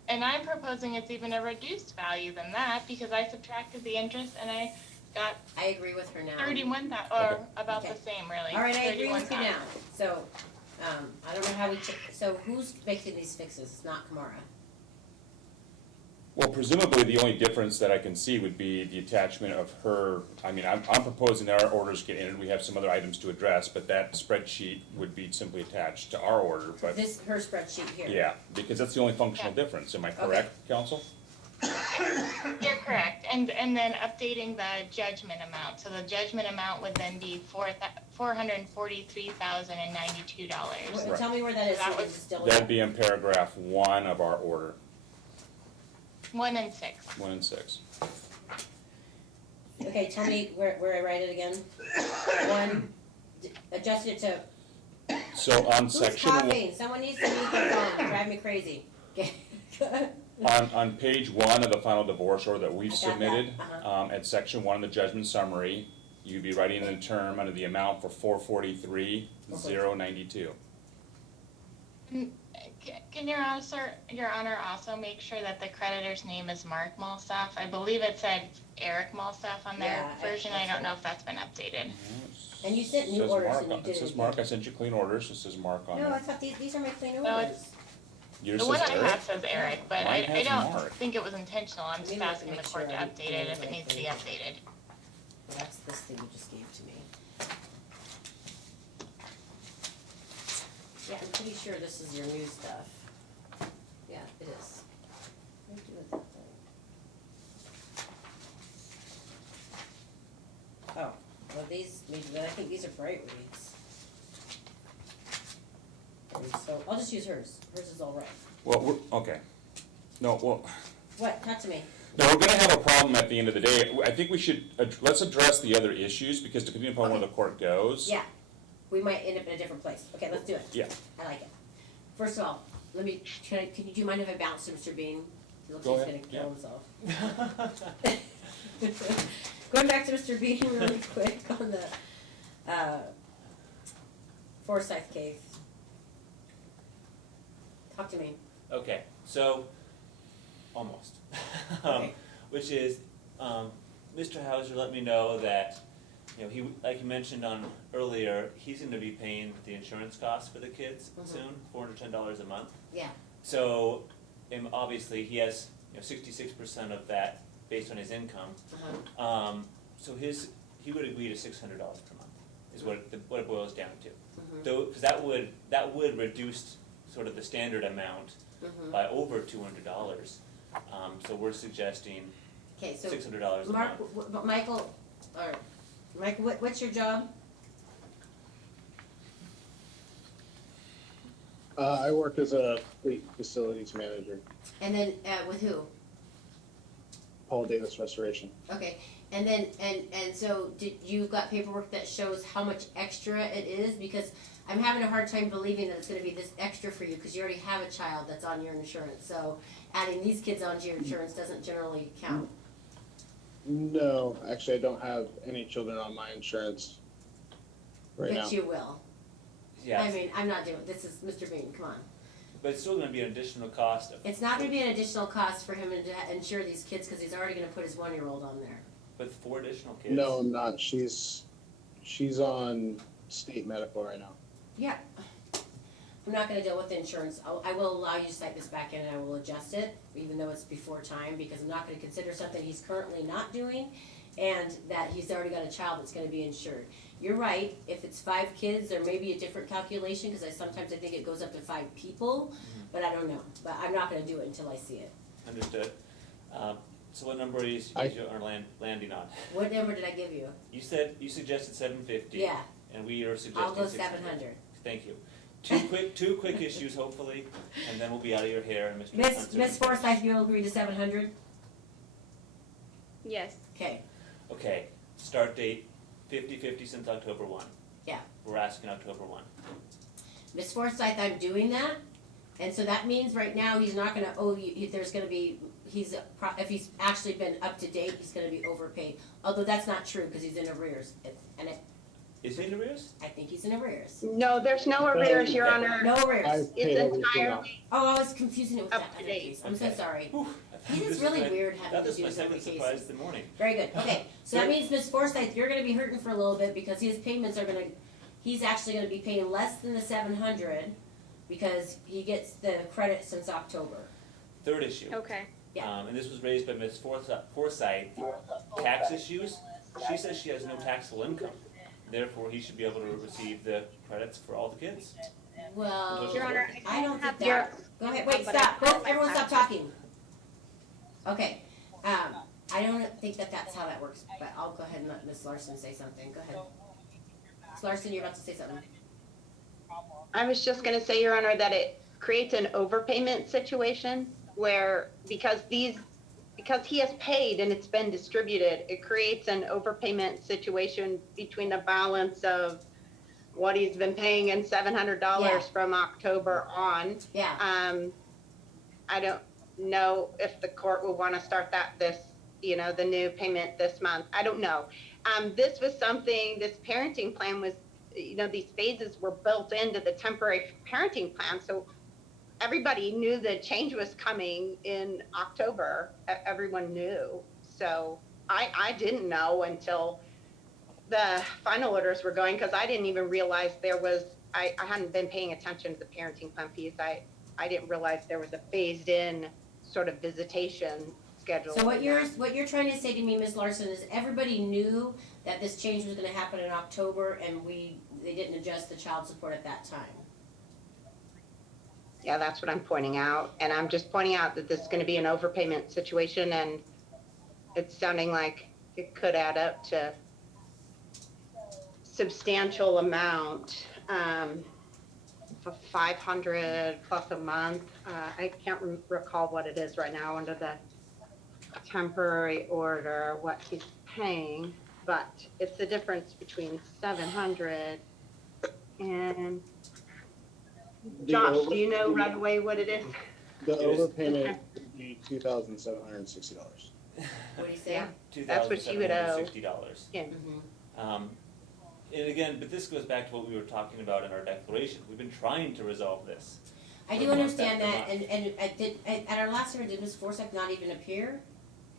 and I'm proposing it's even a reduced value than that, because I subtracted the interest and I got I agree with her now. 31,000, or about the same, really. All right, I agree with you 31,000. now. So, I don't know how so who's making these fixes? It's not Camara. Well, presumably, the only difference that I can see would be the attachment of her, I mean, I'm proposing that our orders get entered, we have some other items to address, but that spreadsheet would be simply attached to our order, but. Her spreadsheet here. Yeah, because that's the only functional difference, am I correct, counsel? You're correct, and then updating the judgment amount, so the judgment amount would then be $443,092. Tell me where that is. That so would it's still That'd be in paragraph 1 of our order, 1 and 6. 1 and 6. Okay, tell me where I write it again. 1, adjust it to. So on Who's section. coughing? Someone needs to mute their phone. Drive me crazy. Okay. On page 1 of the final divorce order that we've I got that, submitted, at section 1 of the judgment summary, you'd be writing in the term under the amount for 443,092. Can Your Honor also make sure that the creditor's name is Mark Malstaff? I believe it said Eric Malstaff on their version. I don't know if that's been updated. And you sent new Says orders Mark and you on- did It says it Mark, again. I sent you clean orders, it says Mark on No, I there. thought these are my clean No, orders. Yours The one says I Eric? have says Eric, but Mine I has don't Mark. think it was intentional. I'm just Maybe I can asking the make court sure to I update made it if the it right needs to be page. updated. Well, that's this thing you just gave to me. Yeah, I'm pretty sure this is your new stuff. Yeah, it is. What do I do with that thing? Oh, well these, but I think these are bright reads. And so, I'll just use hers. Hers is all right. Well, okay. No, well, What? Talk to me. no, we're gonna have a problem at the end of the day. I think we should, let's address the other issues, because depending upon where the court goes. Yeah, we might end up in a different place. Okay, let's do it. Yeah. I like it. First of all, do you mind if I bounce to Mr. Bean? He looks Go like ahead, he's gonna kill himself. Going back to Mr. Bean really quick on the, Forsyth case. Talk to me. Okay, so, almost. Okay. Which is, Mr. Hauser let me know that, he, like you mentioned earlier, he's gonna be paying the insurance costs for the kids soon, $410 a month. Yeah. So, obviously, he has, 66% of that based on his income. So he would agree to $600 per month, is what it boils down to. Though, because that would reduce sort of the standard amount by over $200. So we're suggesting Okay, so $600 a Mark, month. Michael, what's your job? I work as a fleet facilities manager, And then, with who? Paul Davis Restoration. Okay, and then, and so you've got paperwork that shows how much extra it is? Because I'm having a hard time believing that it's gonna be this extra for you, because you already have a child that's on your insurance, so adding these kids onto your insurance doesn't generally count. No, actually, I don't have any children on my insurance right now. But you will. Yes. I mean, I'm not doing, this is Mr. Bean, come on. But it's still gonna be an additional cost of, It's not gonna be an additional cost for him to insure these kids, because he's already gonna put his 1-year-old on there. with 4 additional kids. No, I'm not. She's on state medical right now. Yeah. I'm not gonna deal with the insurance. I will allow you to cite this back in and I will adjust it, even though it's before time, because I'm not gonna consider something he's currently not doing and that he's already got a child that's gonna be insured. You're right, if it's 5 kids, there may be a different calculation, because sometimes I think it goes up to 5 people, but I don't know. But I'm not gonna do it until I see it. Understood. So what number are you landing on? What number did I give you? You suggested 750. Yeah. And we are suggesting I'll go 600. 700. Thank you. Two quick issues hopefully, and then we'll be out of your hair and Mr. Spencer. Miss Forsythe, you'll agree to 700? Yes. Okay, Okay, start date 50/50 since October 1. yeah. We're asking October 1. Miss Forsythe, I'm doing that, and so that means right now he's not gonna owe you, there's gonna be, if he's actually been up to date, he's gonna be overpaid. Although that's not true, because he's in arrears, Is he in arrears? I think he's in arrears. No, there's no arrears, Your Honor. No arrears. It's entirely Oh, I was confusing it with that up to other date. case, I'm so Okay. sorry. Whew, He this is is really my- weird having That to was do my this every second case. surprise of the morning. Very good, okay, so that means Miss Forsythe, you're gonna be hurting for a little bit because his payments are gonna, he's actually gonna be paying less than the 700 because he gets the credit since October. Third issue. Okay. Yeah. And this was raised by Ms. Forsythe, tax issues. She says she has no taxable income. Therefore, he should be able to receive the credits for all the kids. Well, Your Honor, I don't think your- that, go ahead, wait, But I stop, have my everyone stop taxes. talking. Okay, I don't think that that's how that works, but I'll go ahead and let Ms. Larson say something, go ahead. Ms. Larson, you're about to say something. I was just gonna say, Your Honor, that it creates an overpayment situation where, because he has paid and it's been distributed, it creates an overpayment situation between the balance of what he's been paying and $700 from October on. Yeah. I don't know if the court will wanna start the new payment this month. I don't know. This was something, this parenting plan was, these phases were built into the temporary parenting plan, so everybody knew the change was coming in October. Everyone knew. So I didn't know until the final orders were going, because I didn't even realize I hadn't been paying attention to the parenting plan piece. I didn't realize there was a phased in sort of visitation schedule. So what you're trying to say to me, Ms. Larson, is everybody knew that this change was gonna happen in October and they didn't adjust the child support at that time? Yeah, that's what I'm pointing out. And I'm just pointing out that this is going to be an overpayment situation, and it's sounding like it could add up to substantial amount, for 500 plus a month. I can't recall what it is right now under the temporary order, what he's paying, but it's the difference between 700 and Josh, do you know right away what it is? The overpayment would be $2,760. What do you say? Yeah, that's what you would owe. $2,760. Yeah. And again, but this goes back to what we were talking about in our declaration. We've been trying to resolve this. I do understand that, and at our last hearing, did Ms. Forsythe not even appear?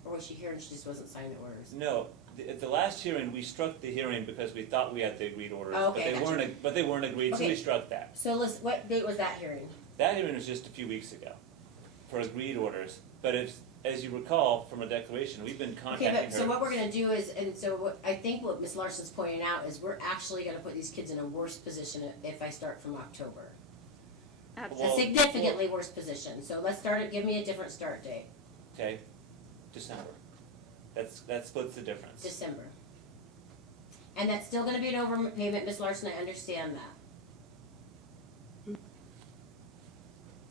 Or was she here and she just wasn't signing the orders? No, at the last hearing, we struck the hearing because we thought we had the agreed orders, Oh, okay, but they weren't agreed, so we Okay. struck that. So listen, what date was that hearing? That hearing was just a few weeks ago for agreed orders, but as you recall from a declaration, we've been Okay, contacting but so her. what we're gonna do is, and so what, I think what Ms. Larson's pointing out is we're actually gonna put these kids in a worse position if I start from October. Well, A significantly worse position, so let's give me a different start date, Okay, December. That splits the difference. December. And that's still gonna be an overpayment, Ms. Larson, I understand that.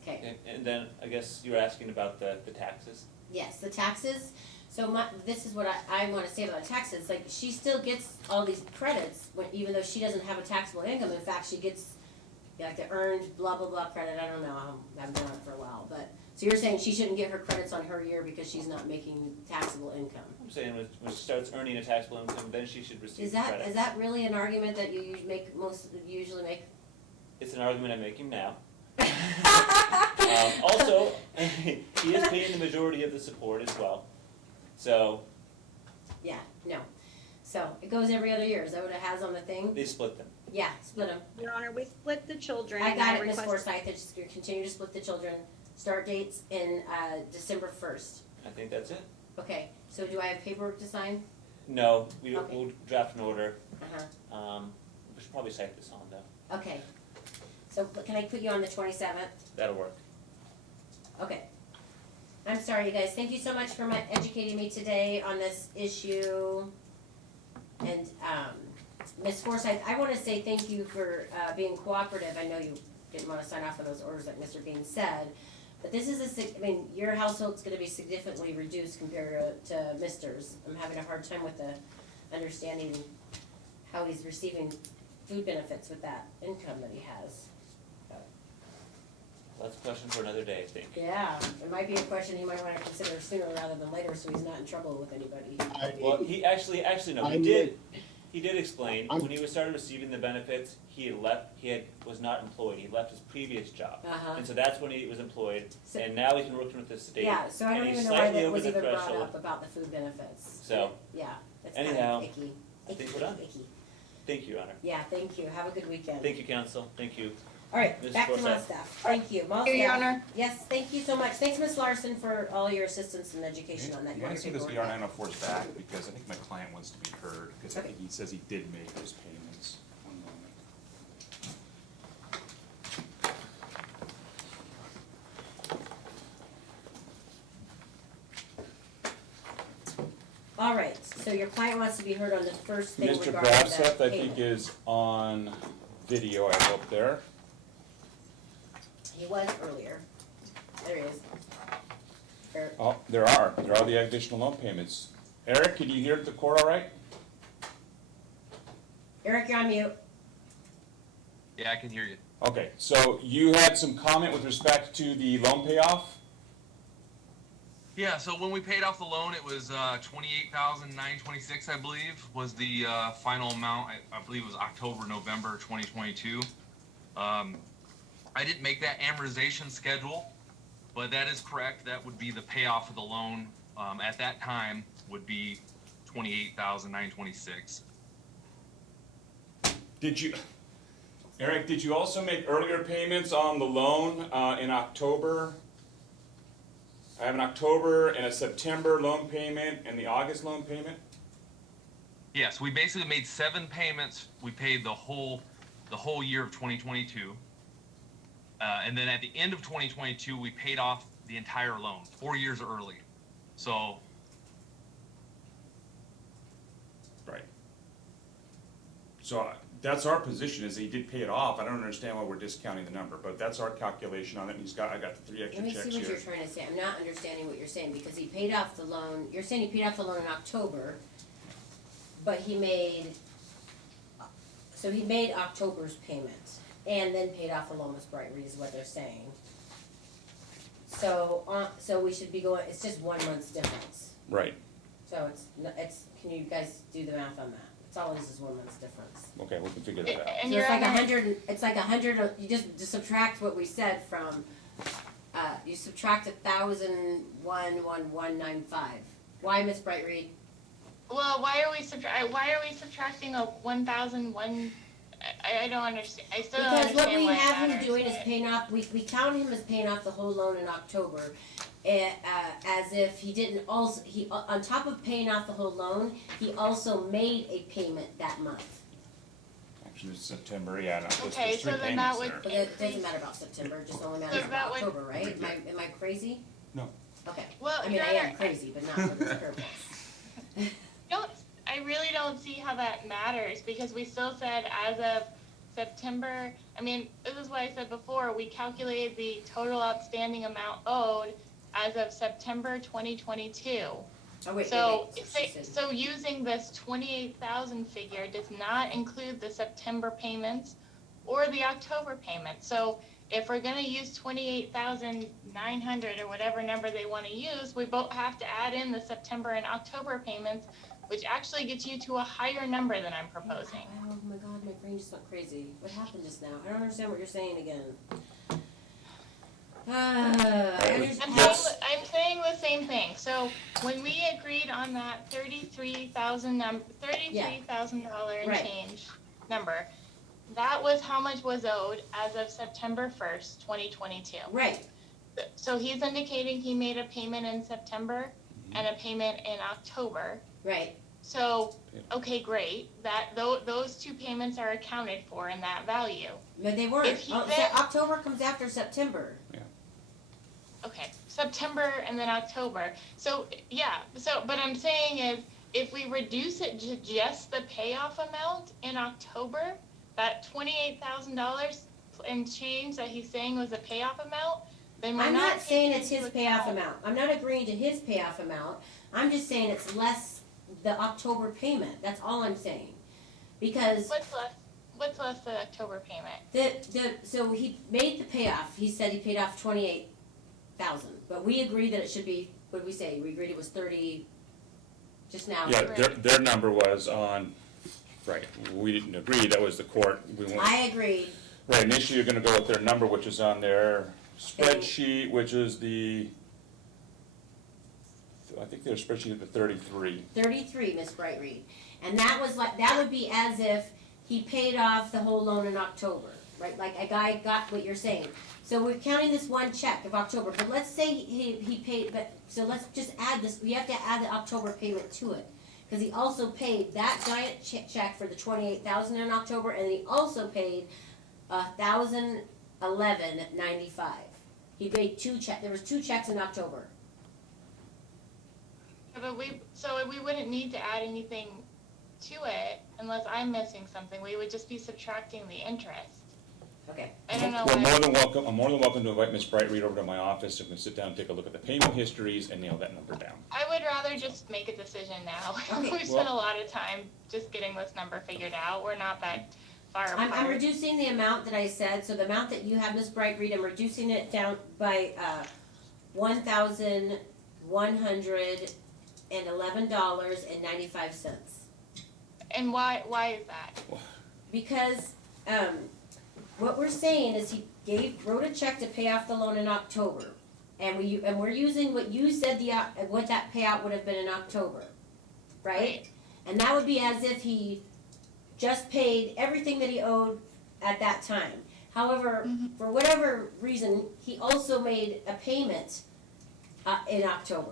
Okay. And then, I guess you were asking about the taxes? Yes, the taxes, so this is what I wanna say about taxes, like, she still gets all these credits, even though she doesn't have a taxable income, in fact, she gets, like, the earned blah, blah, blah credit, I don't know, I've been on it for a while, but, so you're saying she shouldn't get her credits on her year because she's not making taxable income? I'm saying when she starts earning a taxable income, then she should receive Is the credit. that really an argument that you usually make? It's an argument I'm making now. Also, he is paying the majority of the support as well, so Yeah, no, so, it goes every other year, is that what it has on the thing? they split them. Yeah, split them. Your Honor, we split the children. I and got it, Ms. request- Forsythe, just continue to split the children, start dates in, December 1st. I think that's it. Okay, so do I have paperwork to sign? No, Okay. we'll draft an order. Uh-huh, We should probably cite this on though. okay. So can I put you on the 27th? That'll work. Okay. I'm sorry, you guys, thank you so much for educating me today on this issue. And, Ms. Forsythe, I wanna say thank you for, being cooperative, I know you didn't wanna sign off on those orders like Mr. Bean said. But this is I mean, your household's gonna be significantly reduced compared to Mr.'s. I'm having a hard time with the understanding how he's receiving food benefits with that income that he has. That's a question for another day, I think. Yeah, it might be a question he might wanna consider sooner rather than later, so he's not in trouble with anybody. Well, he no, he did explain, when he was started receiving the benefits, he was not employed, he left his previous job. Uh-huh. And so that's when he was employed, So- and now he's been working with the state, Yeah, so I don't and he's even know why slightly that over was the even brought threshold. up about the food benefits. So, Yeah, it's kind anyhow, of icky. I think we're done. Icky. Thank you, Your Honor. Yeah, thank you, have a good weekend. Thank you, counsel, thank you. All right, Ms. back to my Forsyth. staff. Thank you. Thank you, Your Honor. Yes, thank you so much. Thanks, Ms. Larson, for all your assistance and education on that. You wanna see this paperwork. ER 904's back, because I think my client wants to be heard, because I Okay. think he says he did make those payments. One moment. All right, so your client wants to be heard on the first thing Mr. regarding that Braseth, I think, payment. is on video, I hope there. He was earlier. There he is. Oh, there are the additional loan payments. Eric, can you hear the court all right? Eric, you're on mute. Yeah, I can hear you. Okay, so you had some comment with respect to the loan payoff? Yeah, so when we paid off the loan, it was $28,926, I believe, was the final amount. I believe it was October, November 2022. I didn't make that amortization schedule, but that is correct. That would be the payoff of the loan at that time would be $28,926. Eric, did you also make earlier payments on the loan in October? I have an October and a September loan payment and the August loan payment? Yes, we basically made 7 payments. We paid the whole year of 2022. And then at the end of 2022, we paid off the entire loan, 4 years early. So. Right. So that's our position, is he did pay it off. I don't understand why we're discounting the number, but that's our calculation on it, and I got the 3 extra Let me checks see here. what you're trying to say. I'm not understanding what you're saying, because he paid off the loan, you're saying he paid off the loan in October, but he made October's payment, and then paid off the loan with Bright Reed is what they're saying. So, we should be going, it's just 1 month's difference. Right. So can you guys do the math on that? It's all it is 1 month's difference. Okay, we can figure that out. So it's like 100, it's like 100, you just subtract what we said from, you subtract 1,001,195. Why, Miss Bright Reed? Well, why are we subtracting a 1,001? I don't understand. I still don't Because what understand we why it have him matters. doing is paying off, we count him as paying off the whole loan in October, as if he didn't also, on top of paying off the whole loan, he also made a payment that month. Actually, it's September, yeah, no, Okay, there's 3 so then payments that would- there. But it doesn't matter about September, it just only matters So about that would- October, right? Am I crazy? No. Okay. Well, I mean, Your I am Honor, crazy, but not for this purpose. I really don't see how that matters, because we still said as of September, I mean, this is what I said before, we calculated the total outstanding amount owed as of September 2022. Oh, wait, So, wait. so using this 28,000 figure does not include the September payments or the October payments. So if we're gonna use 28,900 or whatever number they wanna use, we both have to add in the September and October payments, which actually gets you to a higher number than I'm proposing. Oh my God, my brain just went crazy. What happened just now? I don't understand what you're saying again. I'm saying the same thing. So when we agreed on that $33,000 and Right. change number, that was how much was owed as of September 1st, 2022. Right. So he's indicating he made a payment in September and a payment in October. Right. So, okay, great. Those 2 payments are accounted for in that value. But they weren't. If he then- October comes after September. Okay, September and then October. So, yeah, but I'm saying is, if we reduce it to just the payoff amount in October, that $28,000 and change that he's saying was a payoff amount, then we're I'm not saying taking it's his into payoff account- amount. I'm not agreeing to his payoff amount. I'm just saying it's less the October payment. That's all I'm saying. Because What's less the October payment? so he made the payoff. He said he paid off 28,000, but we agreed that it should be. What did we say? We agreed it was 30. Just now. Yeah, their number was on, right, we didn't agree, that was the court. I agreed. Right, initially you're gonna go with their number, which is on their spreadsheet, which is I think their spreadsheet is the 33. 33, Miss Bright Reed, and that would be as if he paid off the whole loan in October, right? Like a guy got what you're saying. So we're counting this one check of October, but let's say he paid, so let's just add this, we have to add the October payment to it. Because he also paid that giant check for the 28,000 in October, and he also paid $1,011.95. He paid there was two checks in October. But we wouldn't need to add anything to it unless I'm missing something. We would just be subtracting the interest. Okay. I don't know. I'm more than welcome to invite Ms. Bright Reed over to my office, so we can sit down and take a look at the payment histories and nail that number down. I would rather just make a decision now. Okay. We've spent a lot of time just getting this number figured out. We're not that far apart. I'm reducing the amount that I said, so the amount that you have, Ms. Bright Reed, I'm reducing it down by $1,111.95. And why is that? Because what we're saying is he wrote a check to pay off the loan in October, and we're using what you said what that payout would have been in October, right? And that would be as if he just paid everything that he owed at that time. However, for whatever reason, he also made a payment in October.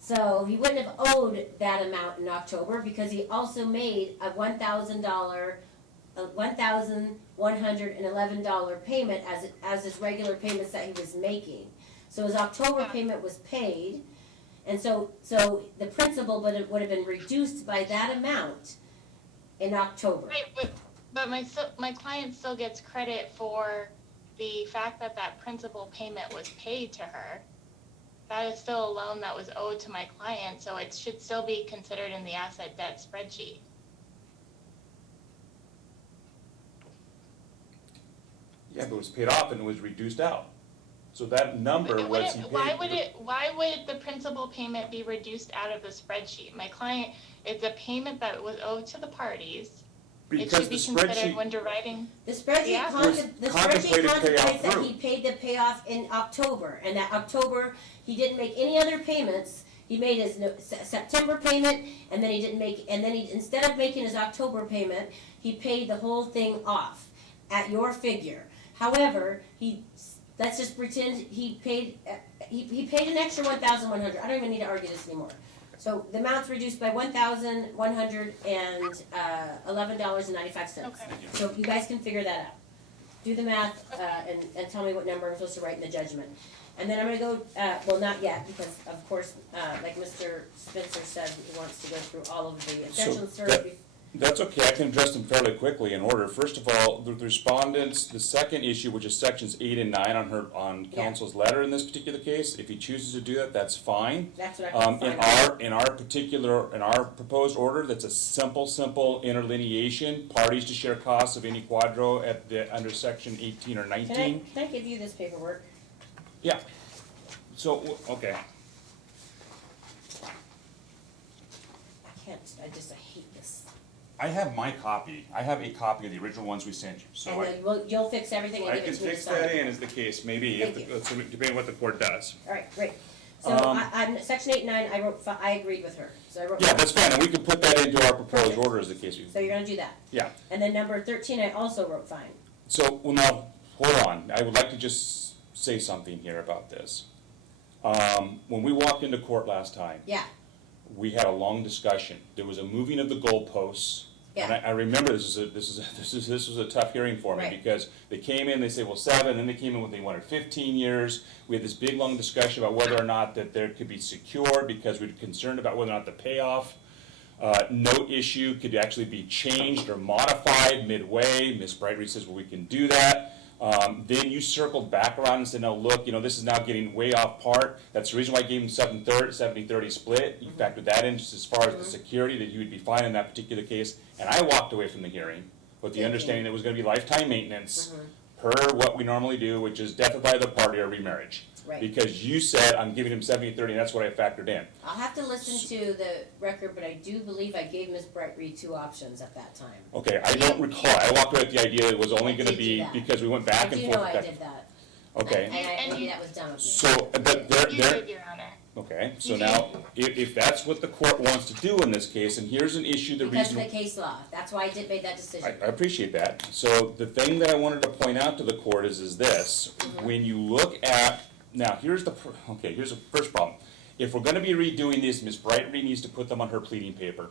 So he wouldn't have owed that amount in October because he also made a $1,111 payment as his regular payments that he was making. So his October payment was paid, and so the principal would have been reduced by that amount in October. Right, but my client still gets credit for the fact that principal payment was paid to her. That is still a loan that was owed to my client, so it should still be considered in the asset debt spreadsheet. Yeah, but it was paid off and it was reduced out. So that number was he paid. Why would the principal payment be reduced out of the spreadsheet? My client, it's a payment that was owed to the parties. It should be considered when dividing. The spreadsheet contemplates that he paid the payoff in October, and that October he didn't make any other payments. He made his September payment, and then instead of making his October payment, he paid the whole thing off at your figure. However, let's just pretend he paid an extra $1,100. I don't even need to argue this anymore. So the amount's reduced by $1,111.95. Okay. So you guys can figure that out. Do the math and tell me what number I'm supposed to write in the judgment. And then I'm going to go, well, not yet, because of course, like Mr. Spencer said, he wants to go through all of the essential service. That's okay, I can address them fairly quickly in order. First of all, the respondents, the second issue, which is sections 8 and 9 on counsel's letter in this particular case, if he chooses to do that, that's fine. That's what I can find. In our proposed order, that's a simple interlineation, parties to share costs of any quadro under section 18 or 19. Can I give you this paperwork? Yeah. So, okay. I hate this. I have my copy. I have a copy of the original ones we sent you. So And then you'll fix everything and I give can it to me to fix sign. that in as the case may be, depending on what the court does. All right, great. So on section 8 and 9, I agreed with her. So I wrote. Yeah, that's fine, and we can put that into our proposed order as the case. So you're gonna do that? Yeah. And then number 13, I also wrote fine. So, well now, hold on. I would like to just say something here about this. When we walked into court last time. Yeah. We had a long discussion. There was a moving of the goalposts. Yeah. And I remember this was a tough hearing for me, Right. because they came in, they said, well, 7, then they came in when they wanted 15 years. We had this big, long discussion about whether or not that there could be secured, because we were concerned about whether or not the payoff note issue could actually be changed or modified midway. Ms. Bright Reed says, well, we can do that. Then you circled back around and said, no, look, this is now getting way off part. That's the reason why I gave him 70-30 split. You factored that in just as far as the security, that he would be fine in that particular case. And I walked away from the hearing with the understanding that it was gonna be lifetime maintenance per what we normally do, which is death of either party or remarriage. Right. Because you said, I'm giving him 70-30, and that's what I factored in. I'll have to listen to the record, but I do believe I gave Ms. Bright Reed 2 options at that time. Okay, I don't recall. I walked away with the idea it was only gonna did do be, that. because we went back and I do forth. know I did that. Okay. And I knew that was done with me. So, but there, You did, Your Honor. okay, so now, if that's what the court wants to do in this case, and here's an issue, the Because of reason. the case law, that's why I did make that decision. I appreciate that. So the thing that I wanted to point out to the court is this, when you look at, now, here's the first problem. If we're gonna be redoing this, Ms. Bright Reed needs to put them on her pleading paper.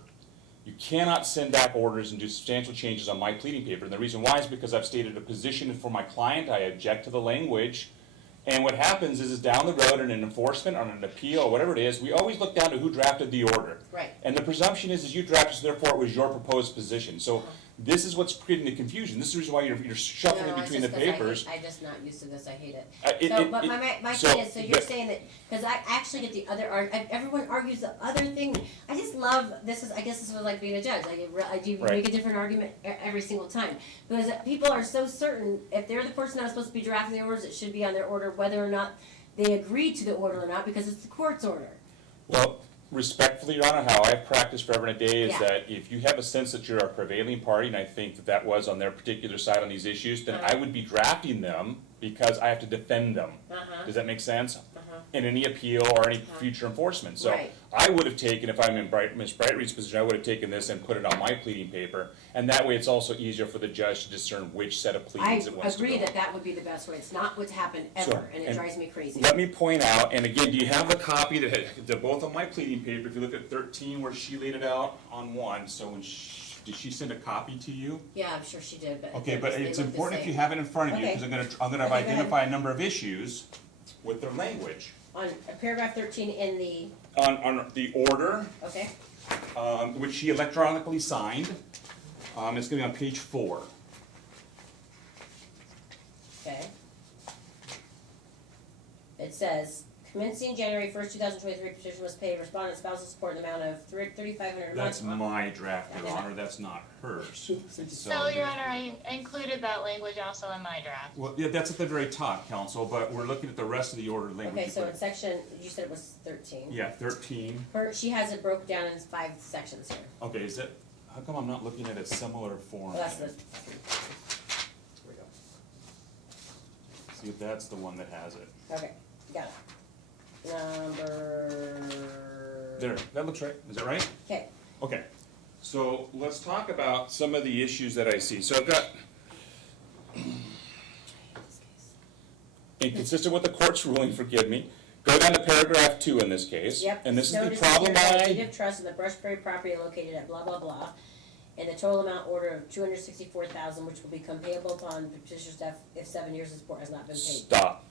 You cannot send back orders and do substantial changes on my pleading paper. And the reason why is because I've stated a position for my client, I object to the language. And what happens is down the road in an enforcement, on an appeal, or whatever it is, we always look down to who drafted the order. Right. And the presumption is you drafted, so therefore it was your proposed position. So this is what's creating the confusion. This is the reason why you're shuffling No, between it's the just 'cause papers. I'm just not used to this, I hate it. But But my thing is, so you're saying that, because I actually get the other, everyone argues the other thing. I just love, I guess this was like being a judge, I do Right. make a different argument every single time. Because people are so certain, if they're the person that was supposed to be drafting the orders, it should be on their order, whether or not they agree to the order or not, because it's the court's order. Well, respectfully, Your Honor, how I've practiced forever and a day is Yeah. that if you have a sense that you're a prevailing party, and I think that was on their particular side on these issues, then I would be drafting them because I have to defend them. Does that make sense? In any appeal or any future enforcement. So Right. I would have taken, if I'm in Ms. Bright Reed's position, I would have taken this and put it on my pleading paper. And that way it's also easier for the judge to discern which set of I pleadings it wants to go. agree that that would be the best way. It's not what's happened ever, Sure. and it drives me crazy. Let me point out, and again, do you have the copy that both on my pleading paper, if you look at 13 where she laid it out on one, so when did she send a copy to you? Yeah, I'm sure she did, but. Okay, but they it's look the important if same. you have it in front of you, Okay. because I'm gonna Okay, go ahead. identify a number of issues with their language. On paragraph 13 in the, On the order, okay, which she electronically signed, it's gonna be on page 4. okay. It says, commencing January 1st, 2023, petition must pay respondent spousal support in the amount of $3,500 a month. That's my draft, Your Honor, that's not hers. So, Your Honor, I included that language also in my draft. Well, yeah, that's at the very top, counsel, but we're looking at the rest of the order language. Okay, you so put. in section, you said it was 13. Yeah, 13. She has it broken down in 5 sections here. Okay, is it, how come I'm not looking at a similar form? Well, that's the, See if that's the one that has it. okay, got it. Number. There, that looks right, is that right? Okay, Okay, so let's talk about some of the issues that I see. So I've got, inconsistent with the court's ruling, forgive me, go down to paragraph 2 in this case. yep. And this is the Notice problem here, I. deed of trust in the Brushberry property located at blah, blah, blah. And the total amount order of $264,000, which will become payable upon petitioner's death if 7 years of support has not been paid. Stop.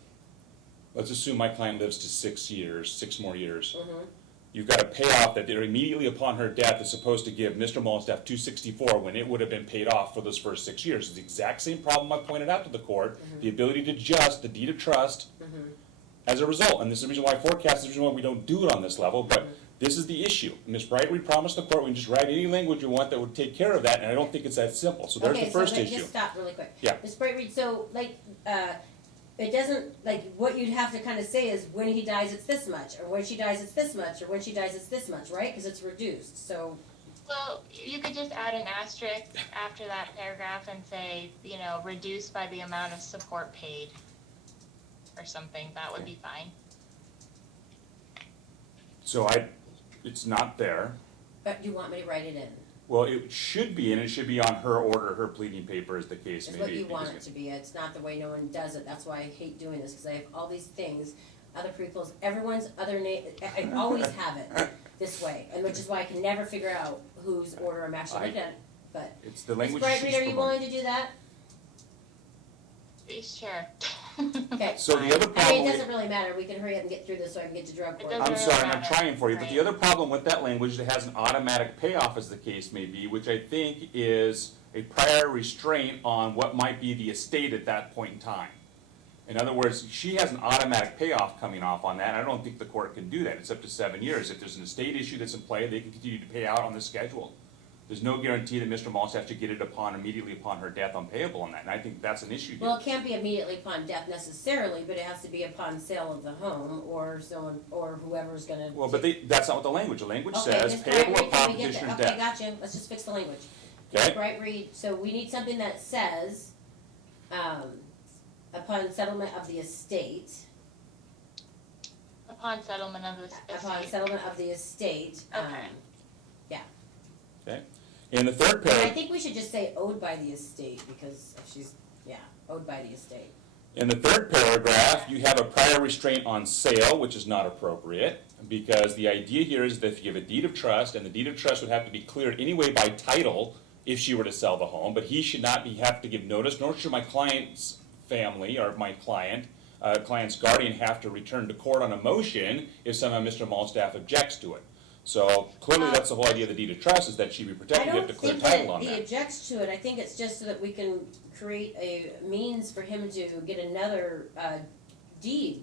Let's assume my client lives to 6 years, 6 more years. Mm-hmm. You've got a payoff that they're immediately upon her death is supposed to give Mr. Mollenstaff $264 when it would have been paid off for those first 6 years. It's the exact same problem I pointed out to the court, the ability to adjust the deed of trust as a result. And this is the reason why I forecast, the reason why we don't do it on this level, but this is the issue. Ms. Bright, we promised the court we can just write any language you want that would take care of that, and I don't think it's that simple. So there's the first Okay, so issue. let me just stop really quick. Yeah. Ms. Bright Reed, so like, it doesn't, like, what you'd have to kind of say is when he dies it's this much, or when she dies it's this much, or when she dies it's this much, right? Because it's reduced, so. Well, you could just add an asterisk after that paragraph and say, reduced by the amount of support paid or something. That would be fine. So it's not there. But you want me to write it in? Well, it should be, and it should be on her order, her pleading paper as the case It's may what be. you want because- it to be. It's not the way no one does it. That's why I hate doing this, because I have all these things, other people's, everyone's other name, I always have it this way, and which is why I can never figure out whose order I'm actually looking at, but. It's the Ms. language Bright she's Reed, are you promoting. willing to do that? Sure. Okay. So the other I mean, problem. it doesn't really matter, we can hurry up and get through this so I can get to drug court. doesn't I'm sorry, really I'm matter. trying for you, but the Right. other problem with that language that has an automatic payoff, as the case may be, which I think is a prior restraint on what might be the estate at that point in time. In other words, she has an automatic payoff coming off on that, and I don't think the court can do that. It's up to 7 years. If there's an estate issue that's in play, they can continue to pay out on the schedule. There's no guarantee that Mr. Maltz has to get it immediately upon her death unpayable on that, and I think that's an issue here. Well, it can't be immediately upon death necessarily, but it has to be upon sale of the home, or someone, or whoever's gonna. Well, but that's not what the language Okay, says, Ms. payable Bright Reed, upon can we get that? petitioner's Okay, death. gotcha, let's just fix the language. Okay. Ms. Bright Reed, so we need something that says, upon settlement of the estate, Upon settlement of the upon estate. settlement of the estate, Okay. yeah. Okay. In the third And I paragraph. think we should just say owed by the estate, because if she's, yeah, owed by the estate. In the third paragraph, you have a prior restraint on sale, which is not appropriate, because the idea here is that if you have a deed of trust, and the deed of trust would have to be cleared anyway by title if she were to sell the home, but he should not have to give notice, nor should my client's family or my client's guardian have to return to court on a motion if somehow Mr. Maltstaff objects to it. So clearly, that's the whole idea of the deed of trust, is that she be protected, you have to clear title on I don't think that he that. objects to it, I think it's just so that we can create a means for him to get another, deed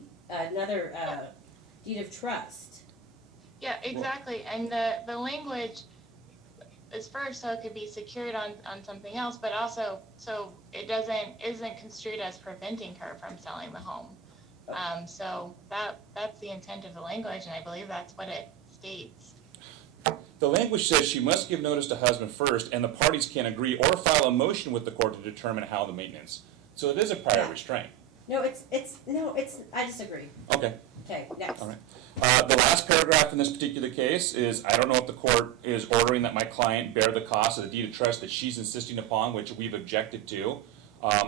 of trust. Yeah, exactly, and the language is first so it could be secured on something else, but also so it isn't construed as preventing her from selling the home. So that's the intent of the language, and I believe that's what it states. The language says she must give notice to husband first, and the parties can agree or file a motion with the court to determine how the maintenance. So it is a prior restraint. No, I disagree. Okay, Okay, next. all right. The last paragraph in this particular case is, I don't know if the court is ordering that my client bear the cost of the deed of trust that she's insisting upon, which we've objected to.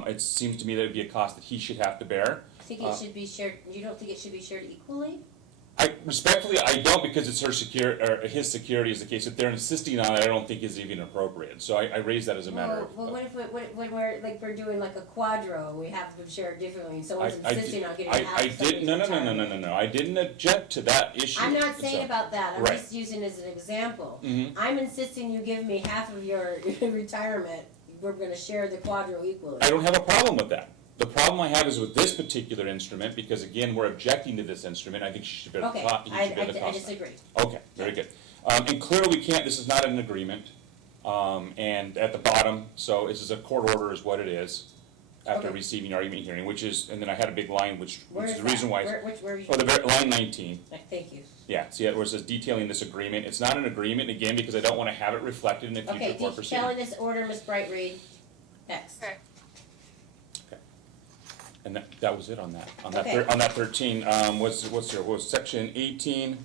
It seems to me that it'd be a cost that he should have to bear. I think it should be shared, you don't think it should be shared equally? Respectfully, I don't, because it's his security is the case. If they're insisting on it, I don't think is even appropriate. So I raise that as a matter of. Well, what if, when we're, like, we're doing like a quadro, we have to share it differently, and someone's insisting on getting half I of did, no, somebody's retirement. I didn't object to that issue. I'm not saying about that, I'm Right. just using it as an example. Mhm. I'm insisting you give me half of your retirement, we're gonna share the quadro equally. I don't have a problem with that. The problem I have is with this particular instrument, because again, we're objecting to this instrument, I think she should bear the Okay, cost. I disagree. Okay, very good. And clearly we can't, this is not an agreement, and at the bottom, so this is a court order is what it is, after Okay. receiving argument hearing, which is, and then I had a big line, which Where is is the reason that? why. Where is Oh, line 19. Thank you. Yeah, see where it says detailing this agreement. It's not an agreement, again, because I don't want to have it reflected in a future Okay, court proceeding. detailing this order, Ms. Bright Reed, next. Okay. And that was it on that. On that, Okay. on that 13, was section 18,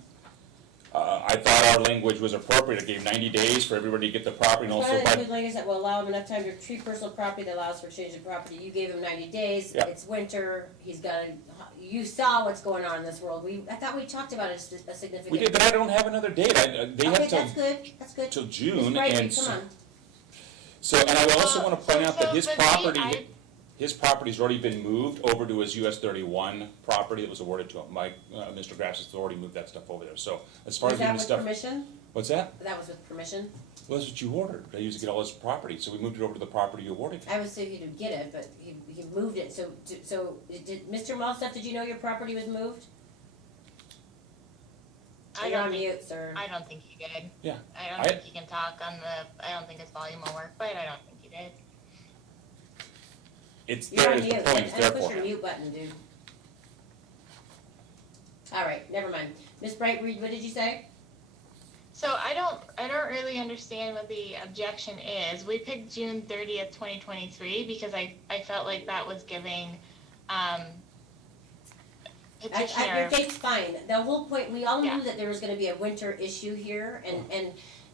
I thought our language was appropriate. It gave 90 days for everybody to get the property and also. One of the language that will allow him enough time to retrieve personal property that allows for exchange of property. You gave him 90 days, Yeah. it's winter, you saw what's going on in this world. I thought we talked about it as a significant. We did, but I don't have another date. They Okay, have that's good, that's good. till Ms. June, Bright and Reed, come on. so, and I also want to point out that his so property, his property's already been moved over to his US 31 property that was awarded to him. Mr. Grass has already moved that stuff over there. So as far Was as that getting the with stuff. permission? What's that? That was with permission? Well, that's what you ordered. I used to get all his property, so we moved it over to the property you awarded. I would say he didn't get it, but he moved it, so did, Mr. Malstuff, did you know your property was moved? You're on mute, sir. I don't think he did. Yeah. I don't think he can talk I don't think his volume will work, but I don't think he did. It's You're there on is the mute, point, it's there push for your him. mute button, dude. Alright, never mind. Ms. Bright Reed, what did you say? So I don't really understand what the objection is. We picked June 30th, 2023 because I felt like that was giving petitioner. Your date's fine. The whole point, we all knew that there was gonna be a winter issue here,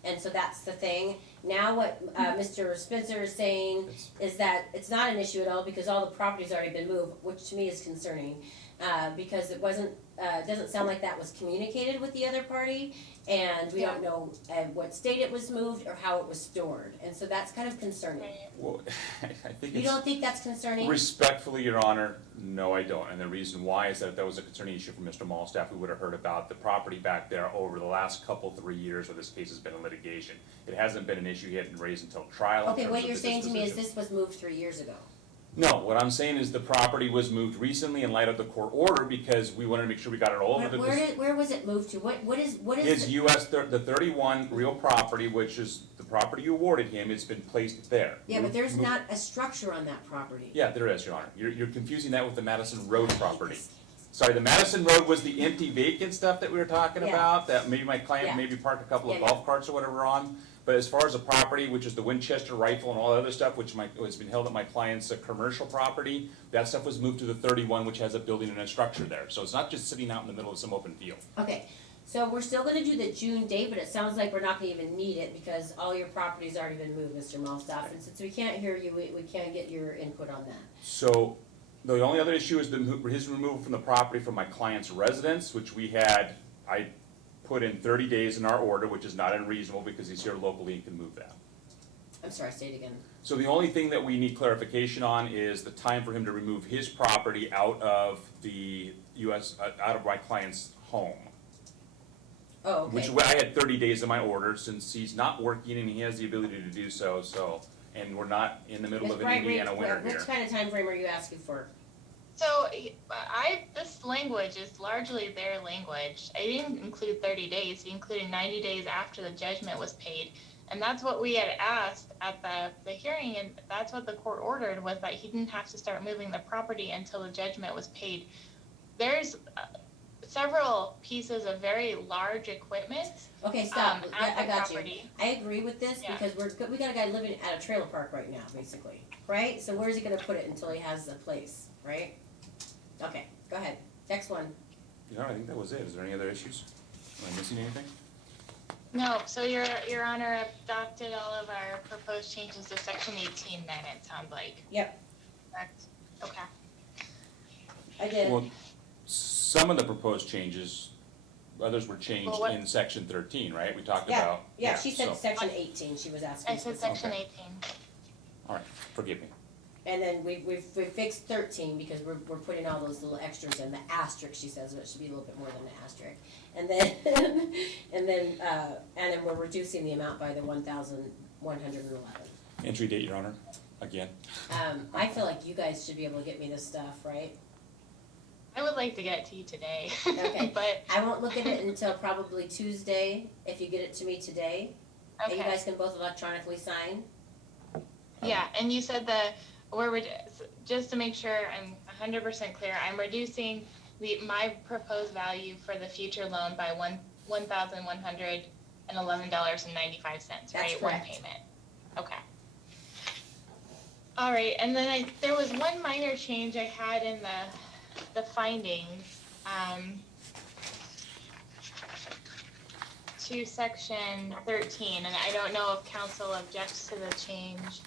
and so that's the thing. Now what Mr. Spencer is saying is that it's not an issue at all because all the property's already been moved, which to me is concerning. because it wasn't, doesn't sound like that was communicated with the other party, and we don't know what state it was moved or how it was stored, and so that's kind of concerning. Well, I think You it's, don't think that's concerning? respectfully, Your Honor, no, I don't. And the reason why is that if that was a concerning issue for Mr. Malstaff, we would have heard about the property back there over the last 3 years where this case has been in litigation. It hasn't been an issue he hadn't raised until trial in Okay, terms what of you're the saying to me is disposition. this was moved 3 years ago. No, what I'm saying is the property was moved recently in light of the court order because we wanted to make sure we got it all over the. Where was it moved to? What is His US, the 31 real property, which is the property you awarded him, it's been placed there. Yeah, but there's Moved- not a structure on that property. Yeah, there is, Your Honor. You're confusing that with the Madison Road property. Sorry, the Madison Road was the empty vacant stuff that we were talking Yeah. about, that maybe my client Yeah. maybe parked a couple of Yeah, golf carts or whatever on. But as far as the property, which is the Winchester rifle and all that other stuff, which has been held at my client's commercial property, that stuff was moved to the 31, which has a building and a structure there. So it's not just sitting out in the middle of some open field. Okay, so we're still gonna do the June date, but it sounds like we're not gonna even need it because all your property's already been moved, Mr. Malstaff. And since we can't hear you, we can't get your input on that. So the only other issue is his removal from the property from my client's residence, which I put in 30 days in our order, which is not unreasonable because he's here locally and can move that. I'm sorry, say it again. So the only thing that we need clarification on is the time for him to remove his property out of the out of my client's home. Oh, okay. Which I had 30 days in my order since he's not working and he has the ability to do so, and we're not in the middle Ms. of an Bright, Indiana winter here. Which kind of time frame are you asking for? So this language is largely their language. I didn't include 30 days. He included 90 days after the judgment was paid. And that's what we had asked at the hearing, and that's what the court ordered, was that he didn't have to start moving the property until the judgment was paid. There's several pieces of very large equipment. Okay, stop. At I the got you. property. I agree with this Yeah. because we got a guy living at a trailer park right now, basically, right? So where's he gonna put it until he has a place, right? Okay, go ahead. Next one. You know, I think that was it. Is there any other issues? Am I missing anything? No, so Your Honor adopted all of our proposed changes to section 18 then, it sounds like. Yep, Correct? Okay. I did. Well, some of the proposed changes, others were changed Well, what- in section 13, right? We talked Yeah, about. yeah, she said so- section 18, she was asking. I said specifically. section Okay. 18. All right, forgive me. And then we fixed 13 because we're putting all those little extras in, the asterisk, she says, but it should be a little bit more than an asterisk. And then, and then we're reducing the amount by the 1,111. Entry date, Your Honor, again. I feel like you guys should be able to get me this stuff, right? I would like to get it to you today. Okay. But, I won't look at it until probably Tuesday, if you get it to me today. And you okay. guys can both electronically sign. Yeah, and you said just to make sure I'm 100% clear, I'm reducing my proposed value for the future loan by $1,111.95, That's right? correct. One payment. Okay. All right, and then there was one minor change I had in the findings to section 13, and I don't know if council objects to the change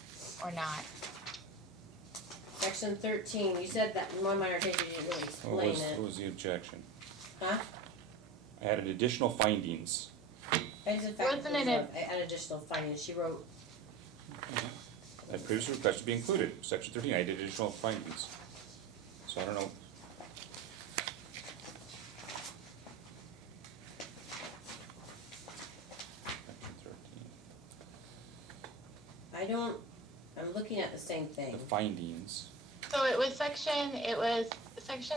or not. Section 13, you said that in one minor change, you didn't really explain What it. was the objection? Huh? I added additional findings. I just, in fact, an additional findings, she wrote, I previously requested to be included, section 13, I did additional findings. So I don't know. Section 13, I'm looking at the same thing. the findings. So it was section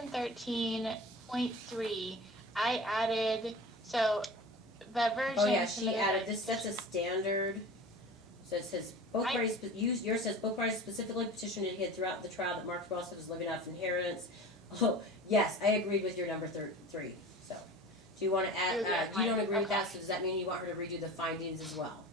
13.3. I added, so the version. Oh, yeah, she added, that's a standard. So it says, both parties, yours says, both parties specifically petitioned indicated throughout the trial that Mark Rosset was living off inheritance. Oh, yes, I agreed with your number 3, so. Do you wanna add, you don't agree with that, so does that mean you want her to redo the findings as well?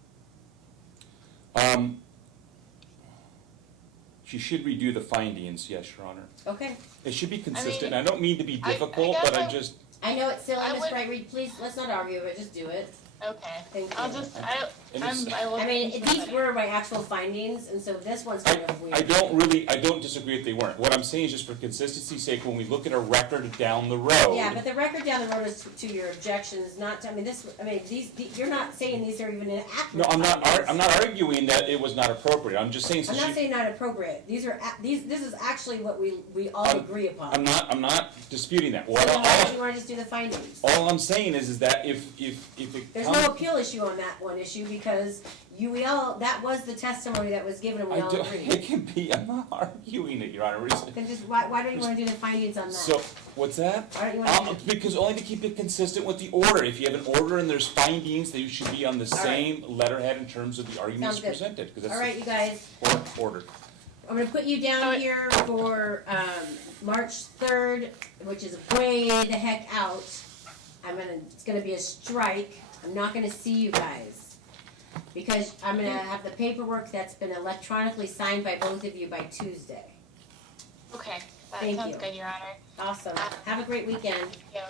She should redo the findings, yes, Your Honor. Okay. It should be consistent, I don't mean to be difficult, but I just. I know it's silly, Ms. Bright Reed, please, let's not argue, but just do it. Okay. Thank I'll you. just, And it's- I will. I mean, these were my actual findings, and so this one's kind of weird. I don't disagree if they weren't. What I'm saying is just for consistency's sake, when we look at a record down the road. Yeah, but the record down the road is to your objections, not to, you're not saying these are even inaccurate. No, I'm not findings. arguing that it was not appropriate. I'm just saying I'm since not you, saying not appropriate. This is actually what we all agree upon. I'm not disputing that. So why do you wanna just do the findings? All I'm saying is that if it There's comes. no appeal issue on that one issue because that was the testimony that was given and we all agree. It can be, I'm not arguing it, Your Honor. Then just, why don't you wanna do the findings on that? So, what's that? Why don't you wanna do? Because only to keep it consistent with the order. If you have an order and there's findings, they should be on the All right. same letterhead in terms of the arguments Sounds good. presented. 'Cause that's All right, you guys. the order. I'm gonna put you down here for, March 3rd, which is way the heck out. It's gonna be a strike. I'm not gonna see you guys. Because I'm gonna have the paperwork that's been electronically signed by both of you by Tuesday. Okay, that Thank sounds you. good, Your Honor. Awesome. Have a great weekend. Yeah.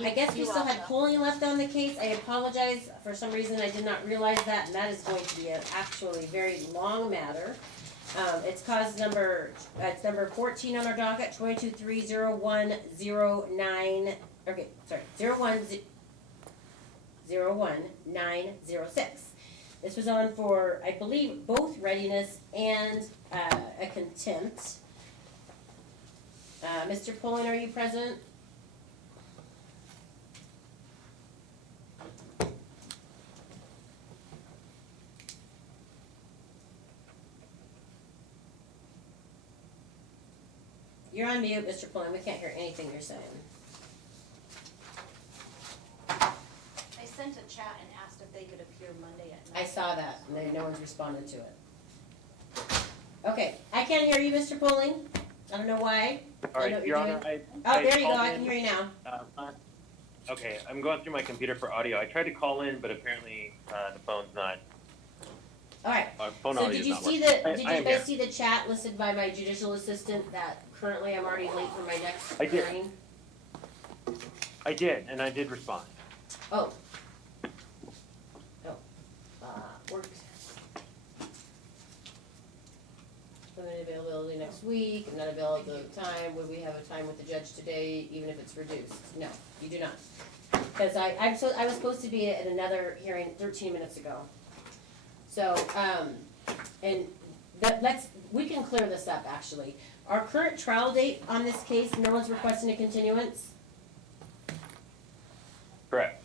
I guess we You're still had welcome. polling left on the case. I apologize. For some reason, I did not realize that, and that is going to be an actually very long matter. It's number 14 on our docket, 2230109, okay, sorry, 0101906. This was on for, I believe, both readiness and a contempt. Mr. Pullen, are you present? You're on mute, Mr. Pullen. We can't hear anything you're saying. I sent a chat and asked if they could appear Monday at 9. I saw that, and no one's responded to it. Okay, I can't hear you, Mr. Pulling. I don't know why. All I know right, what Your you're Honor, doing. I Oh, there you go. called I in, can hear you now. Okay, I'm going through my computer for audio. I tried to call in, but apparently the phone's not. All right. Phone So audio did is you not see working. did you I am guys here. see the chat listed by my judicial assistant that currently I'm already late for my next I did. hearing? I did, and I did respond. Oh. Worked. Limited availability next week, not available at the time. Would we have a time with the judge today, even if it's reduced? No, you do not. Because I was supposed to be at another hearing 13 minutes ago. So, and we can clear this up, actually. Our current trial date on this case, no one's requesting a continuance? Correct.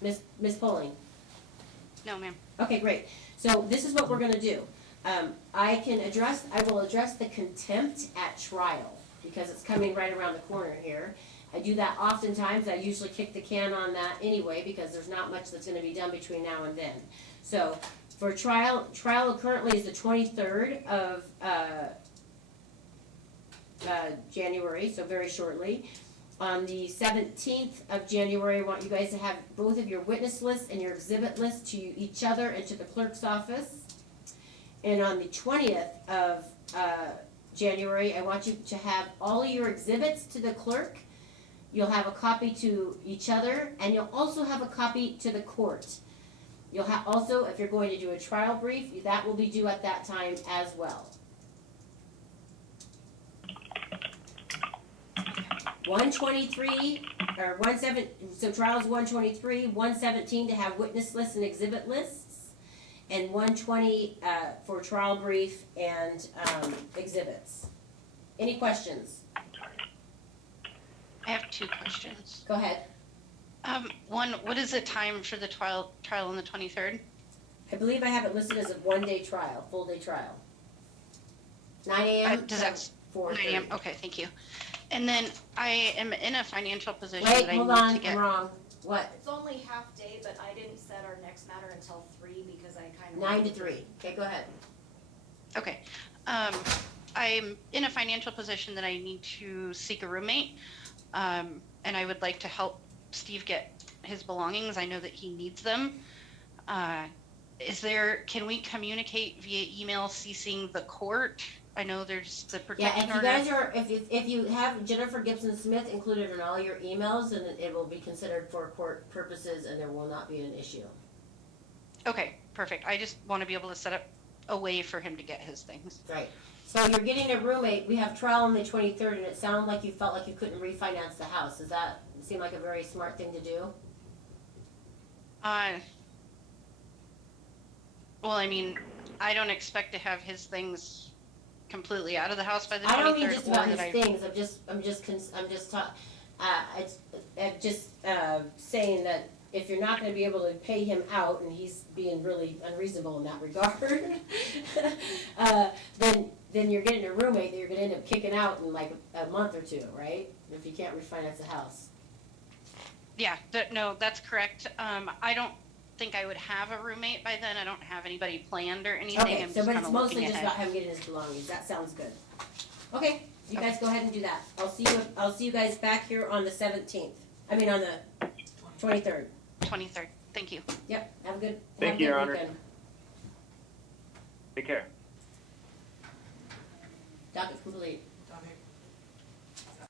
Ms. Poling? No, ma'am. Okay, great. So this is what we're gonna do. I will address the contempt at trial, because it's coming right around the corner here. I do that oftentimes. I usually kick the can on that anyway, because there's not much that's gonna be done between now and then. So, for trial currently is the 23rd of, January, so very shortly. On the 17th of January, I want you guys to have both of your witness lists and your exhibit list to each other and to the clerk's office. And on the 20th of January, I want you to have all of your exhibits to the clerk. You'll have a copy to each other, and you'll also have a copy to the court. You'll have also, if you're going to do a trial brief, that will be due at that time as well. 123 or 17. So trials 123, 117 to have witness lists and exhibit lists, and 120 for trial brief and exhibits. Any questions? I have two questions. Go ahead. One, what is the time for the trial on the 23rd? I believe I have it listed as a one-day trial, full-day trial. 9 a.m. Does that 4:30. 9 a.m.? Okay, thank you. And then I am in a financial position Wait, that I hold need on, to get. I'm wrong. What? It's only half day, but I didn't set our next matter until 3 because I kind of. 9 to 3. Okay, go ahead. Okay. I'm in a financial position that I need to seek a roommate, and I would like to help Steve get his belongings. I know that he needs them. can we communicate via email CCing the court? I know there's the Yeah, protection if you order. guys are, if you have Jennifer Gibson Smith included in all your emails, then it will be considered for court purposes and there will not be an issue. Okay, perfect. I just want to be able to set up a way for him to get his things. Right. So you're getting a roommate, we have trial on the 23rd, and it sounded like you felt like you couldn't refinance the house. Does that seem like a very smart thing to do? Well, I mean, I don't expect to have his things completely out of the house by the 23rd. I don't mean just about his that things, I'm just saying that if you're not gonna be able to pay him out, and he's being really unreasonable in that regard, then you're getting a roommate that you're gonna end up kicking out in like a month or two, right? If you can't refinance the house. Yeah, no, that's correct. I don't think I would have a roommate by then. I don't have anybody planned or anything. Okay, I'm so just but kind it's of mostly looking just ahead. about him getting his belongings, that sounds good. Okay, you guys go ahead and do that. I'll see you guys back here on the 17th, I mean on the 23rd. 23rd, thank you. Yep, have a good, Thank have a you, good Your Honor. weekend. Take care. Docket complete.